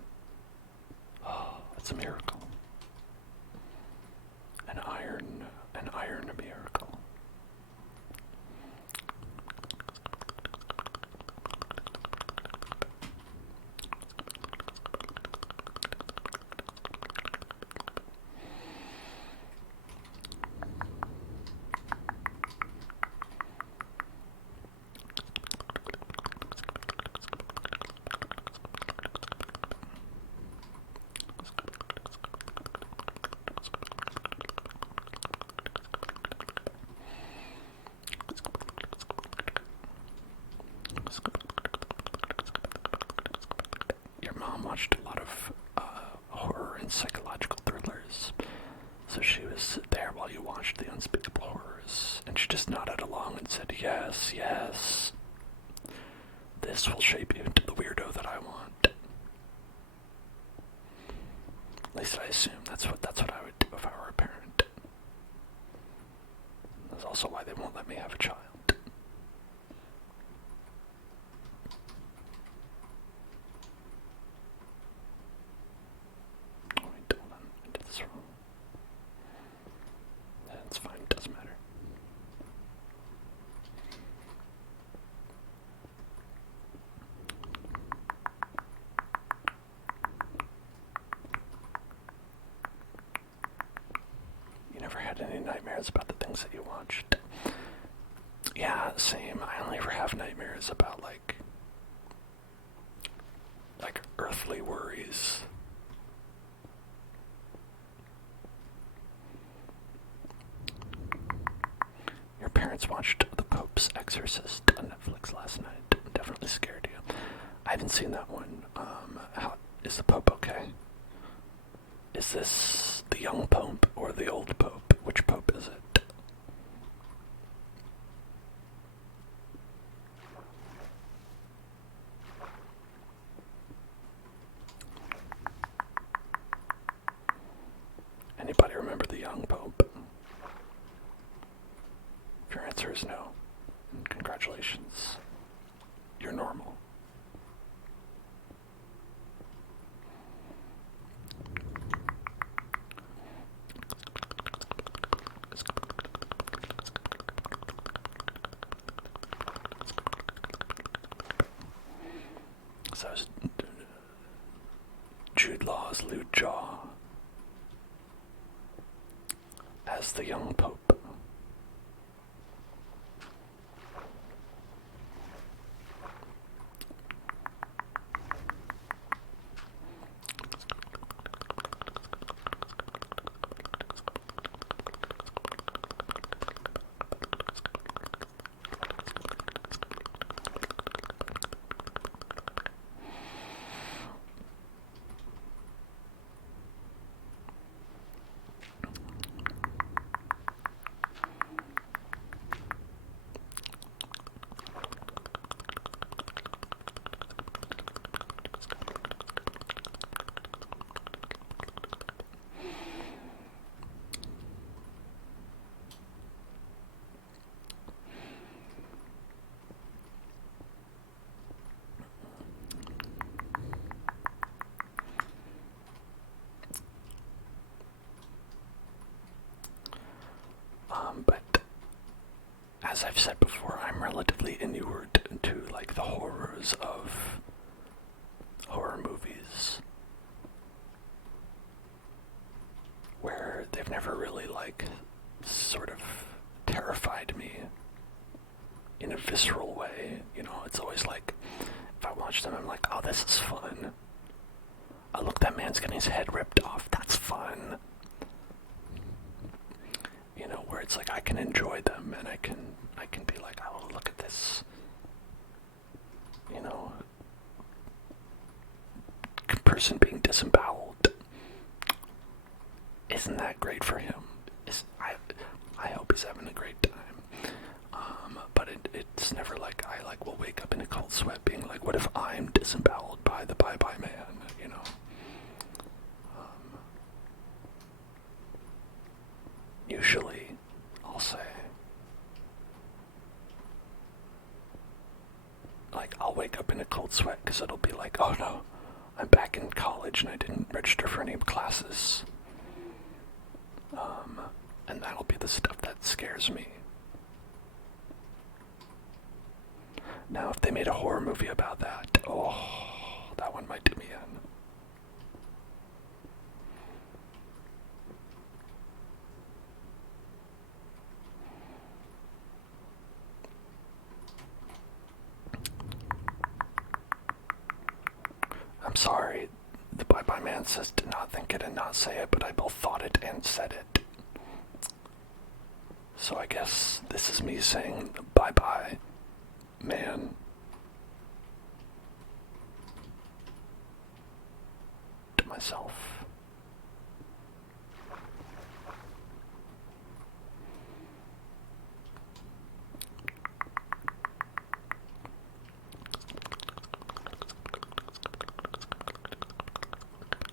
Oh, it's a miracle. An iron miracle. watched a lot of horror and psychological thrillers. So she was there while you watched the Unspeakable Horrors, and she just nodded along and said, "Yes, yes. This will shape you into the weirdo that I want." At least I assume that's what I would do if I were a parent. That's also why they won't let me have a child. Oh, wait, hold on. I did this wrong. That's fine. It doesn't matter. You never had any nightmares about the things that you watched? Yeah, same. I only ever have nightmares about like earthly worries. Your parents watched The Pope's Exorcist on Netflix last night. Definitely scared you. I haven't seen that one. How is the Pope okay? Is this the young Pope or the old Pope? Which Pope is it? Anybody remember the young Pope? If your answer is no, congratulations. You're normal. So it's Jude Law's lewd jaw as the young Pope. But as I've said before, I'm relatively inured to like the horrors of horror movies, where they've never really like sort of terrified me in a visceral way. You know, it's always like if I watch them, I'm like, oh, this is fun. Oh, look, that man's getting his head ripped off. That's fun. You know, where it's like I can enjoy them and I can be like, oh, look at this, you know, person being disemboweled. Isn't that great for him? I hope he's having a great time. But it's never like I will wake up in a cold sweat being like, what if I'm disemboweled by the bye-bye man, you know? Usually, I'll say, like, I'll wake up in a cold sweat because it'll be like, oh no, I'm back in college and I didn't register for any classes. And that'll be the stuff that scares me. Now, if they made a horror movie about that, oh, that one might do me in. I'm sorry, the bye-bye man says to not think it and not say it, but I both thought it and said it. So I guess this is me saying bye-bye, man. myself.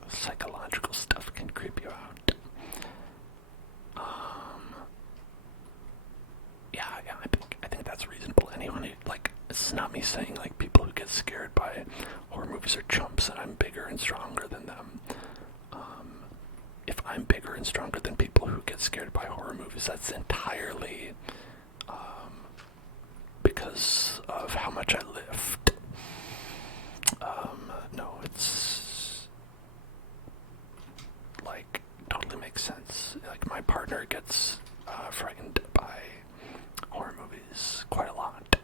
Psychological stuff can creep you out. Yeah, I think that's reasonable. Anyone who, like, it's not me saying, like, people who get scared by horror movies are chumps and I'm bigger and stronger than them. If I'm bigger and stronger than people who get scared by horror movies, that's entirely because of how much I lift. No, it's like totally makes sense. Like, my partner gets frightened by horror movies quite a lot.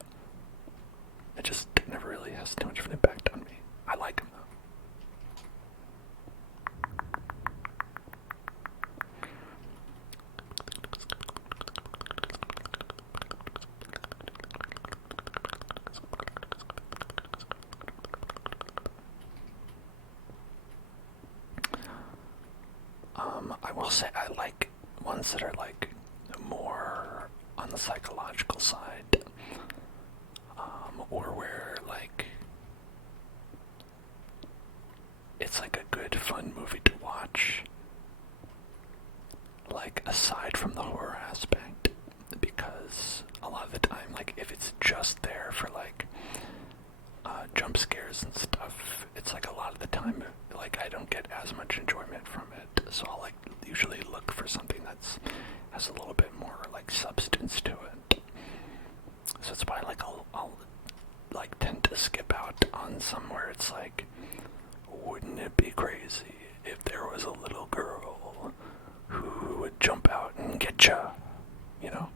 It just never really has too much of an impact on me. I like them though. I will say I like ones that are like more on the psychological side, or where like it's like a good fun movie to watch, like aside from the horror aspect, because a lot of the time, like if it's just there for like jump scares and stuff, it's like a lot of the time like I don't get as much enjoyment from it, so I'll like usually look for something that's has a little bit more like substance to it. So that's why like I'll like tend to skip out on somewhere. It's like, wouldn't it be crazy if there was a little girl who would jump out and get ya, you know?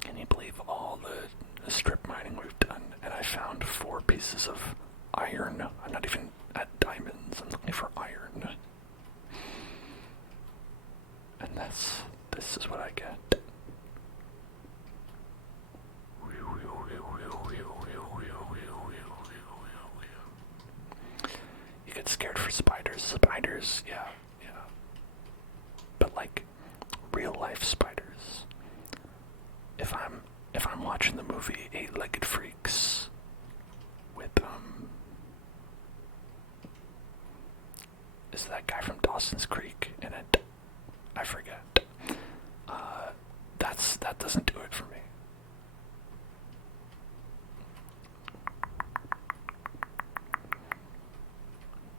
Can you believe all the strip mining we've done? And I found 4 pieces of iron. I'm not even at diamonds, I'm looking for iron. And this is what I get. You get scared for spiders. Spiders, yeah. But like real life spiders. If I'm watching the movie Eight-Legged Freaks with is that guy from Dawson's Creek in it? I forget. That doesn't do it for me.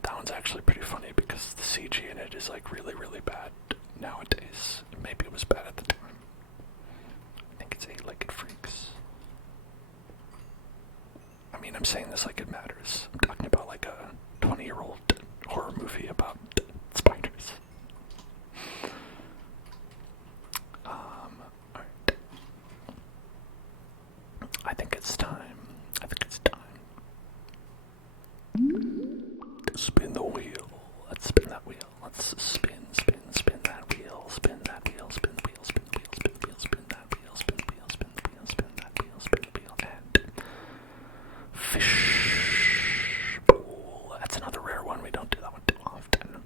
That one's actually pretty funny because the CG in it is like really, really bad nowadays. Maybe it was bad at the time. I think it's Eight-Legged Freaks. I mean, I'm saying this like it matters. I'm talking about like a 20-year-old horror movie about spiders. Alright. I think it's time. To spin the wheel. Let's spin that wheel. Let's spin that wheel. Spin that wheel. Spin the wheel. Spin the wheel. Spin the wheel. Spin that wheel. Spin the wheel. Spin the wheel. Spin that wheel. Spin the wheel. And fish bowl. That's another rare one. We don't do that one too often.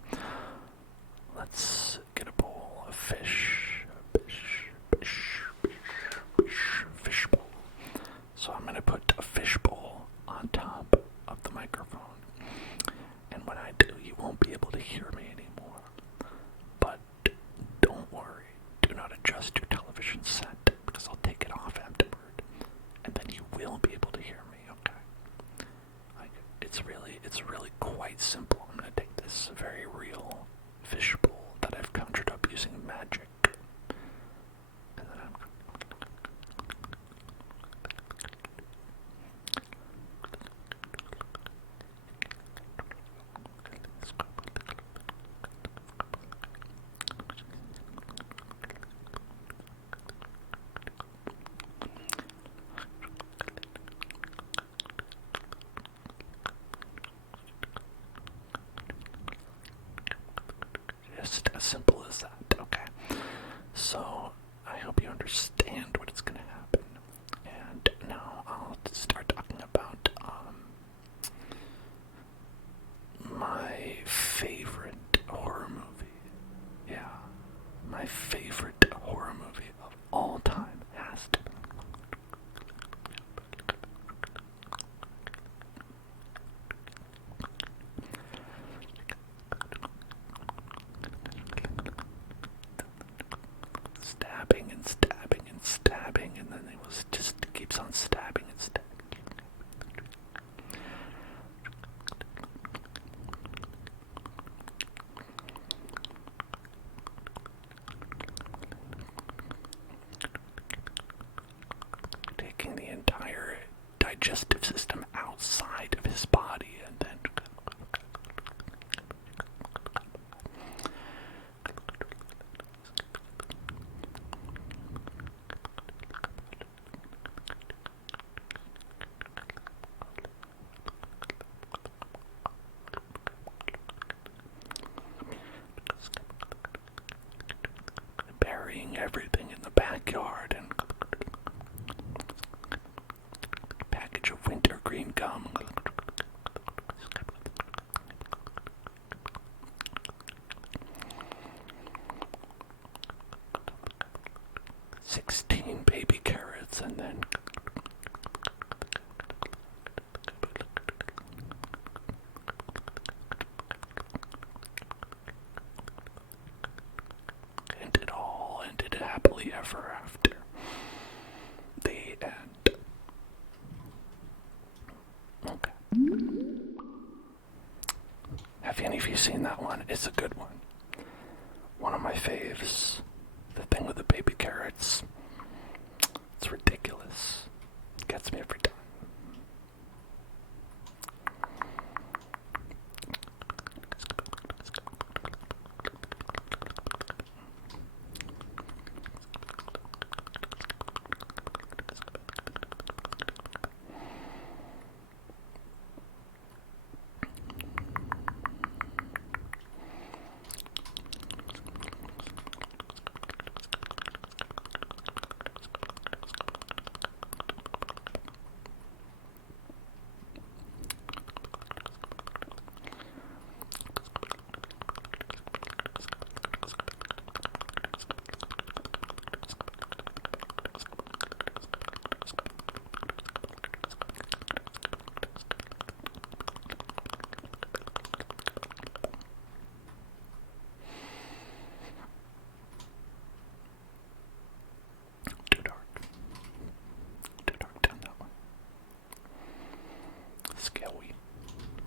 Let's get a bowl of fish. Fish bowl. So I'm gonna put a fish bowl on top of the microphone. And when I do, you won't be able to hear me anymore. But don't worry. Do not adjust your television set because I'll take it off afterward. And then you will be able to hear me, okay? Like, it's really quite simple. I'm gonna take this very real fish bowl that I've conjured up using magic. And then I'm was that. Okay. So, I hope you understand what is going to happen. And now I'll start talking about my favorite horror movie. Yeah, my favorite horror movie of all time has to be stabbing and stabbing and stabbing, and then it was just keeps on stabbing and stabbing. Taking the entire digestive system outside of his body and then burying everything in the backyard and package of wintergreen gum. 16 baby carrots and then and it all ended happily ever after. The end. Okay. Have any of you seen that one? It's a good one. One of my faves. The thing with the baby carrots. It's ridiculous. Gets me every time.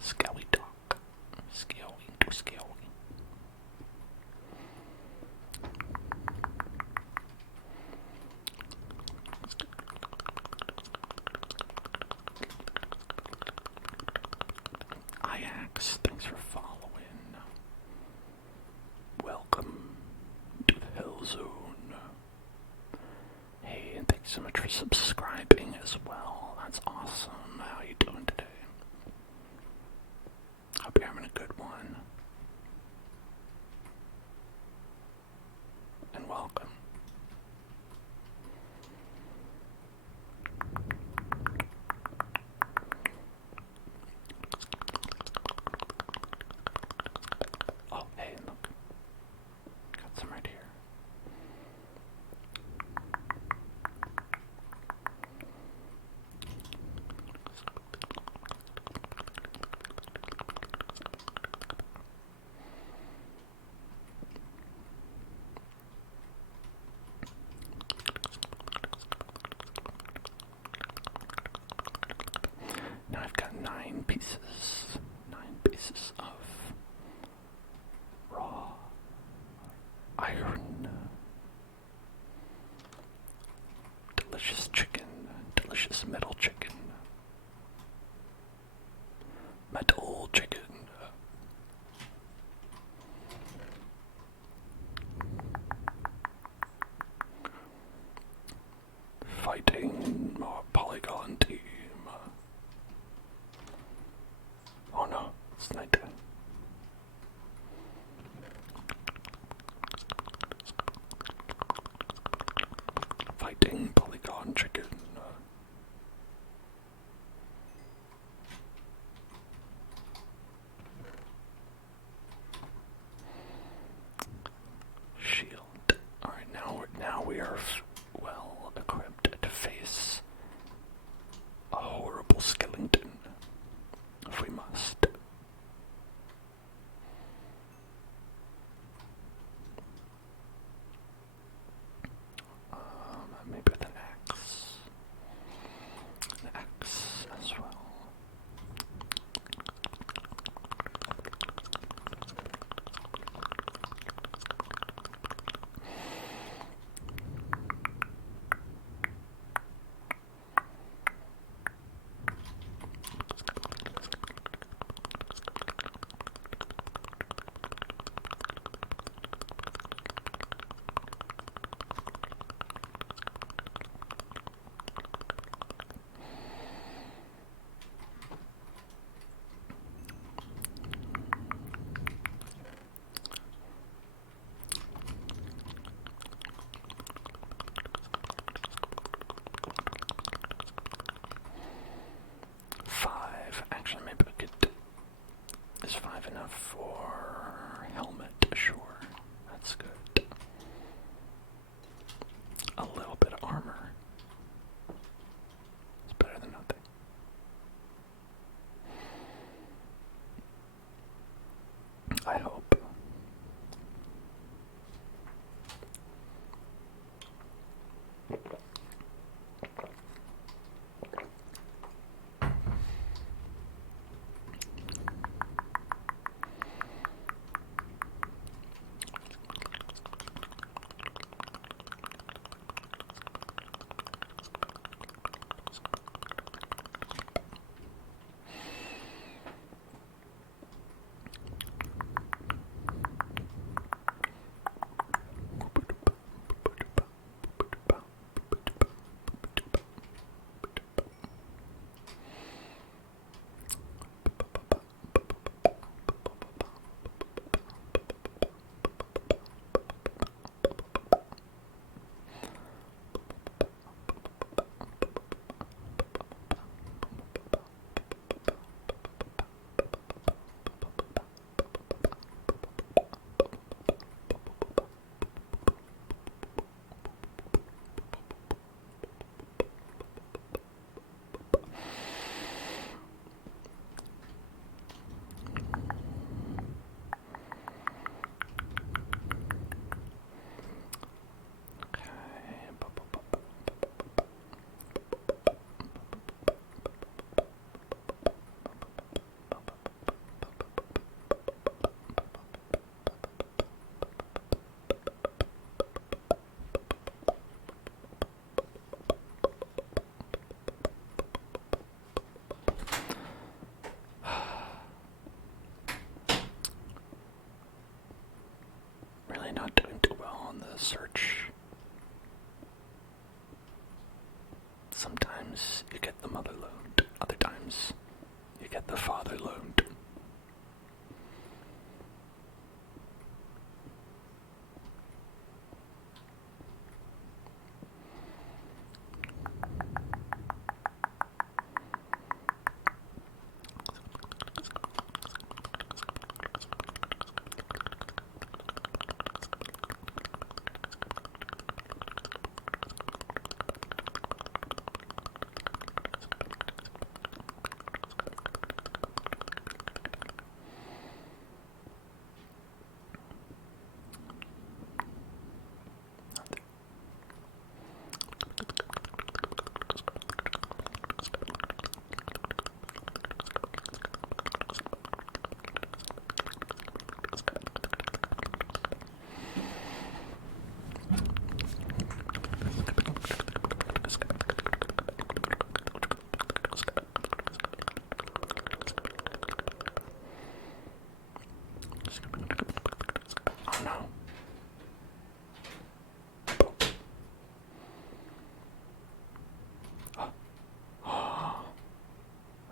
Skelly dog. Skelly. Iax, thanks for following. Welcome to the Hell Zone. Hey, and thanks so much for subscribing as well. That's awesome. How you doing today? Hope you're having a good one. And welcome. Oh, hey, look. Got some right here. have enough for helmet, sure. That's good. A little bit of armor. It's better than nothing. I hope. Not doing too well on the search. Sometimes you get the mother load, other times you get the father load.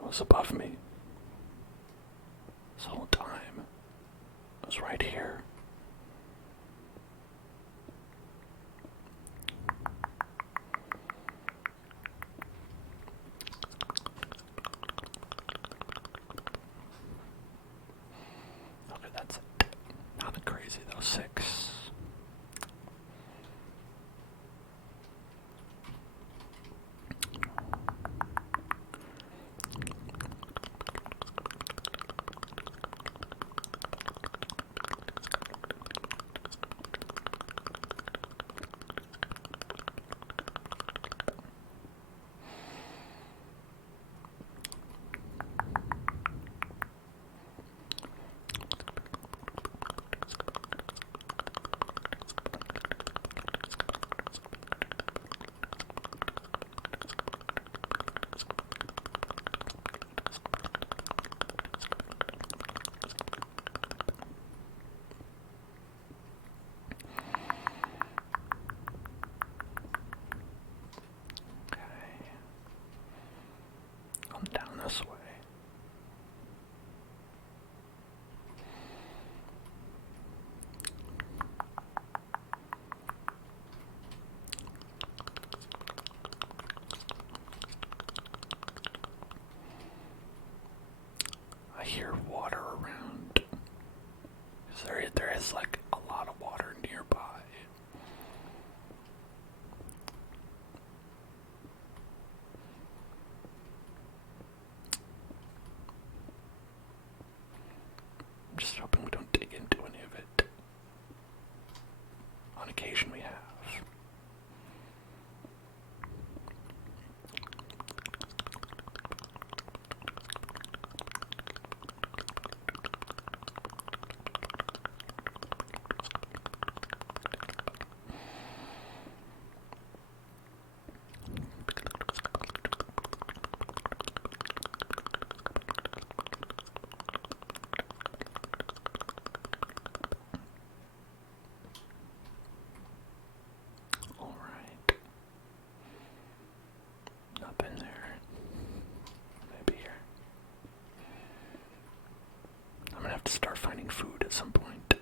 Was above me this whole time. It was right here. Okay, that's it. Nothing crazy though. 6. has like a lot of water nearby. I'm just hoping we don't dig into any of it. On occasion we have. Nothing there. Maybe here. I'm gonna have to start finding food at some point.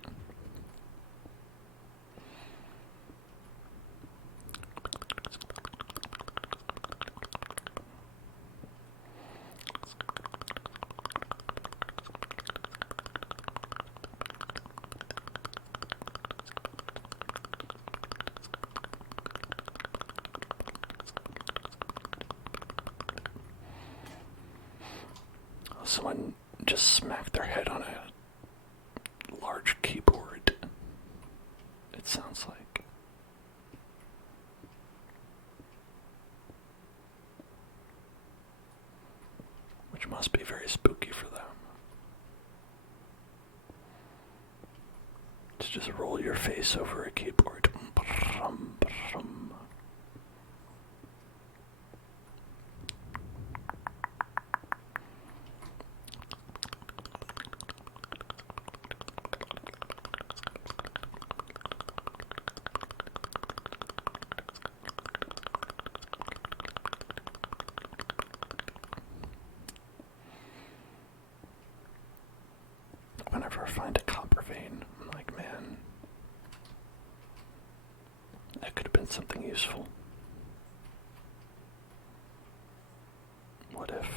Someone just smacked their head on a large keyboard, it sounds like. Which must be very spooky for them. To just roll your face over a keyboard. Whenever I find a copper vein, I'm like, man, that could have been something useful. What if?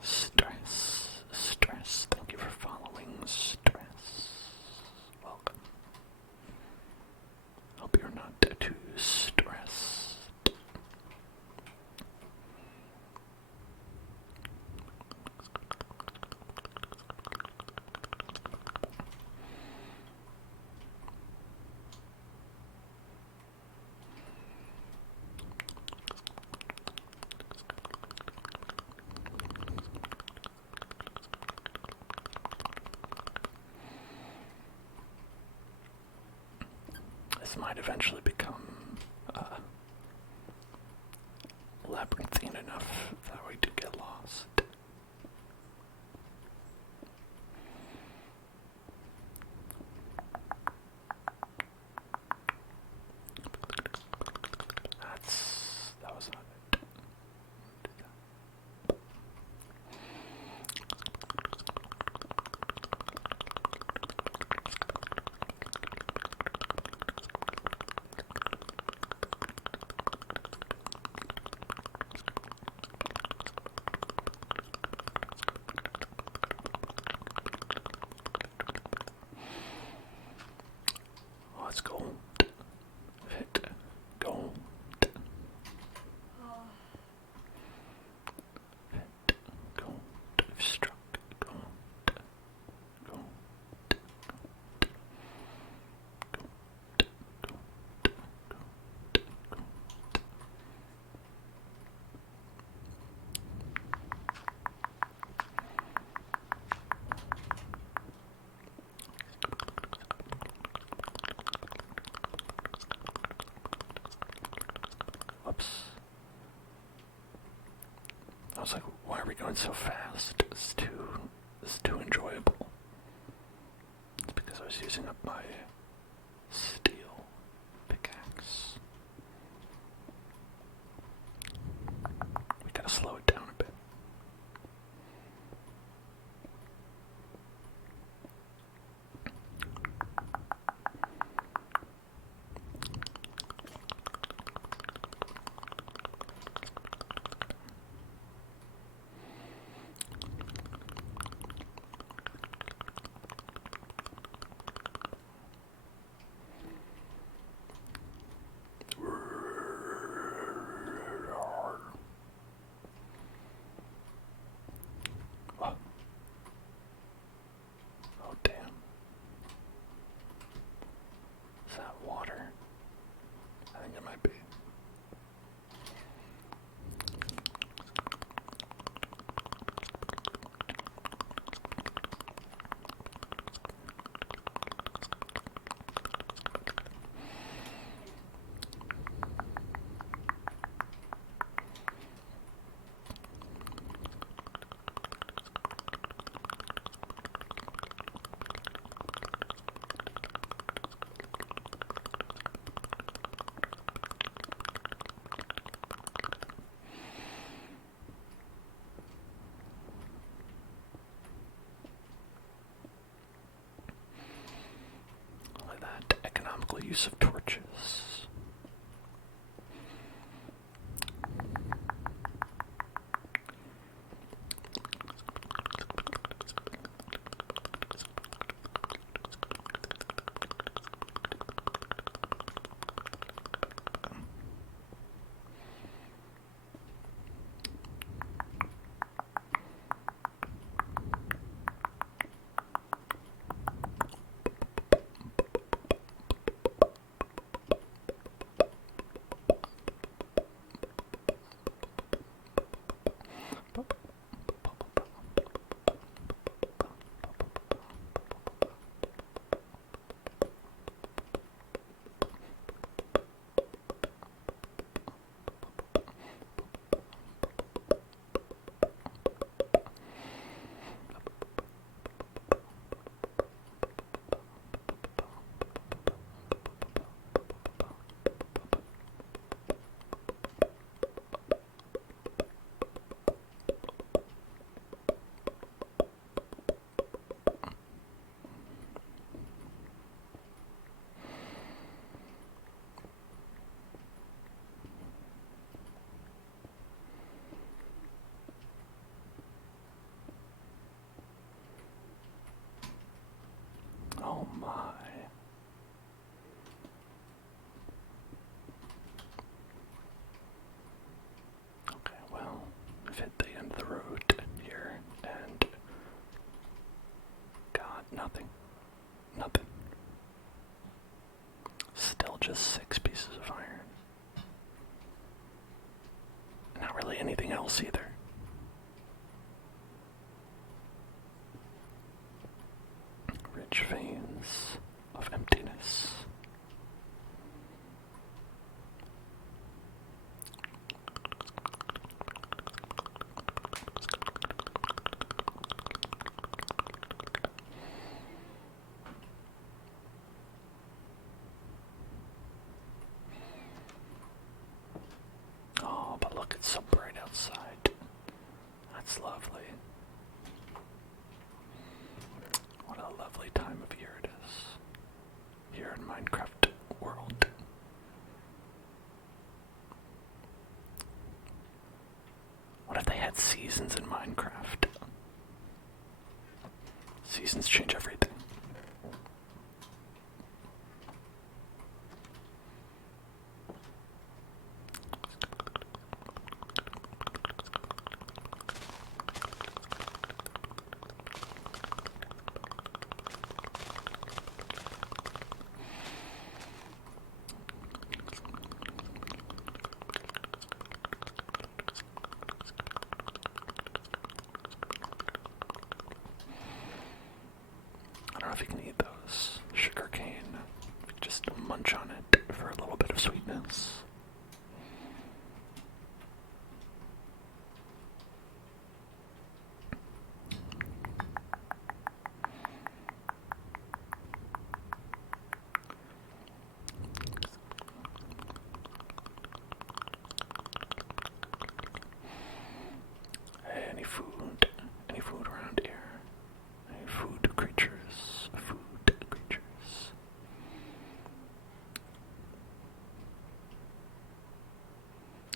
Stress. Thank you for following. Stress. Welcome. Hope you're not too stressed. This might eventually become labyrinthine enough that we do get lost. That was not it. Let's go. Hit. Go. Hit. Go. We've struck. Go. Go. Whoops. I was like, why are we going so fast? It's too enjoyable. It's because I was using up my steel pickaxe. We gotta slow it down a bit. It's so bright outside. That's lovely. What a lovely time of year it is here in Minecraft world. What if they had seasons in Minecraft? Seasons change everything. I don't know if you can eat those. Sugar cane. Just munch on it for a little bit of sweetness. Hey, any food? Any food around here? Any food creatures? Food creatures.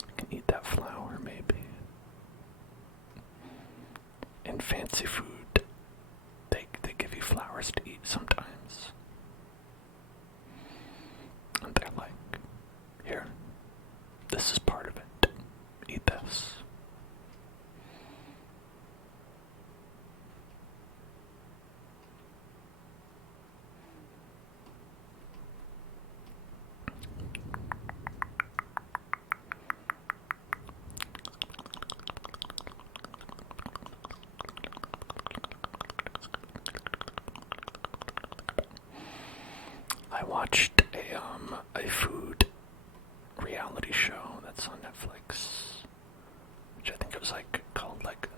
I can eat that flower, maybe. In fancy food, they give you flowers to eat sometimes. And they're like, here, this is part of it. Eat this. I watched a food reality show that's on Netflix, which I think it was like called like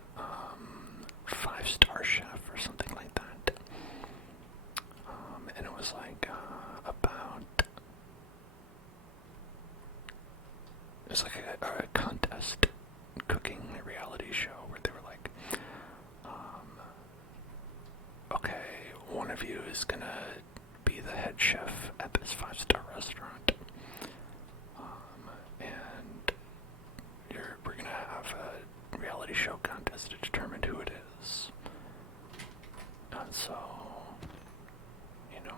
5-Star Chef or something like that. And it was like about it was like a contest cooking reality show where they were like, okay, one of you is gonna be the head chef at this 5-star restaurant, and we're gonna have a reality show contest to determine who it is. And so, you know,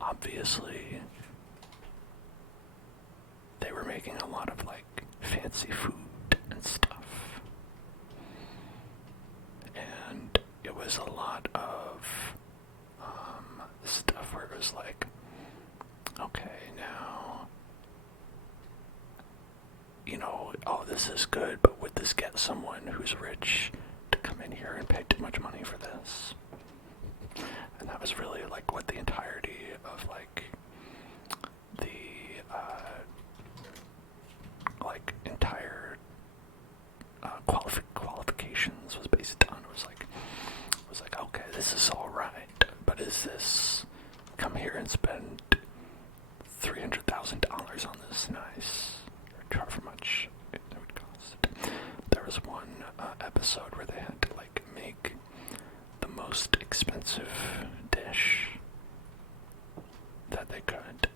obviously they were making a lot of like fancy food and stuff, and it was a lot of stuff where it was like, okay, now, you know, oh, this is good, but would this get someone who's rich to come in here and pay too much money for this? And that was really like what the entirety of like the entire qualifications was based on. It was like, okay, this is all right, but is this come here and spend $300,000 on this nice, or however much it would cost? There was one episode where they had to like make the most expensive dish that they could.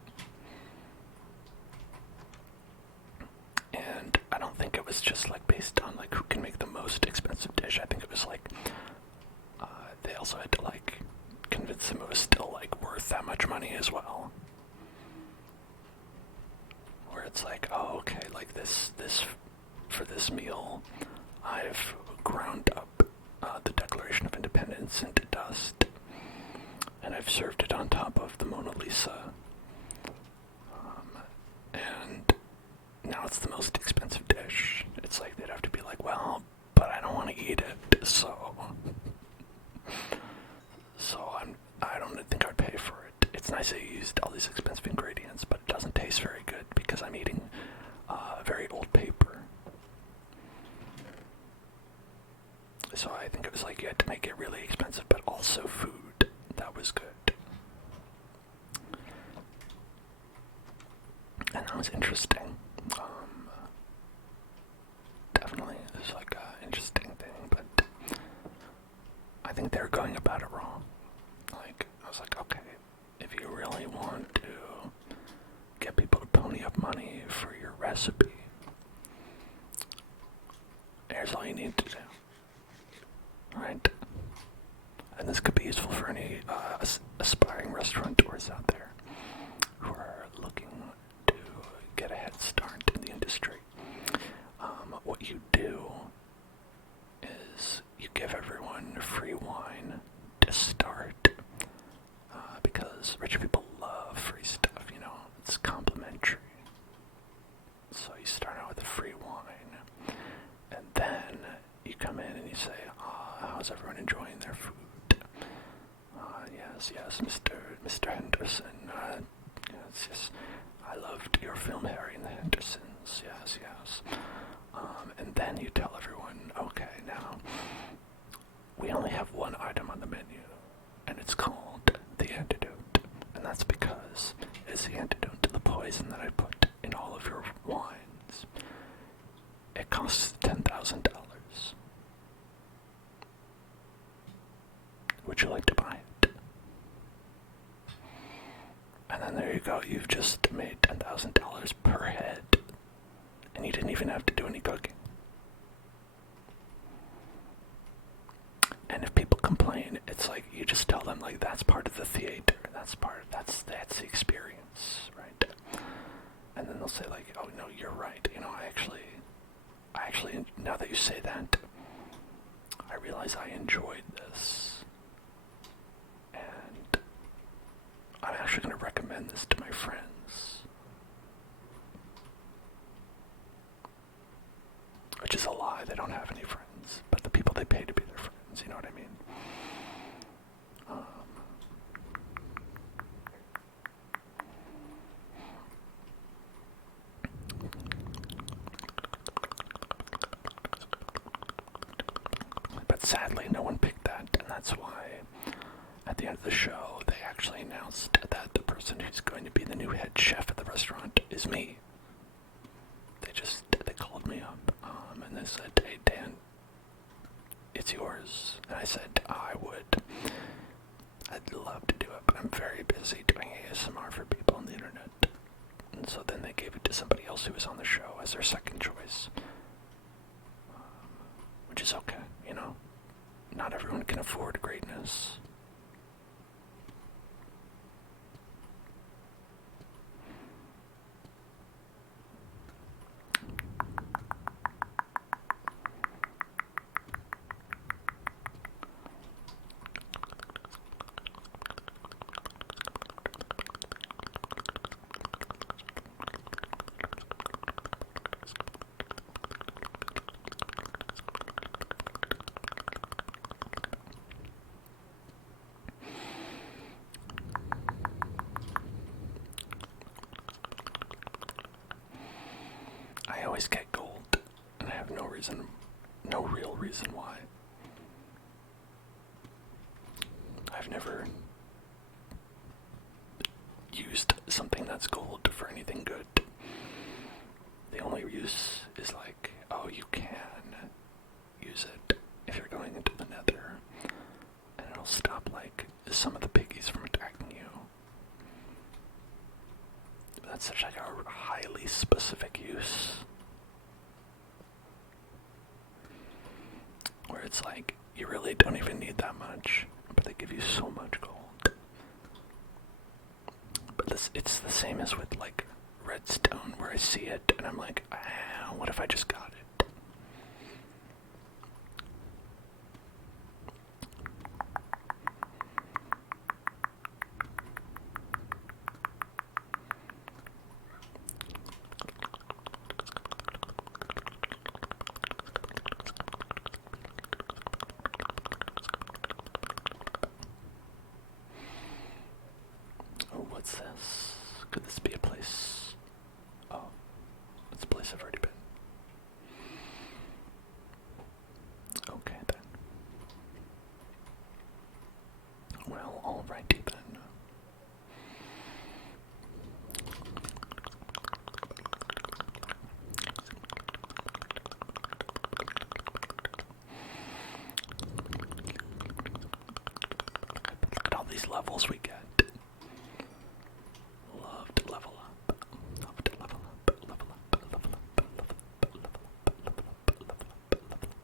And I don't think it was just like based on like who can make the most expensive dish. I think it was like they also had to like convince them it was still like worth that much money as well. Where it's like, oh, okay, like this for this meal, I've ground up the Declaration of Independence into dust, and I've served it on top of the Mona Lisa. And now it's the most expensive dish. It's like they'd have to be like, well, but I don't want to eat it, so I don't think I'd pay for it. It's nice that you used all these expensive ingredients, but it doesn't taste very good because I'm eating very old paper. So I think it was like you had to make it really expensive, but also food that was good. And that was interesting. here's all you need to do. Right? And this could be useful for any aspiring restaurateurs out there who are looking to get a head start in the industry. What you do is you give everyone free wine to start, because rich people love free stuff, you know, it's complimentary. So you start out with a free wine, and then you come in and you say, how's everyone enjoying their food? Yes, Mr. Henderson, yes, I loved your film, Harry and the Hendersons, yes. And then you tell everyone, okay, now, we only have one item on the menu, and it's called the antidote, and that's because it's the antidote to the poison that I put in all of your wines. It costs $10,000. Would you like to buy it? And then there you go, you've just made $10,000 per head, and you didn't even have to do any cooking. And if people complain, it's like you just tell them, like, that's part of the theater, that's the experience, right? And then they'll say, like, oh no, you're right, you know, I actually now that you say that, I realize I enjoyed this, and I'm actually going to recommend this to my friends. Which is a lie, they don't have any friends, but the people they pay to be their friends, you know what I mean? But sadly, no one picked that, and that's why at the end of the show, they actually announced that the person who's going to be the new head chef at the restaurant is me. They called me up, and they said, hey Dan, it's yours. And I said, I'd love to do it, but I'm very busy doing ASMR for people on the internet. And so then they gave it to somebody else who was on the show as their second choice. Which is okay, you know? Not everyone can afford greatness. I always get gold, and I have no real reason why. I've never used something that's gold for anything good. The only use is like, oh, you can use it if you're going into the nether, and it'll stop like some of the piggies from attacking you. That's such like a highly specific use. Where it's like, you really don't even need that much, but they give you so much gold. But it's the same as with like redstone, where I see it and I'm like, what if I just got it? What's this? Could this be a place? Oh, it's a place I've already been. Okay then. Well, alrighty then. Look at all these levels we get. Love to level up. Love to level up. Level up. Level up. Level up. Level up. Level up. Level up. Level up.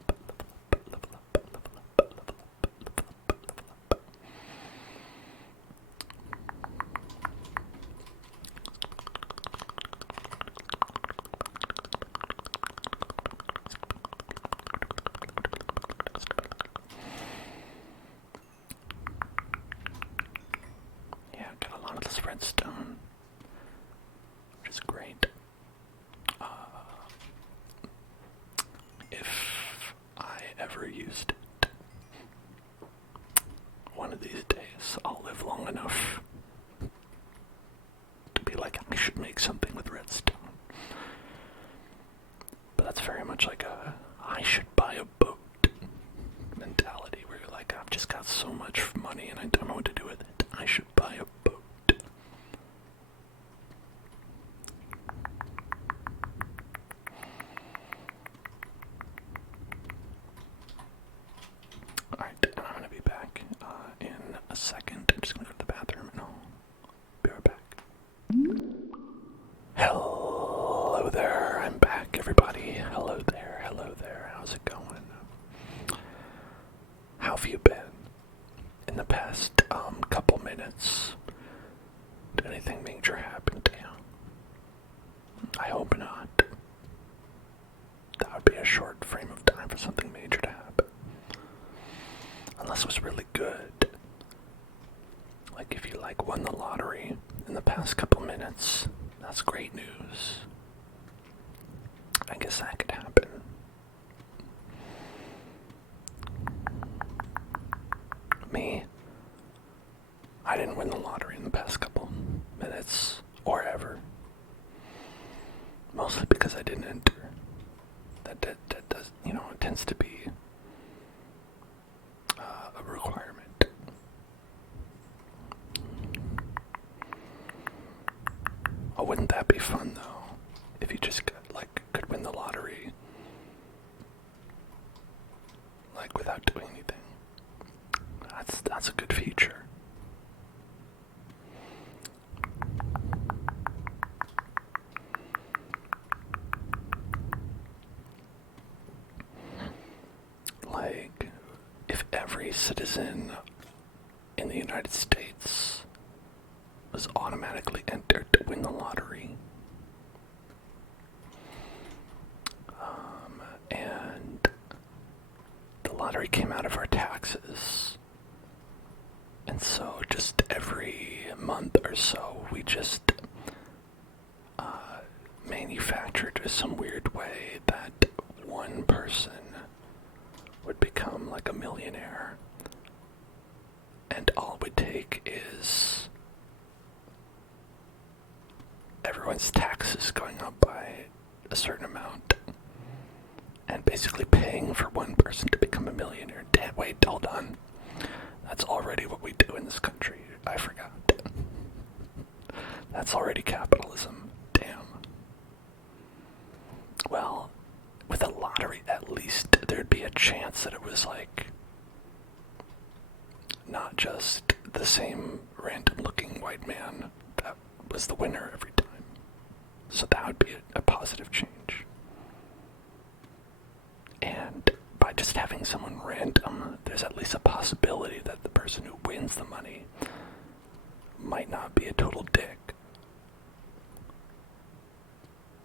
ever used it. One of these days, I'll live long enough to be like, I should make something with redstone. But that's very much like a, I should buy a boat mentality, where you're like, I've just got so much money and I don't know what to do with it. I should buy a boat. Alright, I'm going to be back in a second. I'm just going to go to the bathroom and I'll be right back. Hello there, I'm back, everybody. Hello there, how's it going? How have you been in the past couple minutes? Did anything major happen to you? I hope not. That would be a short frame of time for something major to happen. Unless it was really good. Like if you won the lottery in the past couple minutes, that's great news. I guess that could happen. Me, I didn't win the lottery in the past couple minutes or ever. Mostly because I didn't enter. That does, it tends to be a requirement. Oh, wouldn't that be fun though? If you just could win the lottery, without doing anything. That's a good feature. If every citizen in the United States was automatically entered to win the lottery, and the lottery came out of our taxes, and so just every month or so we just manufactured some weird way that one person would become like a millionaire, and all it would take is everyone's taxes going up by a certain amount and basically paying for one person to become a millionaire. Wait, hold on. That's already what we do in this country. I forgot. That's already capitalism. Damn. Well, with a lottery, at least there'd be a chance that it was not just the same random looking white man that was the winner every time. So that would be a positive change. And by just having someone random, there's at least a possibility that the person who wins the money might not be a total dick.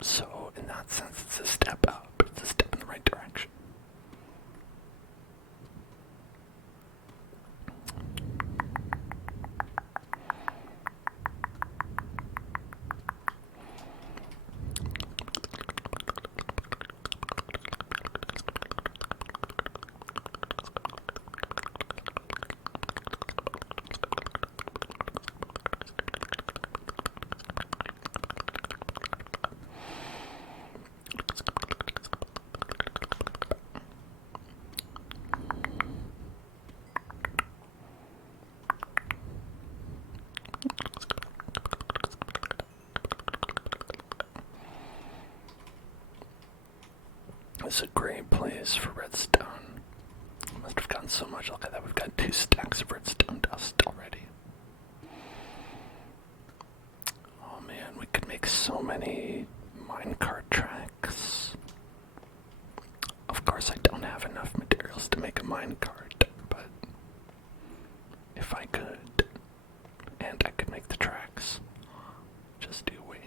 So, in that sense, it's a step up. It's a step in the right direction. It's a great place for redstone. Must have gotten so much. Look at that, we've got 2 stacks of redstone dust already. Oh man, we could make so many minecart tracks. Of course I don't have enough materials to make a minecart, but if I could, and I could make the tracks, just do wait.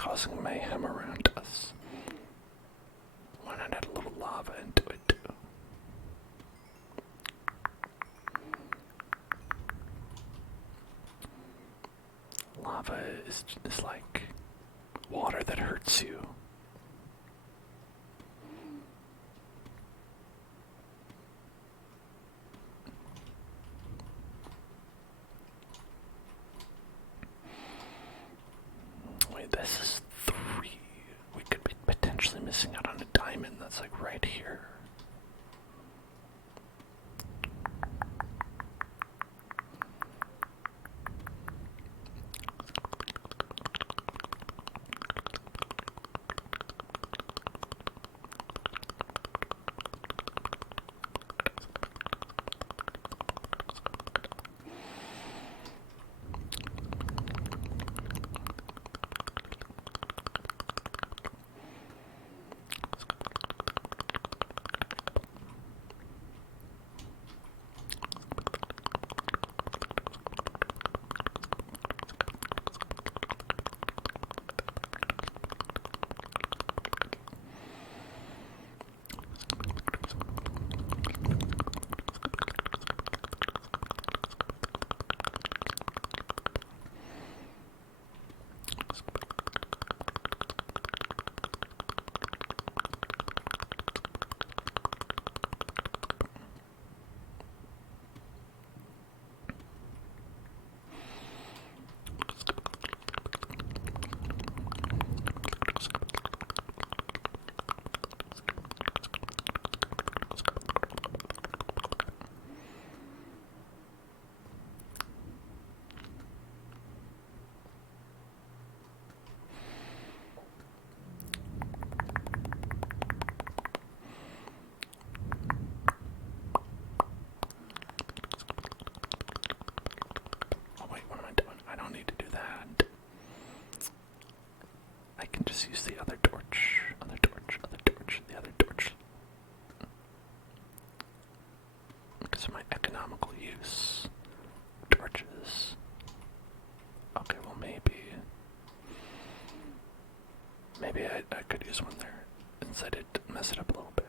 causing mayhem around us. Why not add a little lava into it too? Lava is like water that hurts you. Wait, this is 3. We could be potentially missing out on a diamond that's like right here. Use the other torch, the other torch. Because of my economical use. Torches. Okay, well maybe I could use one there. Since I did mess it up a little bit.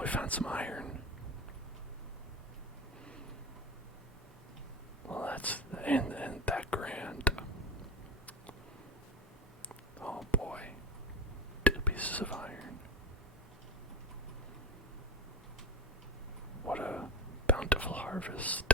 We found some iron. Well, that's and that grand. Oh boy, 2 pieces of iron. What a bountiful harvest.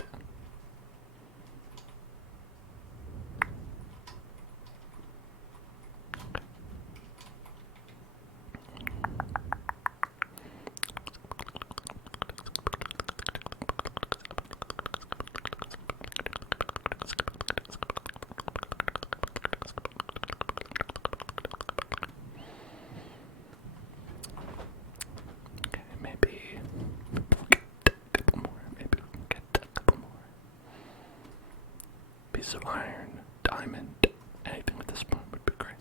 Piece of iron, diamond, anything with this one would be great.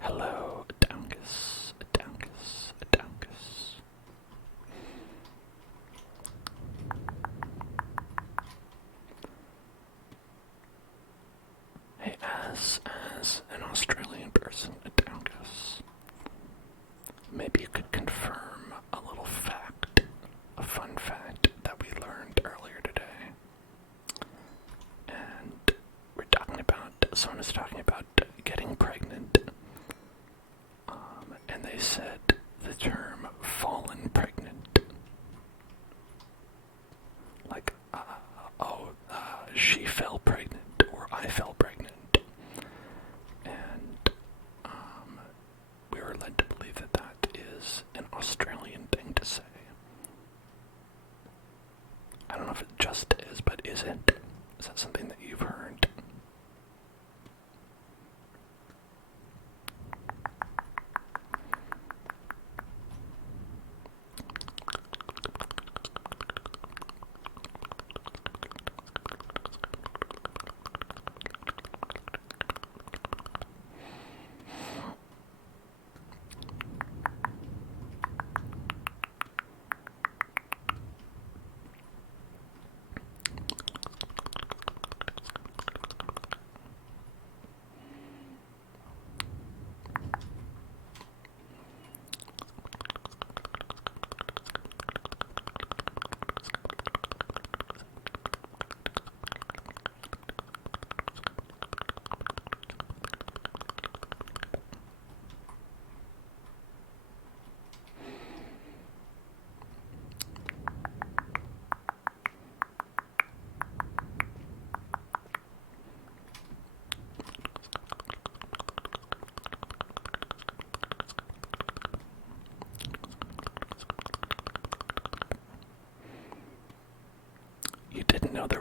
Hello, Dungus.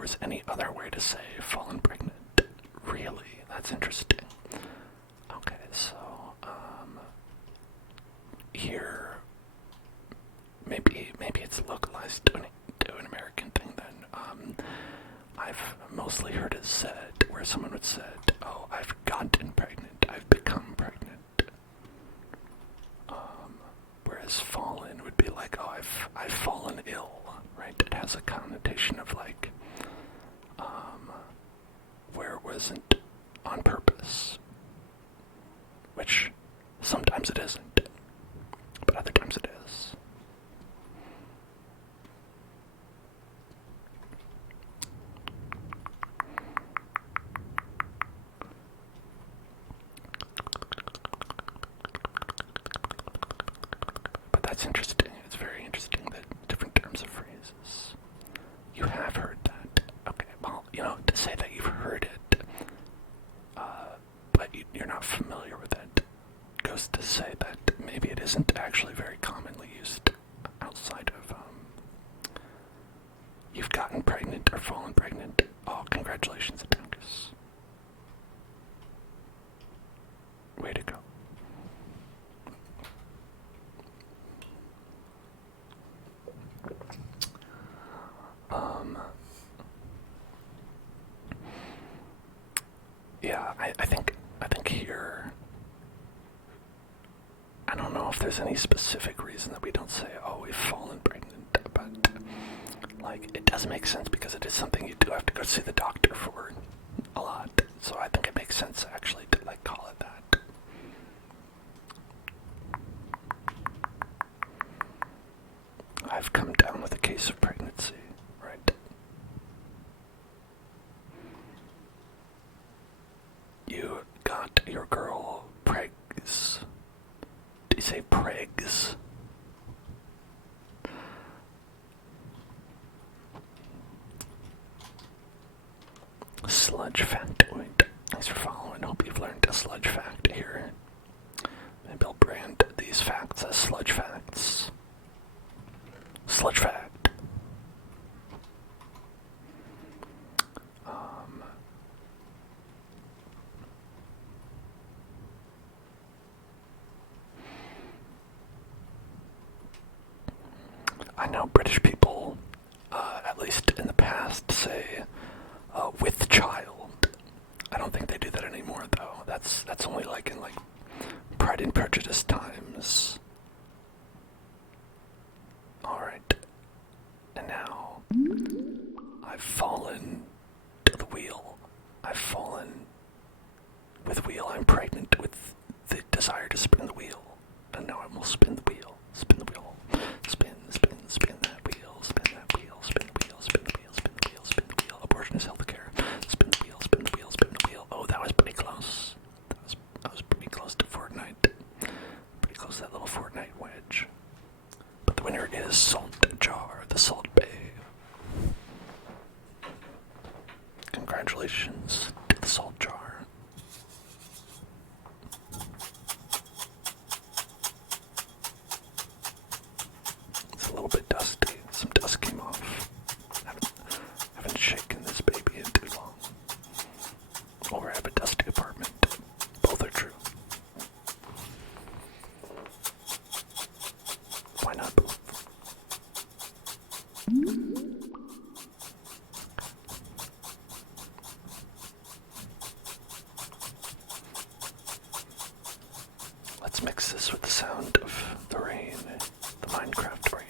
was any other way to say fallen pregnant. Really? That's interesting. Okay, so, here, maybe it's localized to an American thing then. I've mostly heard it said, where someone would say, oh, I've gotten pregnant, I've become pregnant. Whereas fallen would be like, oh, I've fallen ill, right? It has a connotation of like, where it wasn't on purpose. Which sometimes it isn't, but other times it is. But that's interesting. It's very interesting that different terms of phrases. You have heard that. Okay, well, to say that you've heard it, but you're not familiar with it, goes to say that maybe it isn't actually very commonly used outside of, you've gotten pregnant or fallen pregnant. Oh, congratulations, Atangus. Way to go. Yeah, I think here, I don't know if there's any specific reason that we don't say, oh, we've fallen pregnant, but, like, it does make sense because it is something you do have to go see the doctor for a lot, so I think it makes sense actually to, like, call it that. I've come down with a case of pregnancy, right? You got your girl pregs. Did you say pregs? Sludge factoid. Thanks for following. Hope you've learned a sludge fact here. Maybe I'll brand these facts as sludge facts. Sludge fact. I know British people, at least in the past, say with child. I don't think they do that anymore, though. That's only like in like Pride and Prejudice times. All right, and now I've fallen to the wheel. I've fallen with wheel. I'm pregnant with the desire to spin the wheel, and now I will spin the wheel. Spin the wheel. Spin that wheel. Spin that wheel. Spin the wheel. Spin the wheel. Spin the wheel. Spin the wheel. Abortion is healthcare. Spin the wheel. Spin the wheel. Spin the wheel. Oh, that was pretty close. That was pretty close to Fortnite. Pretty close to that little Fortnite wedge. But the winner is Salt Jar, the Salt Bay. Congratulations to the Salt Jar. It's a little bit dusty. Some dust came off. Haven't shaken this baby in too long. Or I have a dusty apartment. Both are true. Why not both? Let's mix this with the sound of the rain, the Minecraft rain.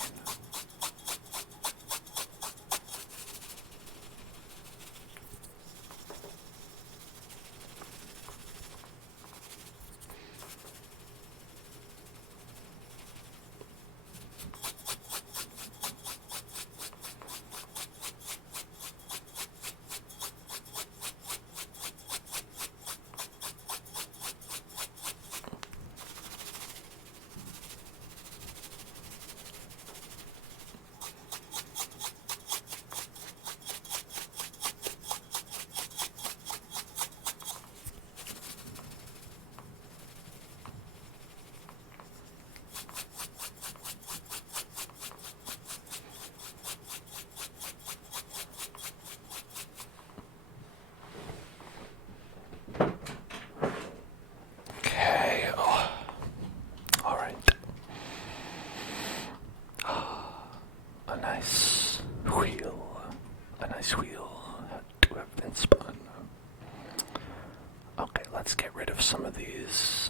these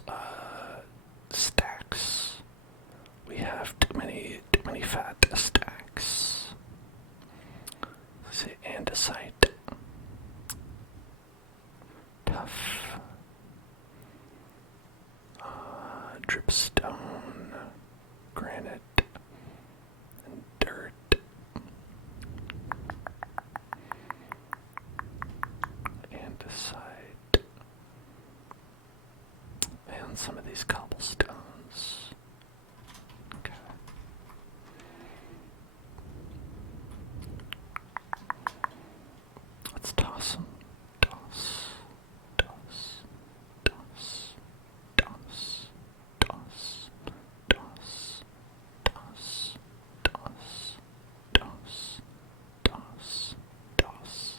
stacks. We have too many fat stacks. Let's see, andesite, tough, dripstone, granite, and dirt. Andesite, and some of these cobblestones. Okay. Let's toss them. Toss, toss, toss, toss, toss, toss, toss, toss, toss, toss,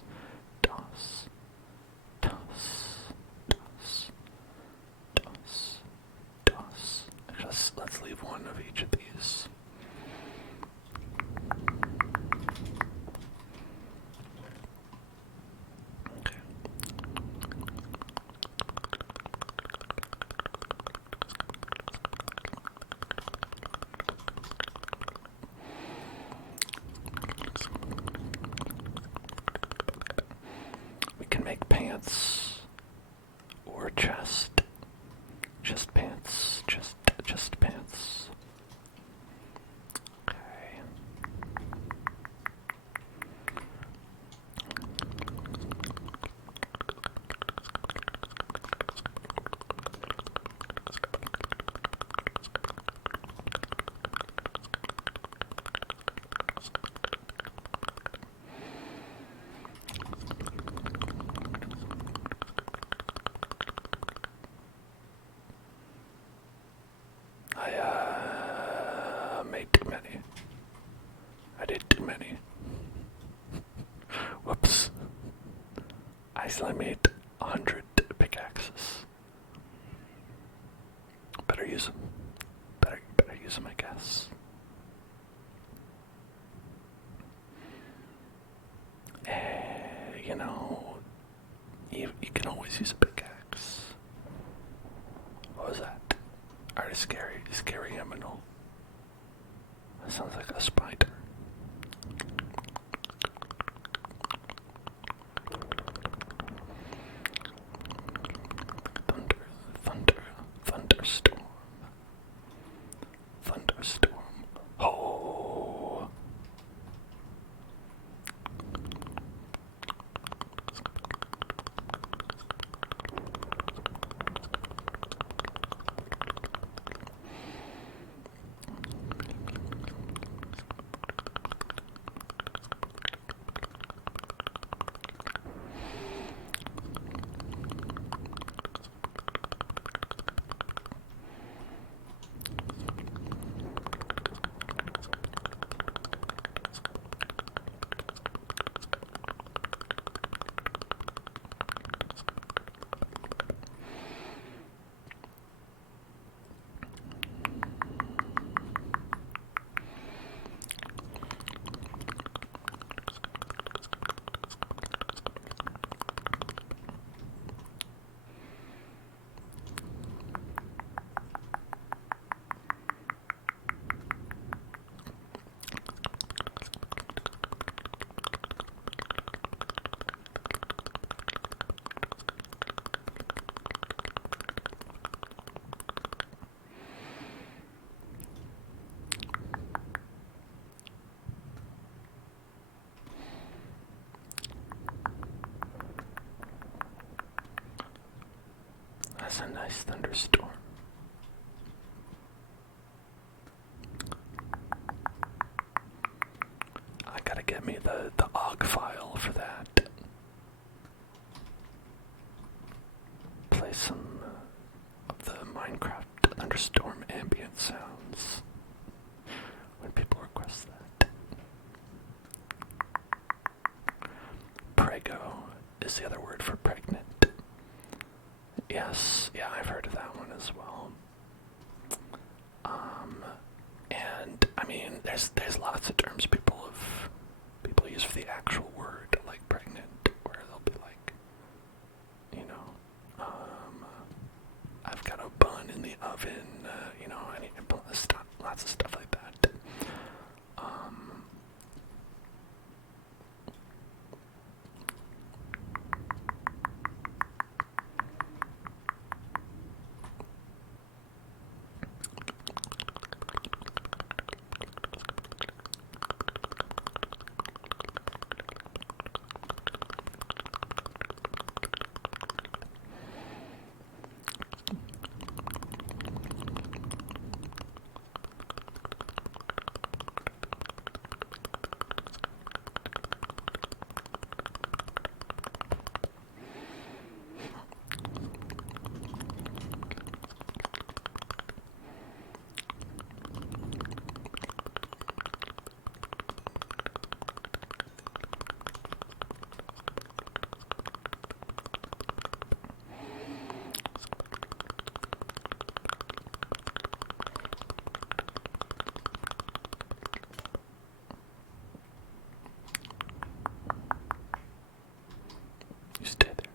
toss, toss, toss. Let's leave one of each of these. Okay. We can make pants or chest pants, just pants. Okay. I made too many. I did too many. Whoops. I actually made 100 pickaxes. Better use them. Better use them, I guess. You know, you can always use a pickaxe. What was that? Alright, scary aminal. That sounds like a spider. Thunderstorm. Oh. That's a nice thunderstorm. I gotta get me the OGG file for that. Play some of the Minecraft thunderstorm ambient sounds when people request that. Prego is the other word for pregnant. Yes, yeah, I've heard of that one as well. And I mean, there's lots of terms people use for the actual word, like pregnant, where they'll be like, you know, I've got a one in the oven, you know, lots of stuff like that. You stay there.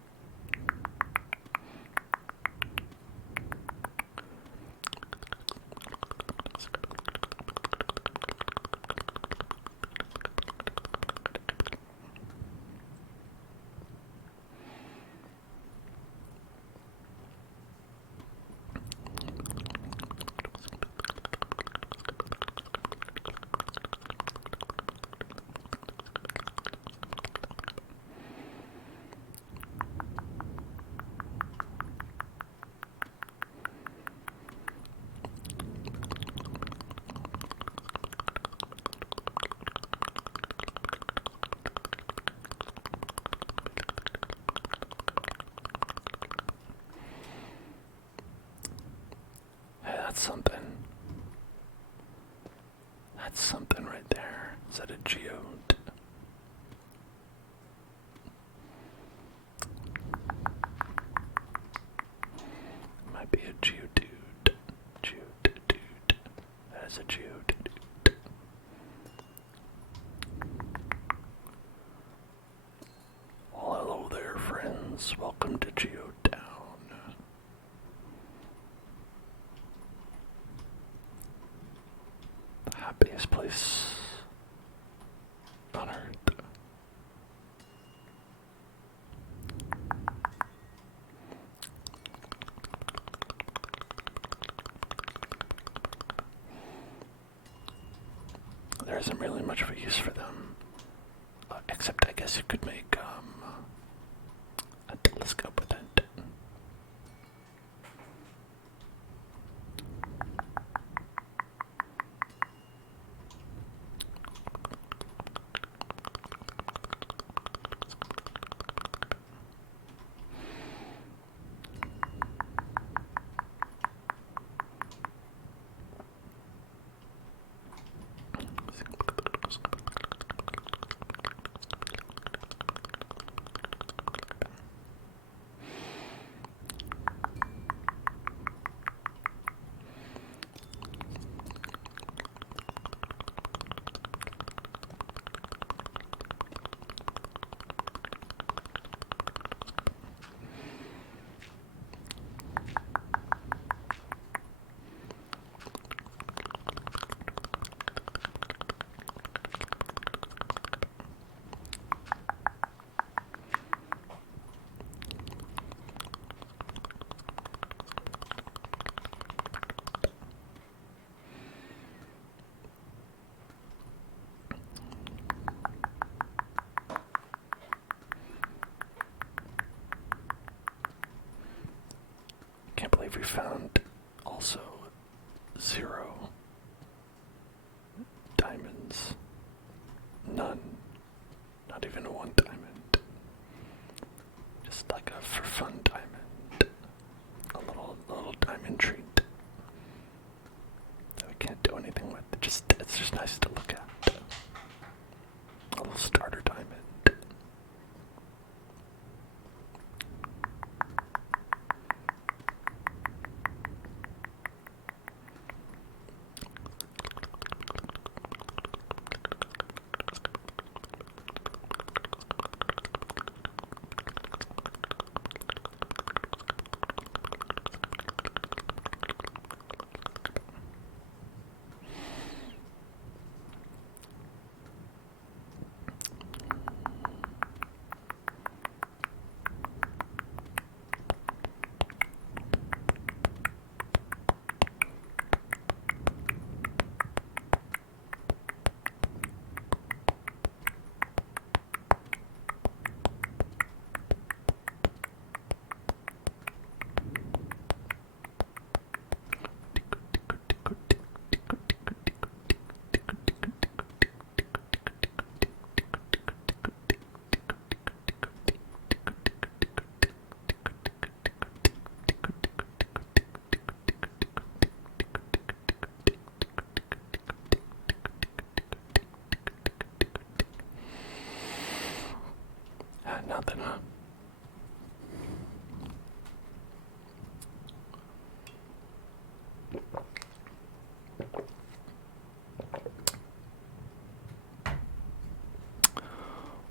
Hey, that's something. That's something right there. Is that a geode? Might be a geodude. Geodude. That is a geodude. Well, hello there, friends. Welcome to Geodown. The happiest place on earth. There isn't really much of a use for them, except I guess you could make a telescope with it. Can't believe we found also 0 diamonds. None. Not even a 1 diamond. Just like a for fun diamond. A little diamond treat that we can't do anything with. It's just nice to look at. A little starter diamond.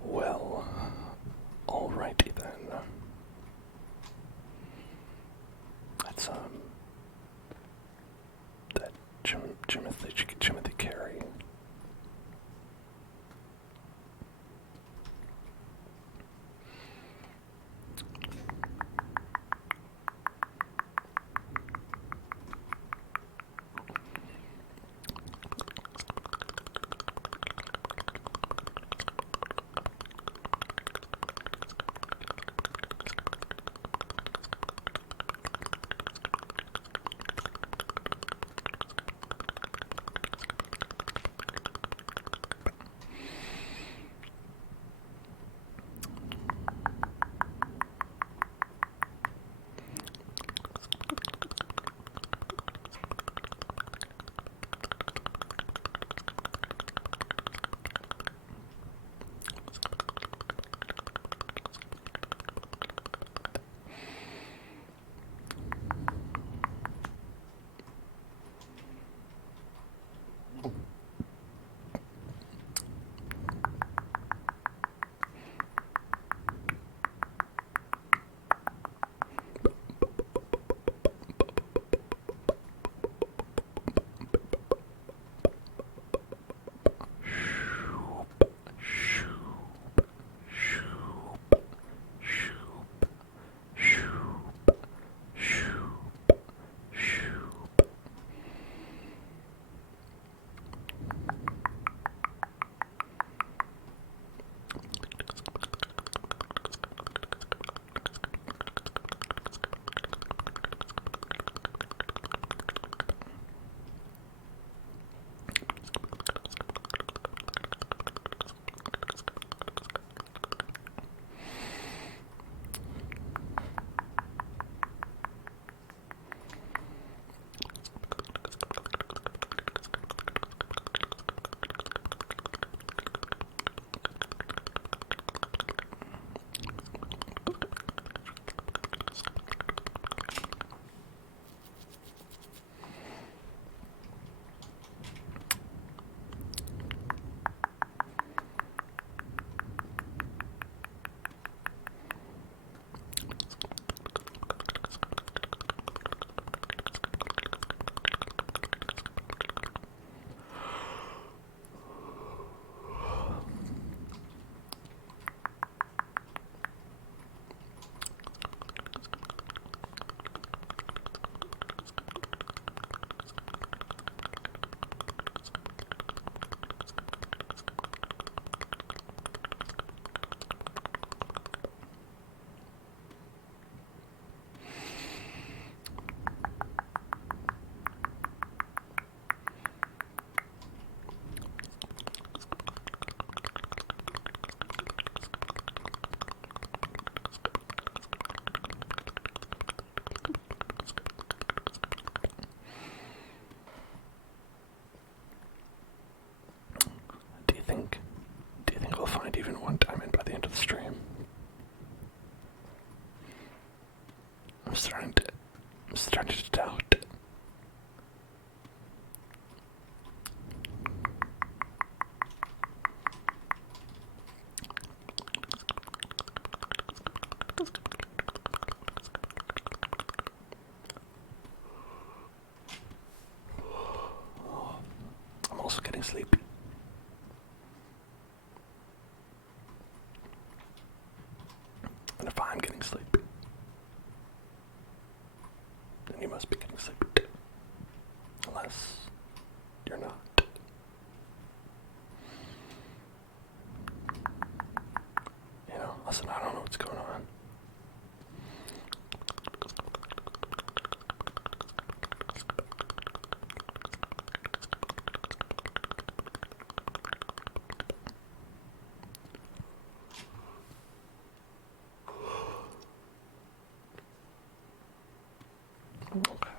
Well, alrighty then. That's that Timothy Carey. Do you think we'll find even one diamond by the end of the stream? I'm starting to doubt. I'm also getting sleepy. And if I'm getting sleepy, then you must be getting sleepy too. Unless you're not. You know, listen, I don't know what's going on. Okay.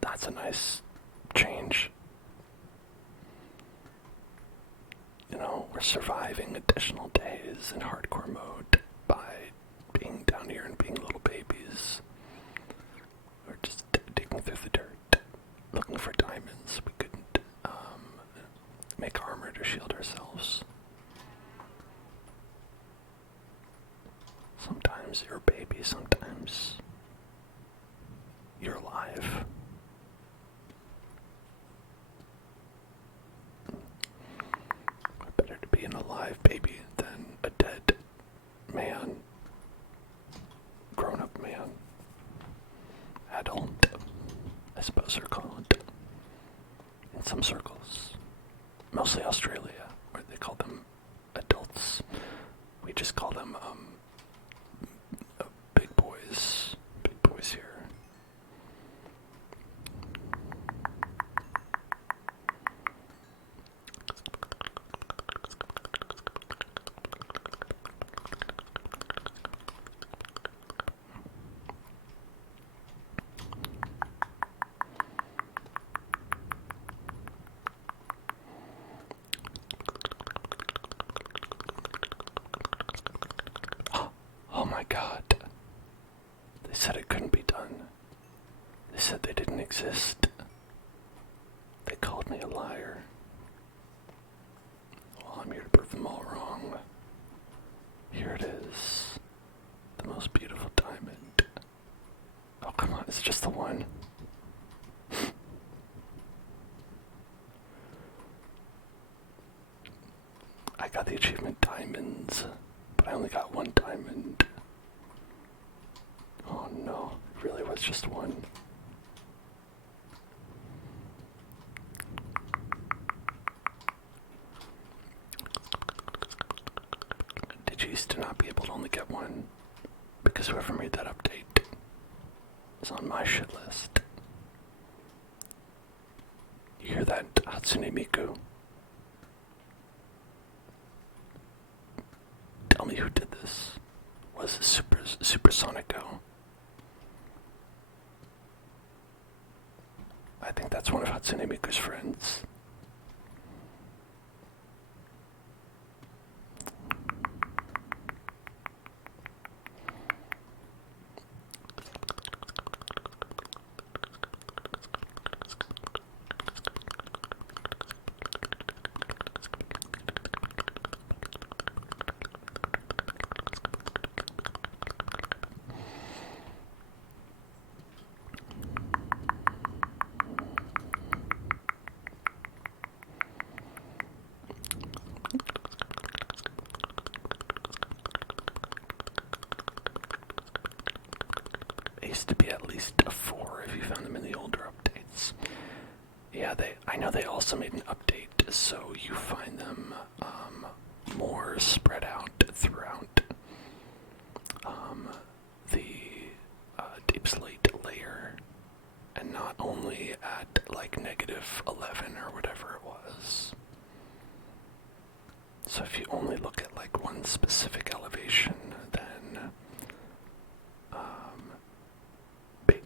that's a nice change. You know, we're surviving additional days in hardcore mode by being down here and being little babies. We're just digging through the dirt, looking for diamonds. We couldn't make armor to shield ourselves. Sometimes you're a baby, sometimes you're alive. Better to be an alive baby than a dead man, grown-up man, adult, I suppose they're called in some circles, mostly Australia, where they call them adults. We just call them big boys here. Oh my God. They said it couldn't be done. They said they didn't exist. They called me a liar. Well, I'm here to prove them all wrong. Here it is. The most beautiful diamond. Oh, come on, it's just the one. I got the achievement diamonds, but I only got one diamond. Oh no, it really was just one. Did you used to not be able to only get one? Because whoever made that update is on my shit list. You hear that, Hatsune Miku? Tell me who did this. Was it Supersonico? I think that's one of Hatsune Miku's friends. Used to be at least a 4 if you found them in the older updates. Yeah, I know they also made an update so you find them more spread out throughout the deep slate layer, and not only at like -11 or whatever it was. So if you only look at like one specific elevation, then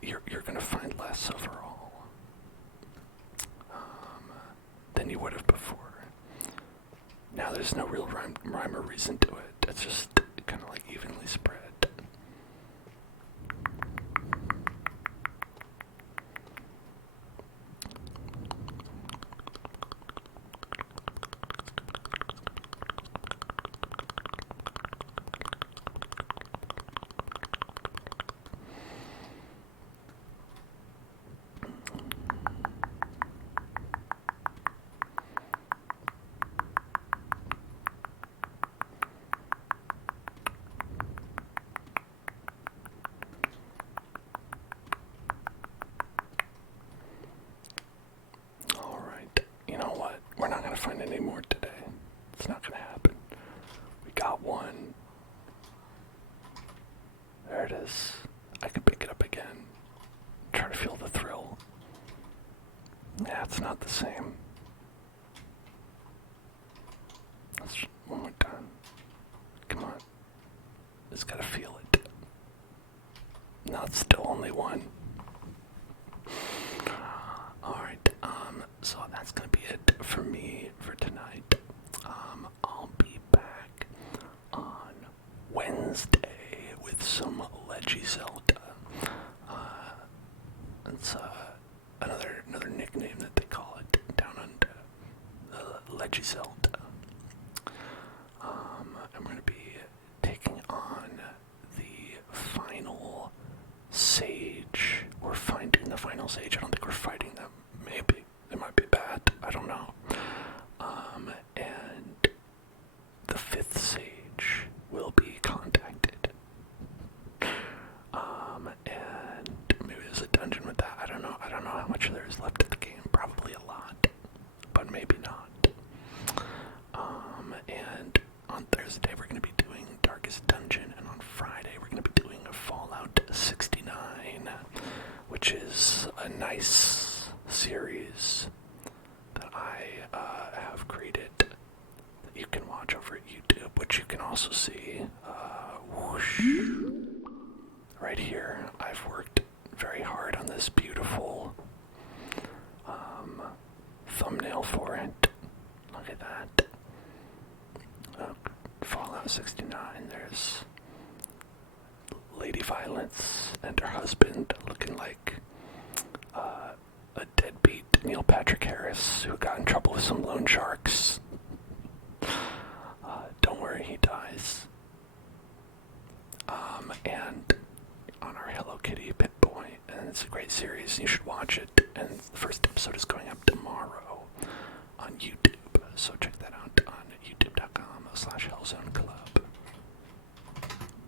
you're going to find less overall than you would have before. Now there's no real rhyme or reason to it. It's just kind of like evenly spread. We're not going to find any more today. It's not going to happen. We got one. There it is. I can pick it up again. Try to feel the thrill. Yeah, it's not the same. Let's one more time. Come on. Just gotta feel it. No, it's still only one. Sage. I don't think we're fighting them. Maybe. It might be bad. I don't know. And the 5th Sage will be contacted. And maybe there's a dungeon with that. I don't know. I don't know how much there is left of the game. Probably a lot. But maybe not. And on Thursday we're going to be doing Darkest Dungeon, and on Friday we're going to be doing Fallout 69, which is a nice series that I have created that you can watch over at YouTube, which you can also see whoosh, right here. I've worked very hard on this beautiful thumbnail for it. Look at that. Fallout 69, there's Lady Violence and her husband looking like a deadbeat Neil Patrick Harris who got in trouble with some loan sharks. Don't worry, he dies. And on our Hello Kitty Pip-Boy, and it's a great series, you should watch it, and the first episode is going up tomorrow on YouTube, so check that out on youtube.com/hellzoneclub.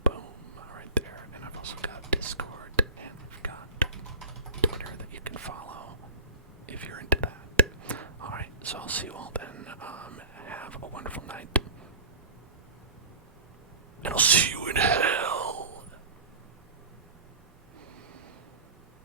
Boom, right there. And I've also got Discord, and we've got Twitter that you can follow if you're into that. Alright, so I'll see you all then. Have a wonderful night. And I'll see you